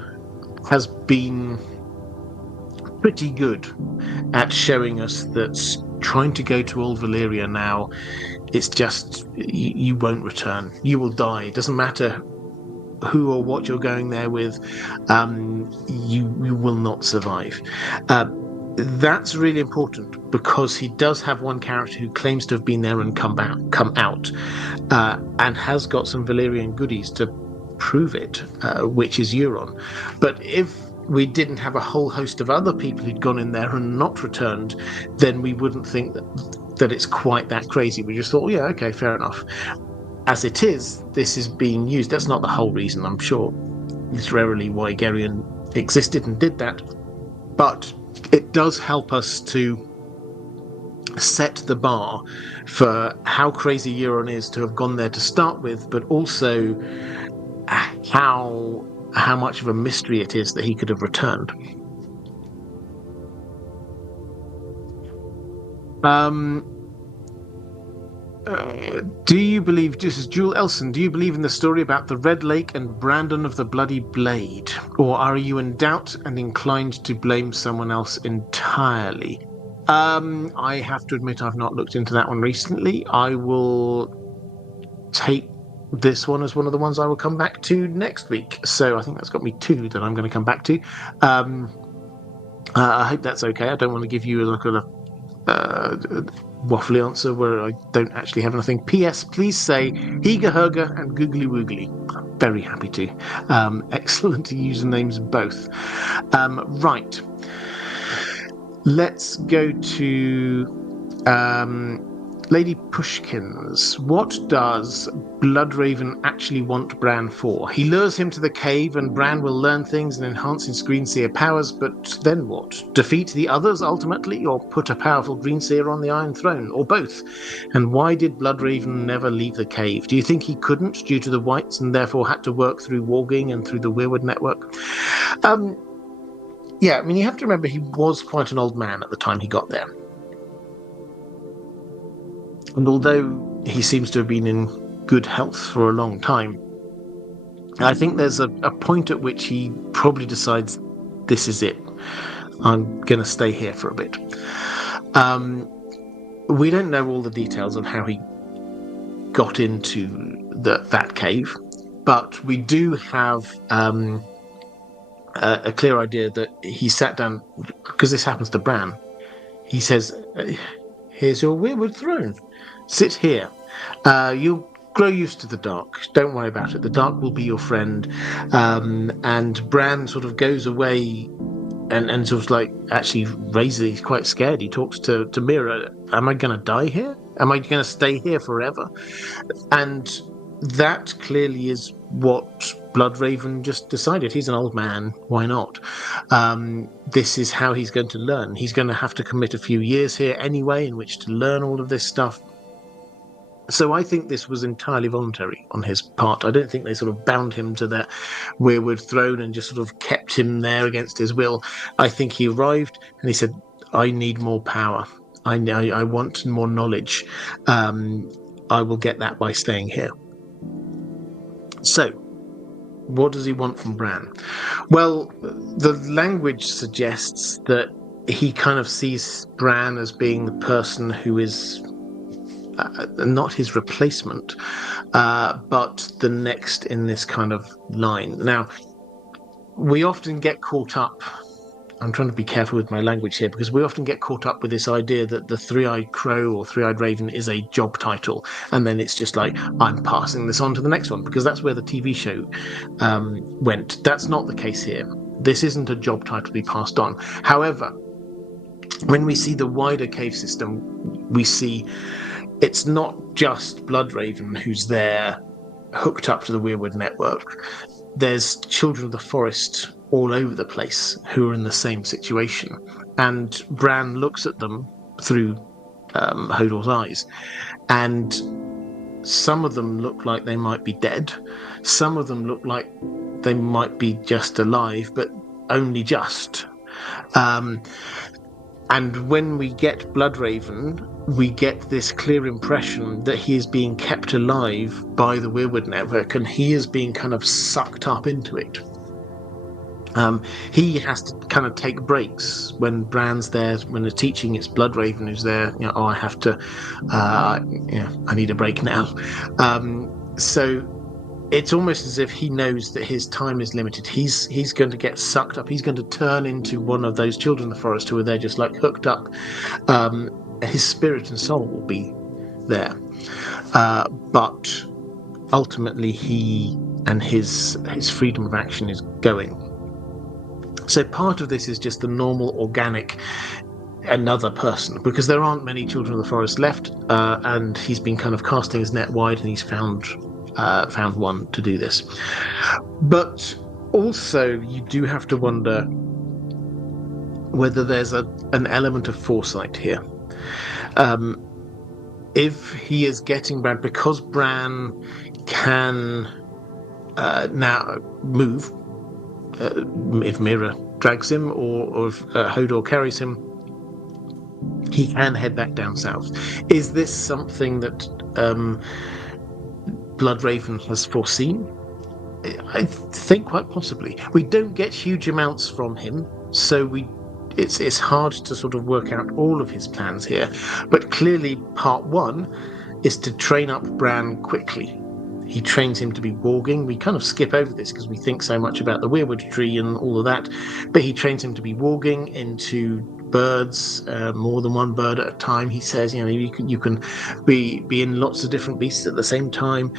has been pretty good at showing us that trying to go to Old Valyria now, it's just you won't return. You will die. It doesn't matter who or what you're going there with. You will not survive. That's really important, because he does have one character who claims to have been there and come out, and has got some Valyrian goodies to prove it, which is Euron. But if we didn't have a whole host of other people who'd gone in there and not returned, then we wouldn't think that it's quite that crazy. We just thought, yeah, okay, fair enough. As it is, this is being used. That's not the whole reason, I'm sure, literarily, why Geryon existed and did that. But it does help us to set the bar for how crazy Euron is to have gone there to start with, but also how much of a mystery it is that he could have returned. Do you believe, this is Jewel Elson, do you believe in the story about the Red Lake and Brandon of the Bloody Blade? Or are you in doubt and inclined to blame someone else entirely? I have to admit I've not looked into that one recently. I will take this one as one of the ones I will come back to next week. So I think that's got me 2 that I'm going to come back to. I hope that's okay. I don't want to give you a waffly answer where I don't actually have anything. P.S. Please say Higa Herga and Googly Woogly. I'm very happy to. Excellent usernames both. Right. Let's go to Lady Pushkins. What does Bloodraven actually want Bran for? He lures him to the cave and Bran will learn things and enhance his Greenseer powers, but then what? Defeat the others ultimately, or put a powerful Greenseer on the Iron Throne, or both? And why did Bloodraven never leave the cave? Do you think he couldn't due to the Whites and therefore had to work through Warging and through the Weirwood network? Yeah, I mean, you have to remember he was quite an old man at the time he got there. And although he seems to have been in good health for a long time, I think there's a point at which he probably decides, this is it. I'm going to stay here for a bit. We don't know all the details on how he got into that cave, but we do have a clear idea that he sat down, because this happens to Bran. He says, here's your Weirwood throne. Sit here. You'll grow used to the dark. Don't worry about it. The dark will be your friend. And Bran sort of goes away and sort of like actually raises, he's quite scared. He talks to Mira. Am I going to die here? Am I going to stay here forever? And that clearly is what Bloodraven just decided. He's an old man. Why not? This is how he's going to learn. He's going to have to commit a few years here anyway in which to learn all of this stuff. So I think this was entirely voluntary on his part. I don't think they sort of bound him to that Weirwood throne and just sort of kept him there against his will. I think he arrived and he said, I need more power. I want more knowledge. I will get that by staying here. So, what does he want from Bran? Well, the language suggests that he kind of sees Bran as being the person who is not his replacement, but the next in this kind of line. Now, we often get caught up, I'm trying to be careful with my language here, because we often get caught up with this idea that the Three-Eyed Crow or Three-Eyed Raven is a job title, and then it's just like, I'm passing this on to the next one, because that's where the TV show went. That's not the case here. This isn't a job title to be passed on. However, when we see the wider cave system, we see it's not just Bloodraven who's there hooked up to the Weirwood network. There's children of the forest all over the place who are in the same situation. And Bran looks at them through Hodor's eyes, and some of them look like they might be dead. Some of them look like they might be just alive, but only just. And when we get Bloodraven, we get this clear impression that he is being kept alive by the Weirwood network, and he is being kind of sucked up into it. He has to kind of take breaks when Bran's there, when they're teaching. It's Bloodraven who's there. I have to, I need a break now. So it's almost as if he knows that his time is limited. He's going to get sucked up. He's going to turn into one of those children of the forest who are there just like hooked up. His spirit and soul will be there. But ultimately he and his freedom of action is going. So part of this is just the normal, organic, another person, because there aren't many children of the forest left, and he's been kind of casting his net wide, and he's found one to do this. But also, you do have to wonder whether there's an element of foresight here. If he is getting Bran, because Bran can now move, if Mira drags him or if Hodor carries him, he can head back down south. Is this something that Bloodraven has foreseen? I think quite possibly. We don't get huge amounts from him, so it's hard to sort of work out all of his plans here. But clearly, part one is to train up Bran quickly. He trains him to be warging. We kind of skip over this because we think so much about the Weirwood tree and all of that, but he trains him to be warging into birds, more than one bird at a time. He says, you can be in lots of different beasts at the same time.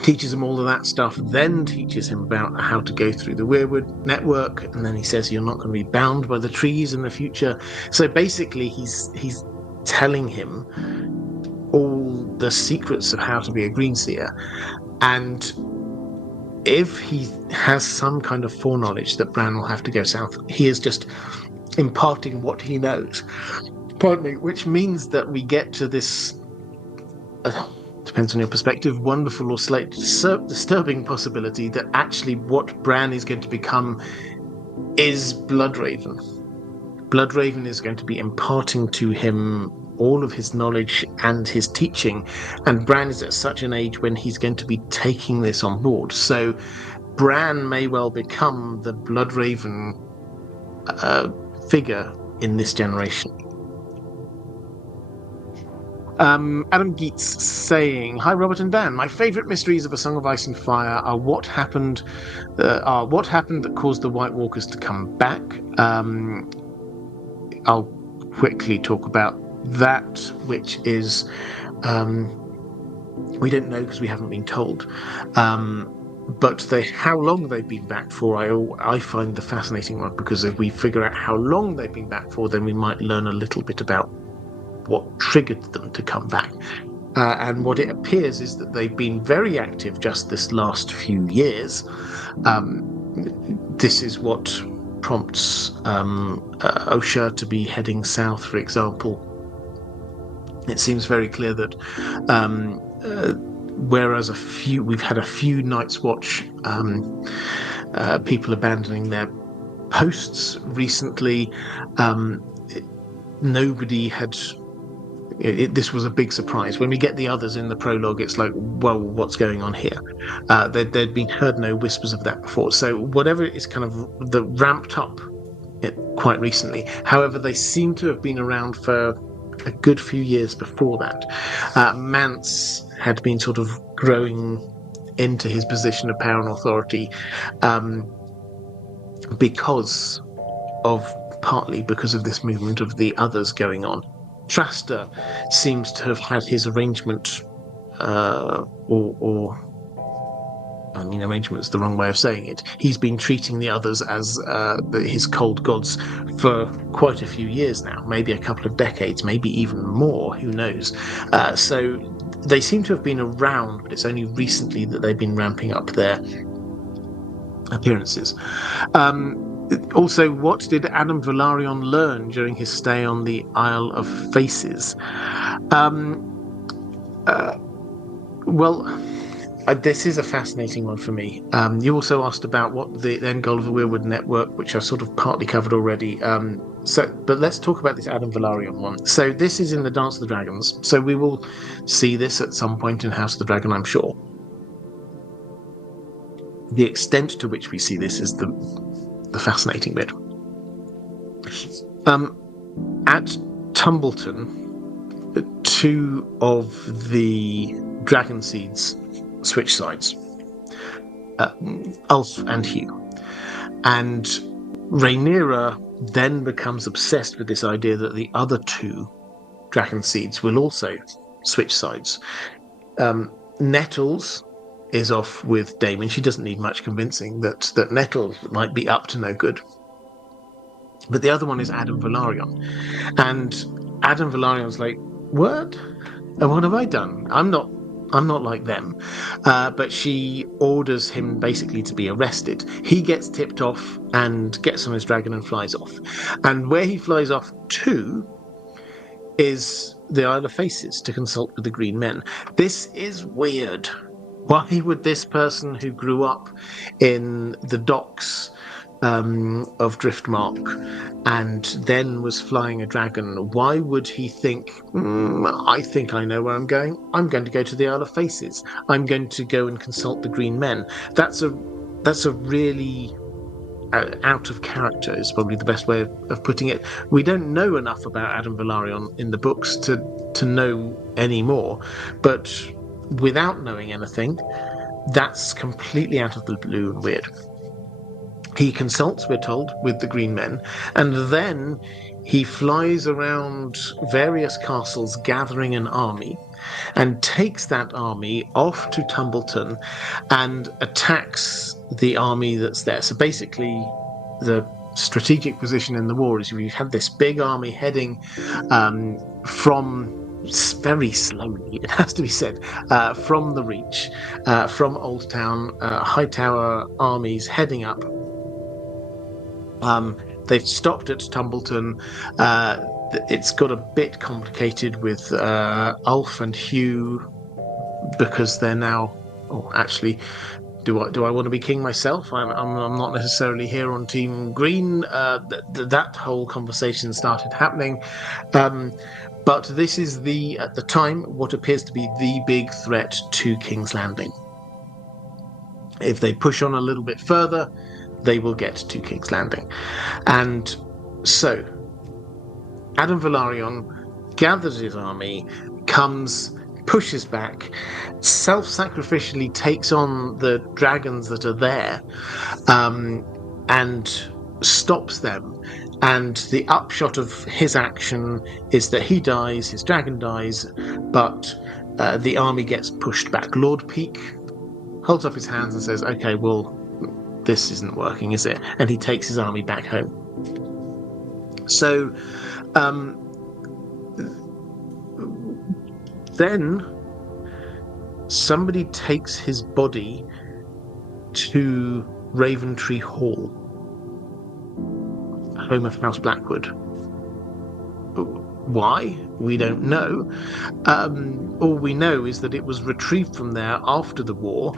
Teaches him all of that stuff, then teaches him about how to go through the Weirwood network, and then he says you're not going to be bound by the trees in the future. So basically, he's telling him all the secrets of how to be a Greenseer, and if he has some kind of foreknowledge that Bran will have to go south, he is just imparting what he knows. Pardon me, which means that we get to this, depends on your perspective, wonderful or slightly disturbing possibility that actually what Bran is going to become is Bloodraven. Bloodraven is going to be imparting to him all of his knowledge and his teaching, and Bran is at such an age when he's going to be taking this on board. So Bran may well become the Bloodraven figure in this generation. Adam Geets saying, "Hi Robert and Dan. My favourite mysteries of A Song of Ice and Fire are what happened that caused the White Walkers to come back." I'll quickly talk about that, which is we don't know because we haven't been told. But how long they've been back for, I find the fascinating one, because if we figure out how long they've been back for, then we might learn a little bit about what triggered them to come back. And what it appears is that they've been very active just this last few years. This is what prompts Osha to be heading south, for example. It seems very clear that whereas we've had a few Night's Watch people abandoning their posts recently, nobody had. This was a big surprise. When we get the others in the prologue, it's like, whoa, what's going on here? There'd been heard no whispers of that before. So whatever is kind of the ramped up quite recently. However, they seem to have been around for a good few years before that. Mance had been sort of growing into his position of power and authority partly because of this movement of the others going on. Traster seems to have had his arrangement, arrangement's the wrong way of saying it. He's been treating the others as his cold gods for quite a few years now, maybe a couple of decades, maybe even more, who knows. So They seem to have been around, but it's only recently that they've been ramping up their appearances. Also, what did Adam Velaryon learn during his stay on the Isle of Faces? This is a fascinating one for me. You also asked about what the Engulver Weirwood network, which I've sort of partly covered already. But let's talk about this Adam Velaryon one. So this is in the Dance of the Dragons. So we will see this at some point in House of the Dragon, I'm sure. The extent to which we see this is the fascinating bit. At Tumbleton, 2 of the dragon seeds switch sides, Ulf and Hugh. And Rhaenyra then becomes obsessed with this idea that the other 2 dragon seeds will also switch sides. Nettles is off with Daemon. She doesn't need much convincing that Nettles might be up to no good. But the other one is Adam Velaryon. And Adam Velaryon's like, what? And what have I done? I'm not like them. But she orders him basically to be arrested. He gets tipped off and gets on his dragon and flies off. And where he flies off to is the Isle of Faces to consult with the Green Men. This is weird. Why would this person who grew up in the docks of Driftmark and then was flying a dragon, why would he think, I think I know where I'm going. I'm going to go to the Isle of Faces. I'm going to go and consult the Green Men. That's a really out of character is probably the best way of putting it. We don't know enough about Adam Velaryon in the books to know any more, but without knowing anything, that's completely out of the blue and weird. He consults, we're told, with the Green Men, and then he flies around various castles gathering an army and takes that army off to Tumbleton and attacks the army that's there. So basically, the strategic position in the war is you've had this big army heading from very slowly, it has to be said, from the Reach, from Old Town, Hightower armies heading up. They've stopped at Tumbleton. It's got a bit complicated with Ulf and Hugh because they're now. Oh, actually, do I want to be king myself? I'm not necessarily here on Team Green. That whole conversation started happening. But this is at the time, what appears to be the big threat to King's Landing. If they push on a little bit further, they will get to King's Landing. And so, Adam Velaryon gathers his army, pushes back, self-sacrificially takes on the dragons that are there, and stops them. And the upshot of his action is that he dies, his dragon dies, but the army gets pushed back. Lord Peake holds up his hands and says, okay, well, this isn't working, is it? And he takes his army back home. So then somebody takes his body to Raventree Hall, home of House Blackwood. Why? We don't know. All we know is that it was retrieved from there after the war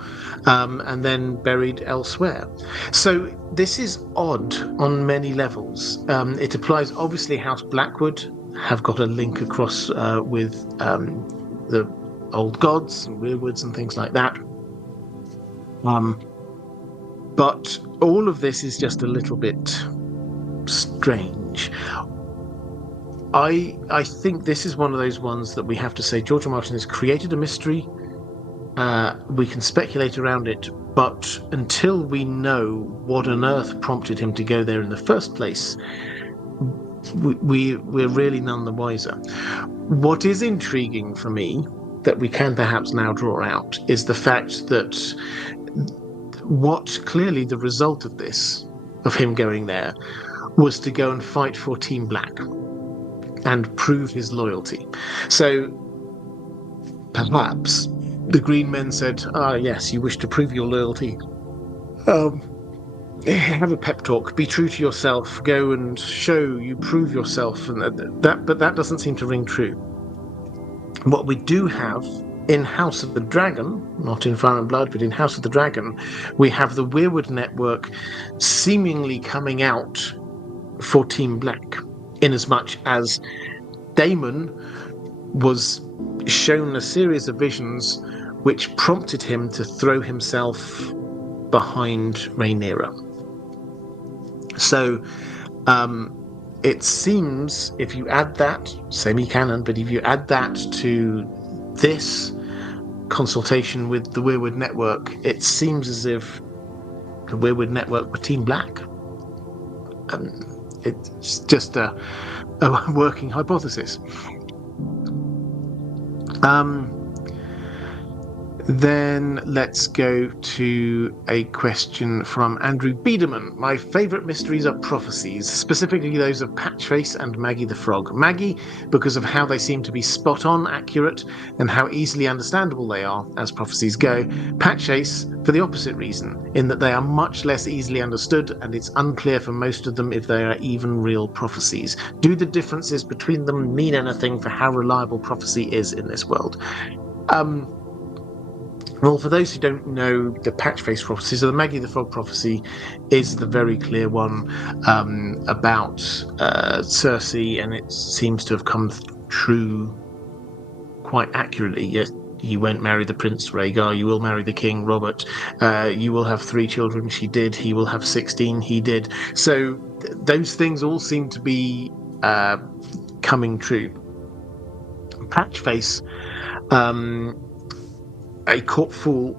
and then buried elsewhere. So this is odd on many levels. It applies, obviously, House Blackwood have got a link across with the old gods and weirwoods and things like that. But all of this is just a little bit strange. I think this is one of those ones that we have to say George R. Martin has created a mystery. We can speculate around it, but until we know what on earth prompted him to go there in the first place, we're really none the wiser. What is intriguing for me, that we can perhaps now draw out, is the fact that what clearly the result of this, of him going there, was to go and fight for Team Black and prove his loyalty. So perhaps the Green Men said, yes, you wish to prove your loyalty. Have a pep talk. Be true to yourself. Go and show you prove yourself, and but that doesn't seem to ring true. What we do have in House of the Dragon, not in Fire and Blood, but in House of the Dragon, we have the Weirwood Network seemingly coming out for Team Black, inasmuch as Daemon was shown a series of visions which prompted him to throw himself behind Rhaenyra. So it seems, if you add that, semi-canon, but if you add that to this consultation with the Weirwood Network, it seems as if the Weirwood Network were Team Black. It's just a working hypothesis. Then let's go to a question from Andrew Biederman. My favourite mysteries are prophecies, specifically those of Patchface and Maggie the Frog. Maggie, because of how they seem to be spot-on accurate and how easily understandable they are, as prophecies go. Patchface, for the opposite reason, in that they are much less easily understood and it's unclear for most of them if they are even real prophecies. Do the differences between them mean anything for how reliable prophecy is in this world? Well, for those who don't know the Patchface prophecy, so the Maggie the Frog prophecy is the very clear one about Cersei, and it seems to have come true quite accurately. Yes, you won't marry the Prince Rhaegar, you will marry the King Robert, you will have 3 children, she did, he will have 16, he did. So those things all seem to be coming true. Patchface, a court fool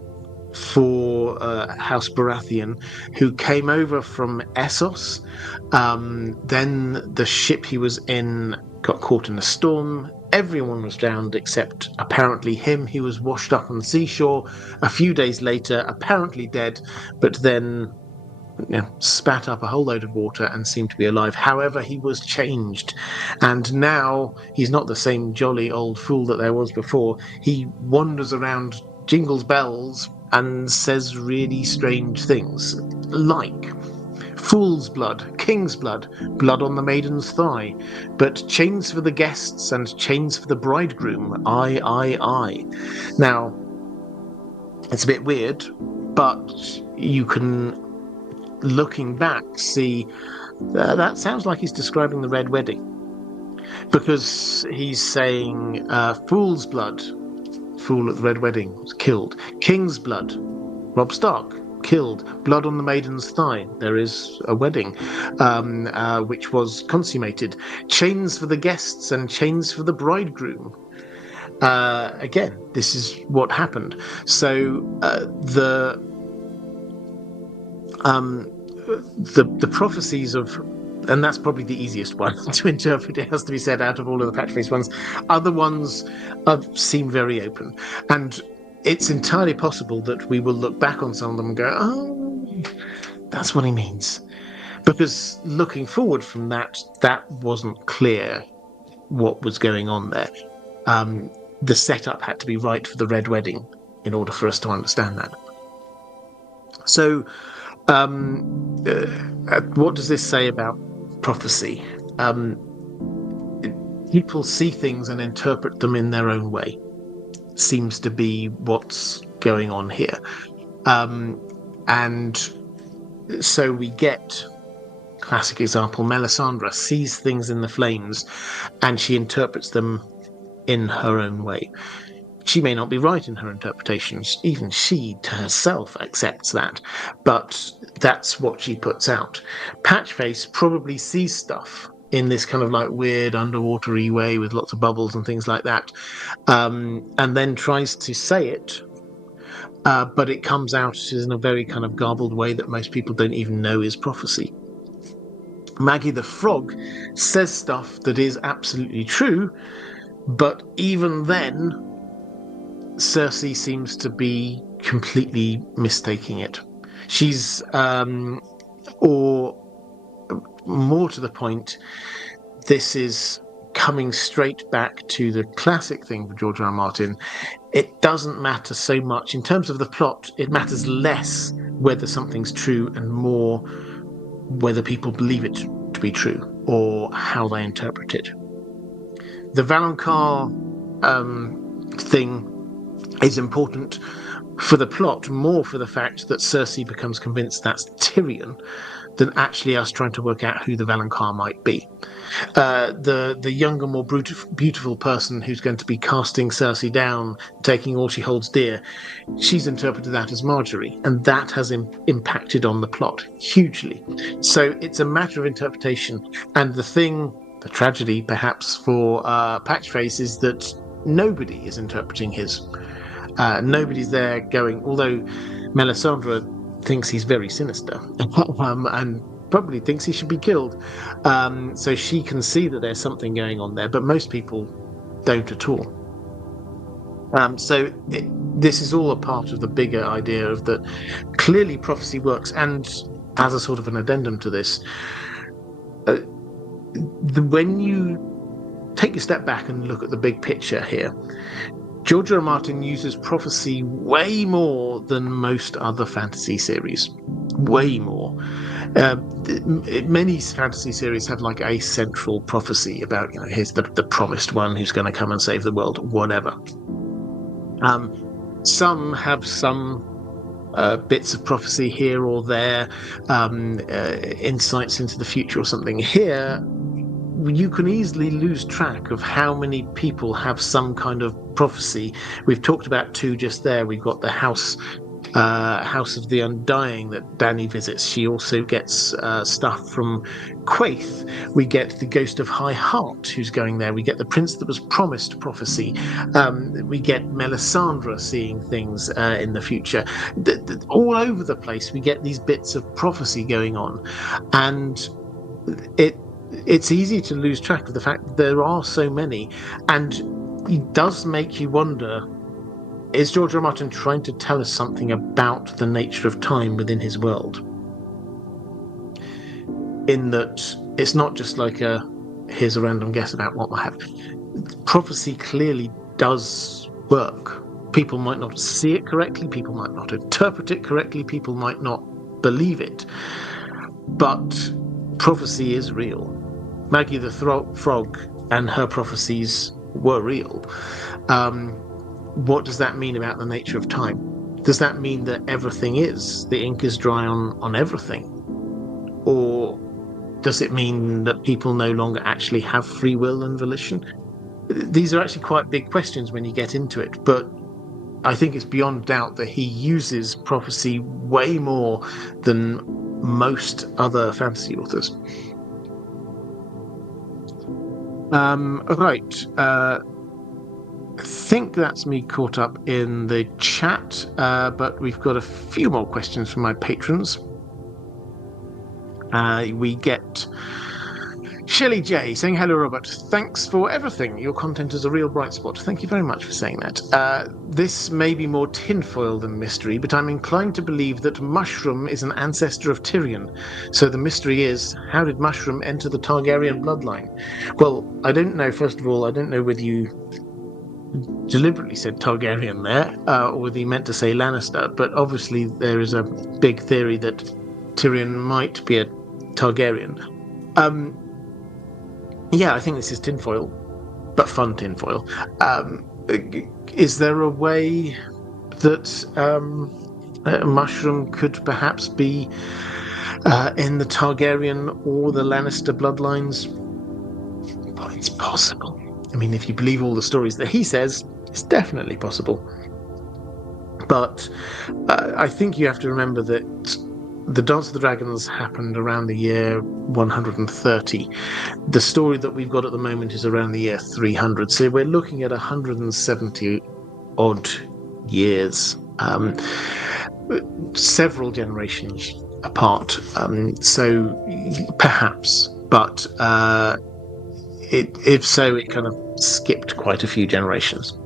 for House Baratheon, who came over from Essos. Then the ship he was in got caught in a storm. Everyone was drowned except apparently him. He was washed up on the seashore a few days later, apparently dead, but then spat up a whole load of water and seemed to be alive. However, he was changed, and now he's not the same jolly old fool that there was before. He wanders around, jingles bells, and says really strange things, like fool's blood, king's blood, blood on the maiden's thigh, but chains for the guests and chains for the bridegroom, I. Now, it's a bit weird, but you can, looking back, see that sounds like he's describing the Red Wedding, because he's saying fool's blood, fool at the Red Wedding, was killed. King's blood, Robb Stark, killed. Blood on the maiden's thigh, there is a wedding which was consummated. Chains for the guests and chains for the bridegroom. Again, this is what happened. So the prophecies of, and that's probably the easiest one to interpret, it has to be said, out of all of the Patchface ones. Other ones seem very open, and it's entirely possible that we will look back on some of them and go, oh, that's what he means, because looking forward from that wasn't clear what was going on there. The setup had to be right for the Red Wedding in order for us to understand that. So what does this say about prophecy? People see things and interpret them in their own way. Seems to be what's going on here. And so we get, classic example, Melisandre sees things in the flames and she interprets them in her own way. She may not be right in her interpretations. Even she to herself accepts that, but that's what she puts out. Patchface probably sees stuff in this kind of like weird underwatery way with lots of bubbles and things like that, and then tries to say it, but it comes out in a very kind of garbled way that most people don't even know is prophecy. Maggie the Frog says stuff that is absolutely true, but even then, Cersei seems to be completely mistaking it. She's, or more to the point, this is coming straight back to the classic thing for George R. R. Martin, it doesn't matter so much in terms of the plot. It matters less whether something's true and more whether people believe it to be true or how they interpret it. The Valonqar thing is important for the plot, more for the fact that Cersei becomes convinced that's Tyrion than actually us trying to work out who the Valonqar might be. The younger, more beautiful person who's going to be casting Cersei down, taking all she holds dear, she's interpreted that as Marjorie, and that has impacted on the plot hugely. So it's a matter of interpretation, and the tragedy perhaps for Patchface is that nobody is interpreting his. Nobody's there going, although Melisandre thinks he's very sinister and probably thinks he should be killed. So she can see that there's something going on there, but most people don't at all. This is all a part of the bigger idea of that clearly prophecy works. And as a sort of an addendum to this, when you take a step back and look at the big picture here, George R. R. Martin uses prophecy way more than most other fantasy series. Way more. Many fantasy series have like a central prophecy about, here's the promised one who's going to come and save the world, whatever. Some have some bits of prophecy here or there, insights into the future or something. Here, you can easily lose track of how many people have some kind of prophecy. We've talked about two just there. We've got the House of the Undying that Dany visits. She also gets stuff from Quaithe. We get the Ghost of High Heart who's going there. We get the Prince that was promised prophecy. We get Melisandre seeing things in the future. All over the place we get these bits of prophecy going on, and it's easy to lose track of the fact that there are so many, and it does make you wonder, is George R. R. Martin trying to tell us something about the nature of time within his world? In that it's not just like here's a random guess about what will happen. Prophecy clearly does work. People might not see it correctly, people might not interpret it correctly, people might not believe it, but prophecy is real. Maggie the Frog and her prophecies were real. What does that mean about the nature of time? Does that mean that everything the ink is dry on everything? Or does it mean that people no longer actually have free will and volition? These are actually quite big questions when you get into it, but I think it's beyond doubt that he uses prophecy way more than most other fantasy authors. Right. I think that's me caught up in the chat, but we've got a few more questions from my patrons. We get Shelley J saying, hello, Robert. Thanks for everything. Your content is a real bright spot. Thank you very much for saying that. This may be more tinfoil than mystery, but I'm inclined to believe that Mushroom is an ancestor of Tyrion. So the mystery is, how did Mushroom enter the Targaryen bloodline? Well, I don't know. First of all, I don't know whether you deliberately said Targaryen there, or whether you meant to say Lannister, but obviously there is a big theory that Tyrion might be a Targaryen. Yeah, I think this is tinfoil, but fun tinfoil. Is there a way that Mushroom could perhaps be in the Targaryen or the Lannister bloodlines? Well, it's possible. I mean, if you believe all the stories that he says, it's definitely possible. But I think you have to remember that the Dance of the Dragons happened around the year 130. The story that we've got at the moment is around the year 300. So we're looking at 170 odd years, several generations apart. So perhaps, but if so, it kind of skipped quite a few generations.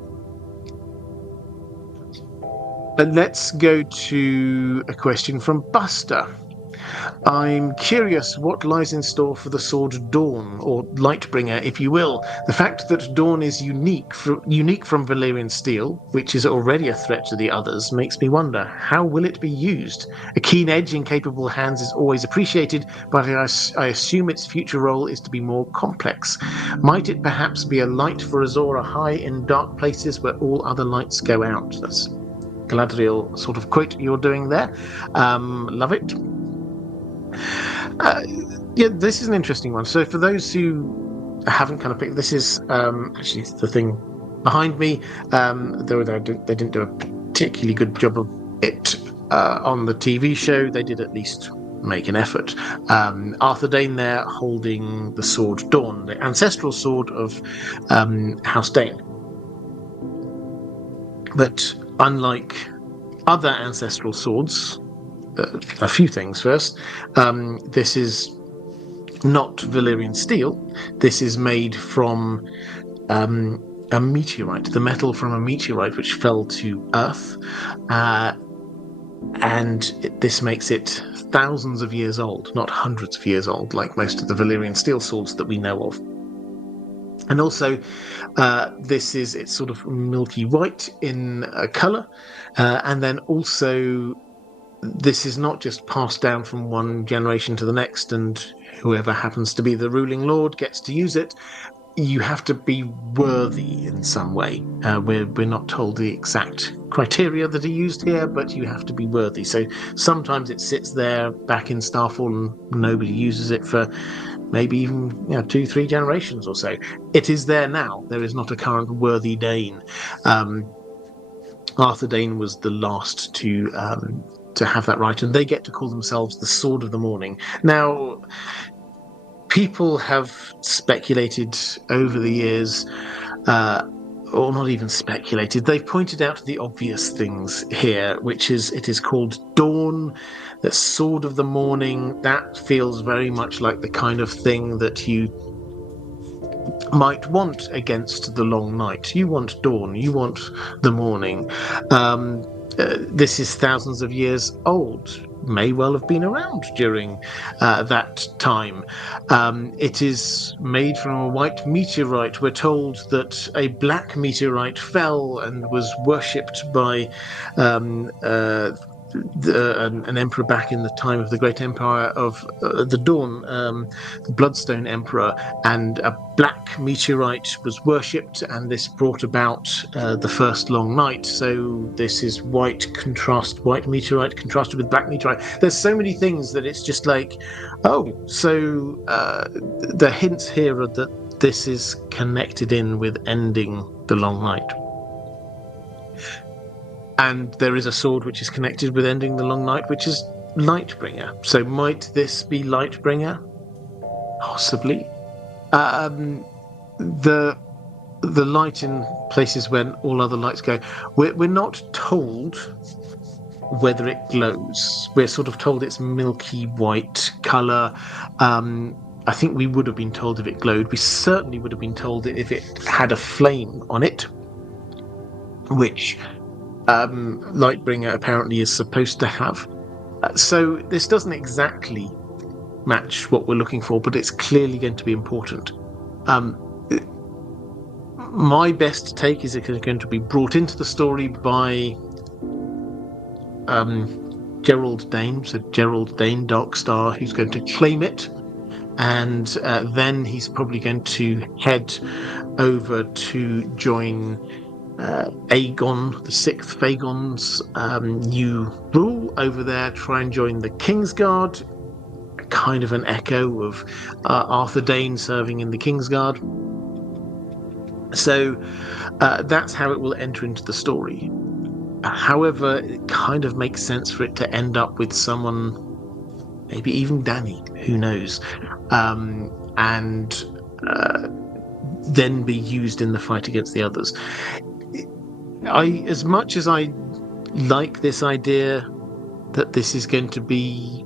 But let's go to a question from Buster. I'm curious what lies in store for the sword Dawn, or Lightbringer, if you will. The fact that Dawn is unique from Valyrian steel, which is already a threat to the others, makes me wonder, how will it be used? A keen edge in capable hands is always appreciated, but I assume its future role is to be more complex. Might it perhaps be a light for Azor high in dark places where all other lights go out? That's Galadriel sort of quote you're doing there. Love it. Yeah, this is an interesting one. So for those who haven't kind of picked, this is actually the thing behind me. Though they didn't do a particularly good job of it on the TV show, they did at least make an effort. Arthur Dane there holding the sword Dawn, the ancestral sword of House Dane. But unlike other ancestral swords, a few things first. This is not Valyrian steel. This is made from a meteorite, the metal from a meteorite which fell to Earth. This makes it thousands of years old, not hundreds of years old, like most of the Valyrian steel swords that we know of. And also, it's sort of milky white in colour, and then also this is not just passed down from one generation to the next and whoever happens to be the ruling lord gets to use it. You have to be worthy in some way. We're not told the exact criteria that are used here, but you have to be worthy. So sometimes it sits there back in Starfall and nobody uses it for maybe even 2-3 generations or so. It is there now. There is not a current worthy Dane. Arthur Dane was the last to have that right, and they get to call themselves the Sword of the Morning. Now, people have speculated over the years, or not even speculated, they've pointed out the obvious things here, which is it is called Dawn, the Sword of the Morning. That feels very much like the kind of thing that you might want against the long night. You want dawn, you want the morning. This is thousands of years old, may well have been around during that time. It is made from a white meteorite. We're told that a black meteorite fell and was worshipped by an emperor back in the time of the Great Empire of the Dawn, the Bloodstone Emperor, and a black meteorite was worshipped, and this brought about the first long night. So this is white meteorite contrasted with black meteorite. There's so many things that it's just like, so the hints here are that this is connected in with ending the long night. And there is a sword which is connected with ending the long night, which is Lightbringer. So might this be Lightbringer? Possibly. The light in places when all other lights go. We're not told whether it glows. We're sort of told it's milky white colour. I think we would have been told if it glowed. We certainly would have been told if it had a flame on it, which Lightbringer apparently is supposed to have. So this doesn't exactly match what we're looking for, but it's clearly going to be important. My best take is it's going to be brought into the story by Gerald Dane, so Gerald Dane, Darkstar, who's going to claim it, and then he's probably going to head over to join Aegon, the sixth Aegon's new rule over there, try and join the Kingsguard, kind of an echo of Arthur Dane serving in the Kingsguard. So that's how it will enter into the story. However, it kind of makes sense for it to end up with someone, maybe even Dany, who knows, and then be used in the fight against the others. As much as I like this idea that this is going to be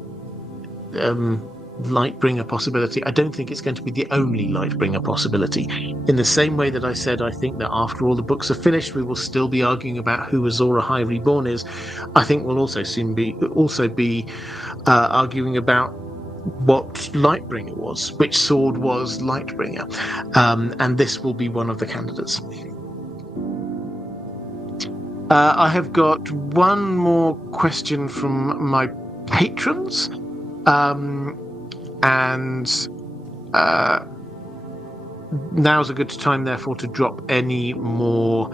Lightbringer possibility. I don't think it's going to be the only Lightbringer possibility. In the same way that I said I think that after all the books are finished, we will still be arguing about who Azor Ahai Reborn is. I think we'll also soon be arguing about what Lightbringer was, which sword was Lightbringer, and this will be one of the candidates. I have got one more question from my patrons, and now's a good time, therefore, to drop any more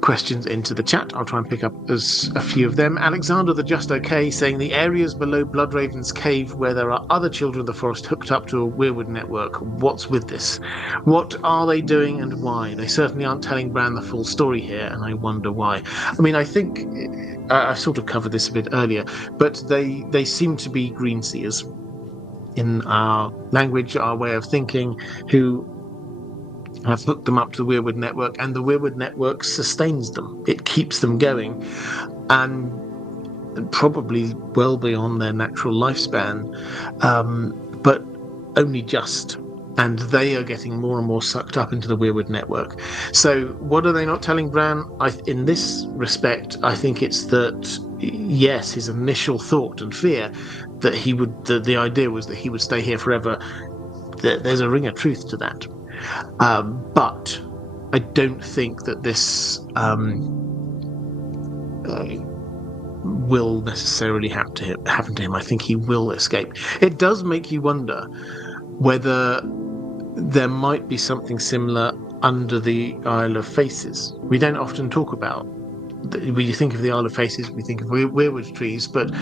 questions into the chat. I'll try and pick up a few of them. Alexander the Just Okay saying the areas below Bloodraven's cave where there are other children of the forest hooked up to a weirwood network. What's with this? What are they doing and why? They certainly aren't telling Bran the full story here, and I wonder why. I mean, I think I sort of covered this a bit earlier, but they seem to be greenseers in our language, our way of thinking, who have hooked them up to the weirwood network, and the weirwood network sustains them. It keeps them going, and probably well beyond their natural lifespan, but only just. And they are getting more and more sucked up into the weirwood network. So what are they not telling Bran? In this respect, I think it's that, yes, his initial thought and fear that he would, the idea was that he would stay here forever. There's a ring of truth to that. But I don't think that this will necessarily happen to him. I think he will escape. It does make you wonder whether there might be something similar under the Isle of Faces. We don't often talk about. When you think of the Isle of Faces, we think of weirwood trees, but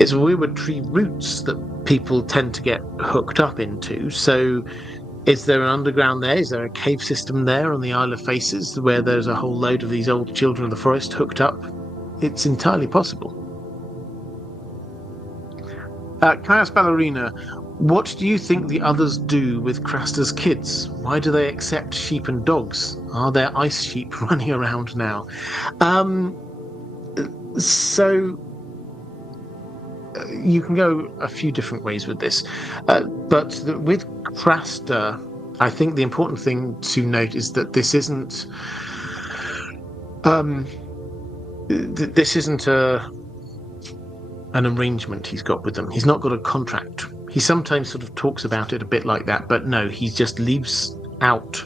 it's weirwood tree roots that people tend to get hooked up into. So is there an underground there? Is there a cave system there on the Isle of Faces where there's a whole load of these old children of the forest hooked up? It's entirely possible. Caius Ballerina, what do you think the others do with Craster's kids? Why do they accept sheep and dogs? Are there ice sheep running around now? So you can go a few different ways with this, but with Craster, I think the important thing to note is that this isn't an arrangement he's got with them. He's not got a contract. He sometimes sort of talks about it a bit like that, but no, he just leaves out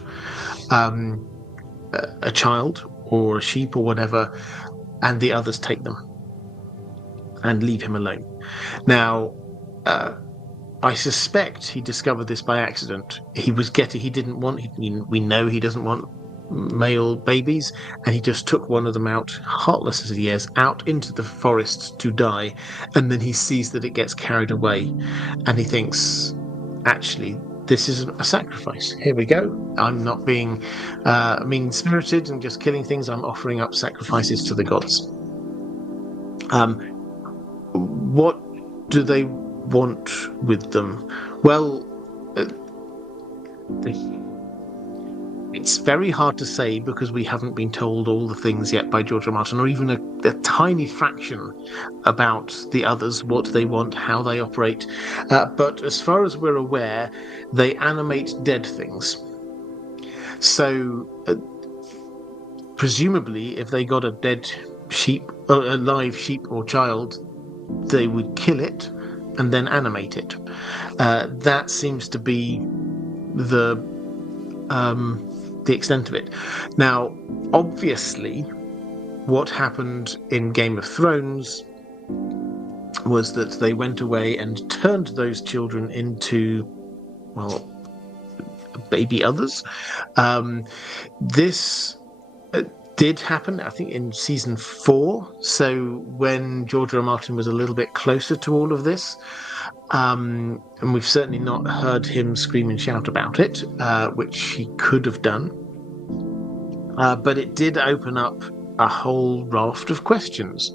a child or a sheep or whatever, and the others take them and leave him alone. Now, I suspect he discovered this by accident. We know he doesn't want male babies, and he just took one of them out, heartless as he is, out into the forest to die, and then he sees that it gets carried away, and he thinks, actually, this is a sacrifice. Here we go. I'm not being mean-spirited and just killing things. I'm offering up sacrifices to the gods. What do they want with them? Well, it's very hard to say because we haven't been told all the things yet by George R. R. Martin, or even a tiny fraction about the others, what they want, how they operate. But as far as we're aware, they animate dead things. So presumably, if they got a dead sheep, a live sheep or child, they would kill it and then animate it. That seems to be the extent of it. Now, obviously, what happened in Game of Thrones was that they went away and turned those children into, well, baby others. This did happen, I think, in season 4. So when George R. R. Martin was a little bit closer to all of this, and we've certainly not heard him scream and shout about it, which he could have done. But it did open up a whole raft of questions.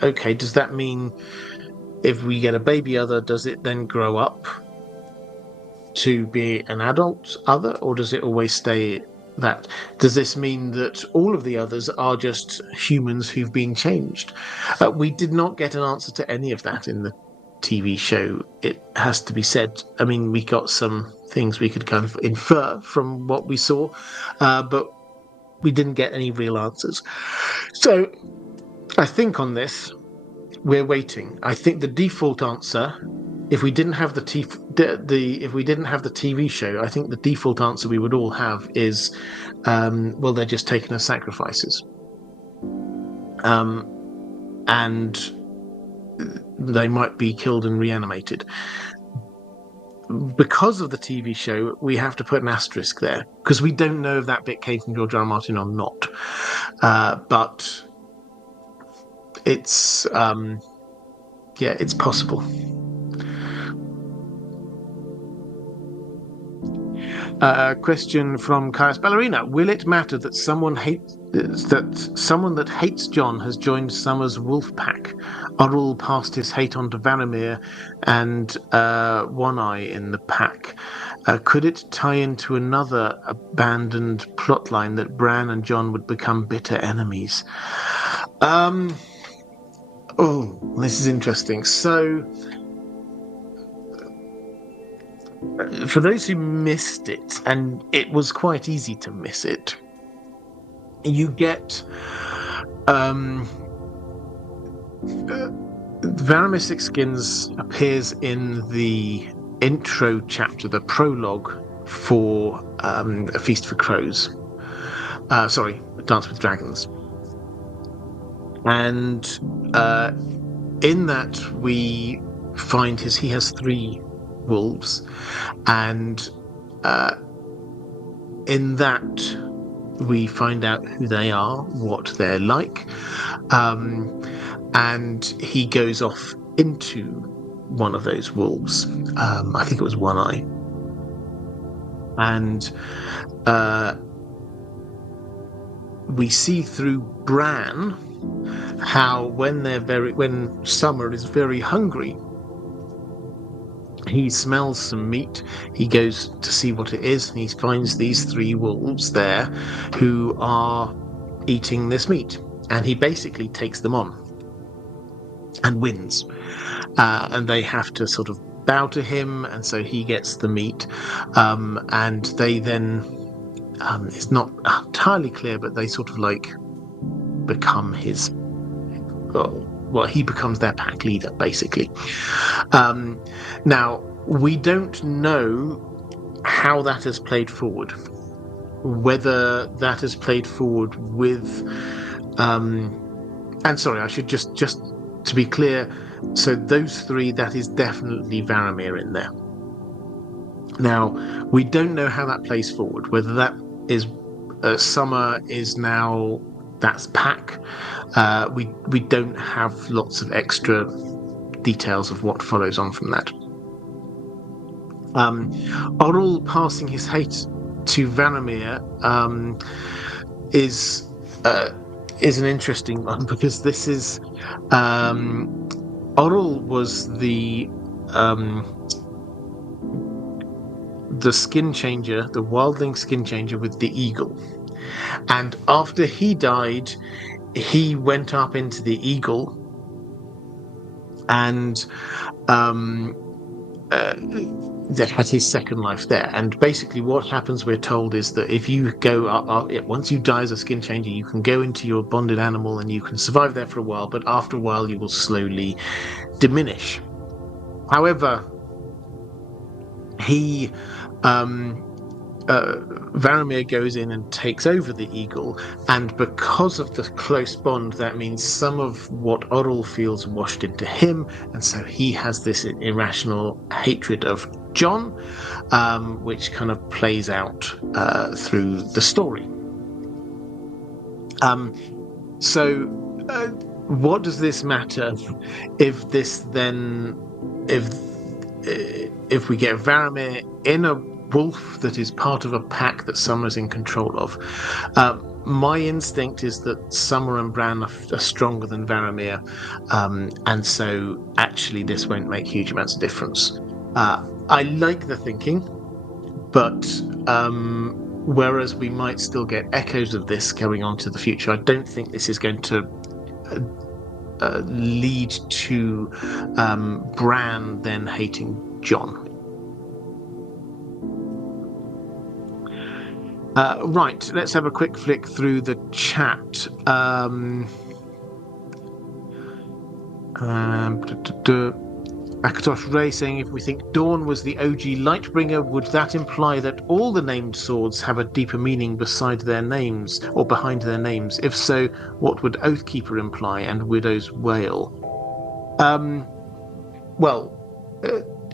Okay, does that mean if we get a baby other, does it then grow up to be an adult other, or does it always stay that? Does this mean that all of the others are just humans who've been changed? We did not get an answer to any of that in the TV show, it has to be said. I mean, we got some things we could kind of infer from what we saw, but we didn't get any real answers. So I think on this, we're waiting. I think the default answer, if we didn't have if we didn't have the TV show, I think the default answer we would all have is, well, they're just taken as sacrifices, and they might be killed and reanimated. Because of the TV show, we have to put an asterisk there because we don't know if that bit came from George R. R. Martin or not. But it's it's possible. A question from Caius Ballerina: will it matter that someone that hates Jon has joined Summer's wolf pack? Orrell passed his hate on to Varamir and One Eye in the pack. Could it tie into another abandoned plotline that Bran and Jon would become bitter enemies? Oh, this is interesting. So, for those who missed it, and it was quite easy to miss it, you get Varamir Sixskins appears in the intro chapter, the prologue for A Feast for Crows. Sorry, Dance with Dragons. And in that we find he has 3 wolves, and in that we find out who they are, what they're like, and he goes off into one of those wolves. I think it was One Eye, and we see through Bran how when Summer is very hungry, he smells some meat, he goes to see what it is, and he finds these 3 wolves there who are eating this meat, and he basically takes them on and wins, and they have to sort of bow to him, and so he gets the meat, and they then it's not entirely clear, but they sort of like become his, well, he becomes their pack leader, basically. Now, we don't know how that has played forward, whether that has played forward with and sorry, I should just to be clear, so those 3, that is definitely Varamir in there. Now, we don't know how that plays forward, whether that is Summer is now that's pack. We don't have lots of extra details of what follows on from that. Orrell passing his hate to Varamir is an interesting one, because this is Orrell was the skin changer, the wildling skin changer with the eagle. And after he died, he went up into the eagle and had his second life there. And basically what happens, we're told, is that if you go up, once you die as a skin changer, you can go into your bonded animal and you can survive there for a while, but after a while you will slowly diminish. However, he Varamir goes in and takes over the eagle, and because of the close bond, that means some of what Orrell feels washed into him, and so he has this irrational hatred of Jon, which kind of plays out through the story. So what does this matter if we get Varamir in a wolf that is part of a pack that Summer's in control of? My instinct is that Summer and Bran are stronger than Varamir, and so actually this won't make huge amounts of difference. I like the thinking, but whereas we might still get echoes of this going on to the future, I don't think this is going to lead to Bran then hating Jon. Right, let's have a quick flick through the chat. Akatosh Ray saying, if we think Dawn was the OG Lightbringer, would that imply that all the named swords have a deeper meaning beside their names or behind their names? If so, what would Oathkeeper imply and Widow's Wail?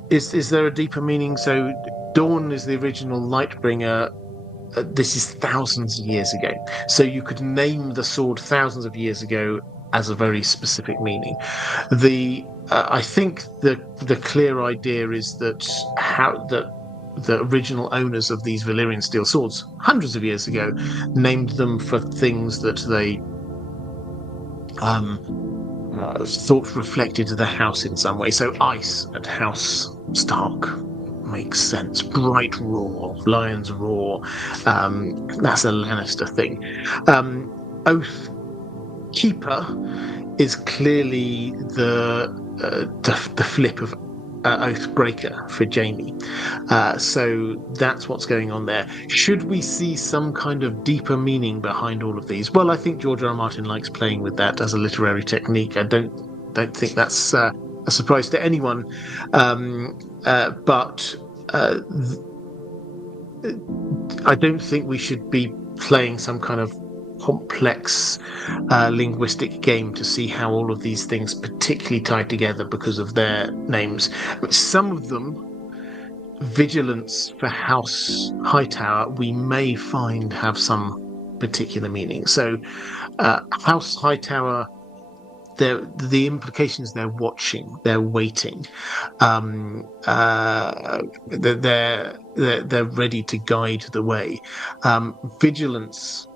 Is there a deeper meaning? So Dawn is the original Lightbringer. This is thousands of years ago. So you could name the sword thousands of years ago as a very specific meaning. I think the clear idea is that the original owners of these Valyrian steel swords, hundreds of years ago, named them for things that they thought reflected the house in some way. So ice at House Stark makes sense. Bright Roar, Lion's Roar, that's a Lannister thing. Oath Keeper is clearly the flip of Oathbreaker for Jaime. So that's what's going on there. Should we see some kind of deeper meaning behind all of these? Well, I think George R. R. Martin likes playing with that as a literary technique. I don't think that's a surprise to anyone. But I don't think we should be playing some kind of complex linguistic game to see how all of these things particularly tie together because of their names. Some of them, Vigilance for House Hightower, we may find have some particular meaning. So House Hightower, the implications, they're watching, they're waiting, they're ready to guide the way. Vigilance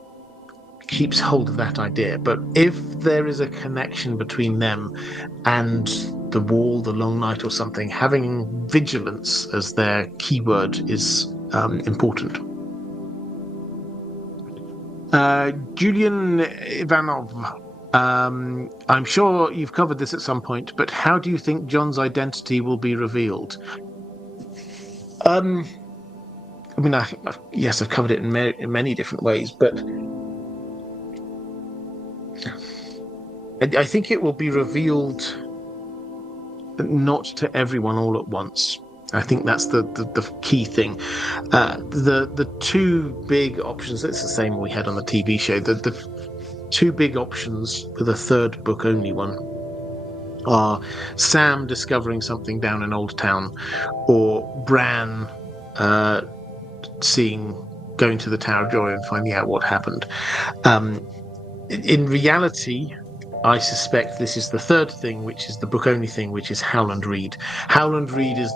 keeps hold of that idea, but if there is a connection between them and the Wall, the Long Night, or something, having vigilance as their keyword is important. Julian Ivanov, I'm sure you've covered this at some point, but how do you think Jon's identity will be revealed? Yes, I've covered it in many different ways, but I think it will be revealed not to everyone all at once. I think that's the key thing. The two big options, it's the same we had on the TV show, the two big options for the third book only one are Sam discovering something down in Old Town, or Bran going to the Tower of Joy and finding out what happened. In reality, I suspect this is the third thing, which is the book only thing, which is Howland Reed. Howland Reed is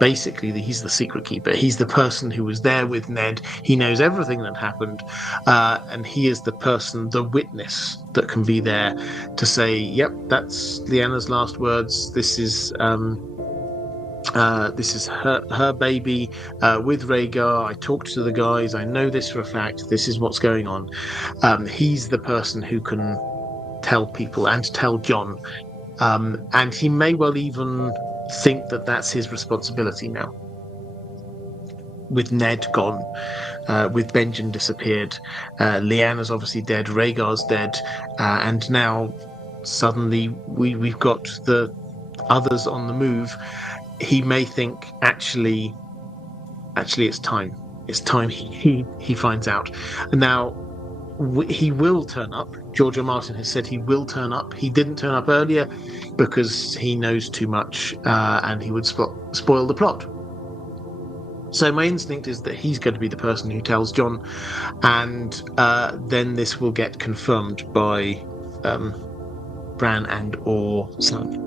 he's the secret keeper. He's the person who was there with Ned. He knows everything that happened, and he is the person, the witness, that can be there to say, yep, that's Lyanna's last words. This is her baby with Rhaegar. I talked to the guys. I know this for a fact. This is what's going on. He's the person who can tell people and tell Jon. And he may well even think that that's his responsibility now. With Ned gone, with Benjen disappeared, Lyanna's obviously dead, Rhaegar's dead, and now suddenly we've got the others on the move. He may think, actually it's time. It's time he finds out. And now he will turn up. George R. Martin has said he will turn up. He didn't turn up earlier because he knows too much and he would spoil the plot. So my instinct is that he's going to be the person who tells Jon, and then this will get confirmed by Bran and or Sam.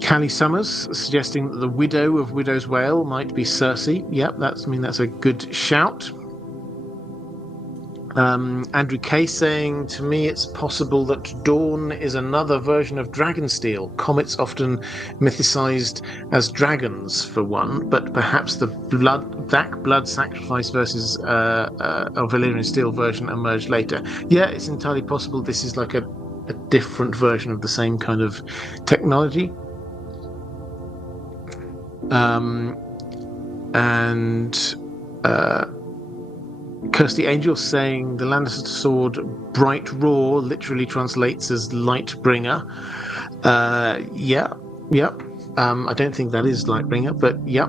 Callie Summers suggesting that the widow of Widow's Wail might be Cersei. Yep, that's a good shout. Andrew K saying, to me it's possible that Dawn is another version of Dragonsteel. Comets often mythicized as dragons for one, but perhaps the black blood sacrifice versus a Valyrian Steel version emerged later. Yeah, it's entirely possible this is like a different version of the same kind of technology. Kirsty Angel saying the Lannister sword Bright Roar literally translates as Light Bringer. Yeah. I don't think that is Light Bringer, but yeah.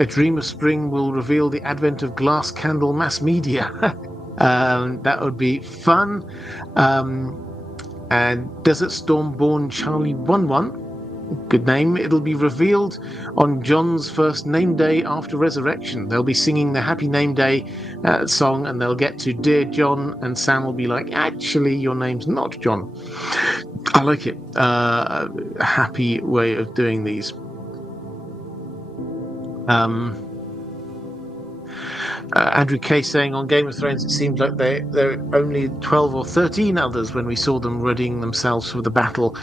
A Dream of Spring will reveal the advent of glass candle mass media. That would be fun. And Desert Stormborn Charlie 11. Good name. It'll be revealed on Jon's first name day after resurrection. They'll be singing the Happy Name Day song, and they'll get to Dear Jon, and Sam will be like, actually, your name's not Jon. I like it. A happy way of doing these. Andrew K saying on Game of Thrones, it seems like there are only 12 or 13 others when we saw them readying themselves for the battle.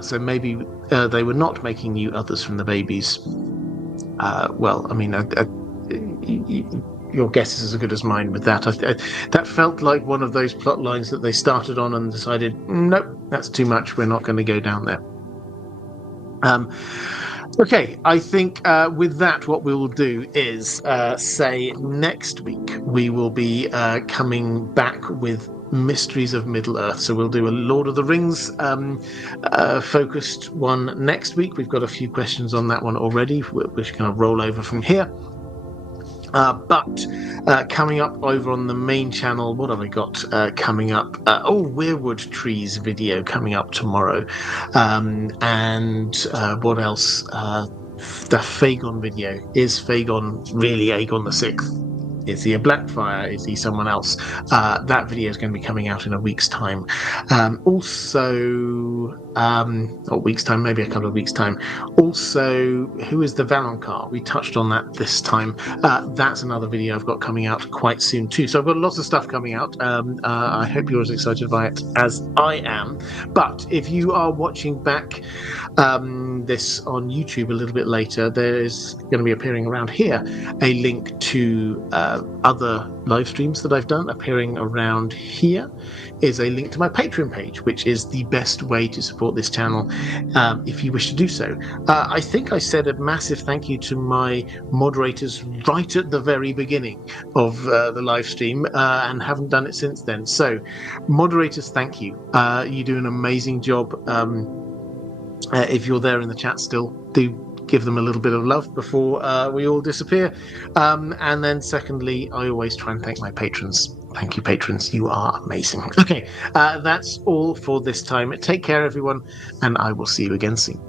So maybe they were not making new others from the babies. Well, I mean, your guess is as good as mine with that. That felt like one of those plot lines that they started on and decided, nope, that's too much. We're not going to go down there. Okay, I think with that, what we will do is say next week we will be coming back with Mysteries of Middle-earth. So we'll do a Lord of the Rings focused one next week. We've got a few questions on that one already, which kind of roll over from here. But coming up over on the main channel, what have I got coming up? Weirwood Trees video coming up tomorrow. And what else? The Fagon video. Is Fagon really Aegon the Sixth? Is he a Blackfire? Is he someone else? That video is going to be coming out in a week's time. A week's time, maybe a couple of weeks' time. Also, who is the Valonqar? We touched on that this time. That's another video I've got coming out quite soon too. So I've got lots of stuff coming out. I hope you're as excited by it as I am. But if you are watching back this on YouTube a little bit later, there's going to be appearing around here a link to other live streams that I've done. Appearing around here is a link to my Patreon page, which is the best way to support this channel if you wish to do so. I think I said a massive thank you to my moderators right at the very beginning of the live stream and haven't done it since then. So moderators, thank you. You do an amazing job. If you're there in the chat still, do give them a little bit of love before we all disappear. And then secondly, I always try and thank my patrons. Thank you, patrons. You are amazing. Okay, that's all for this time. Take care, everyone, and I will see you again soon.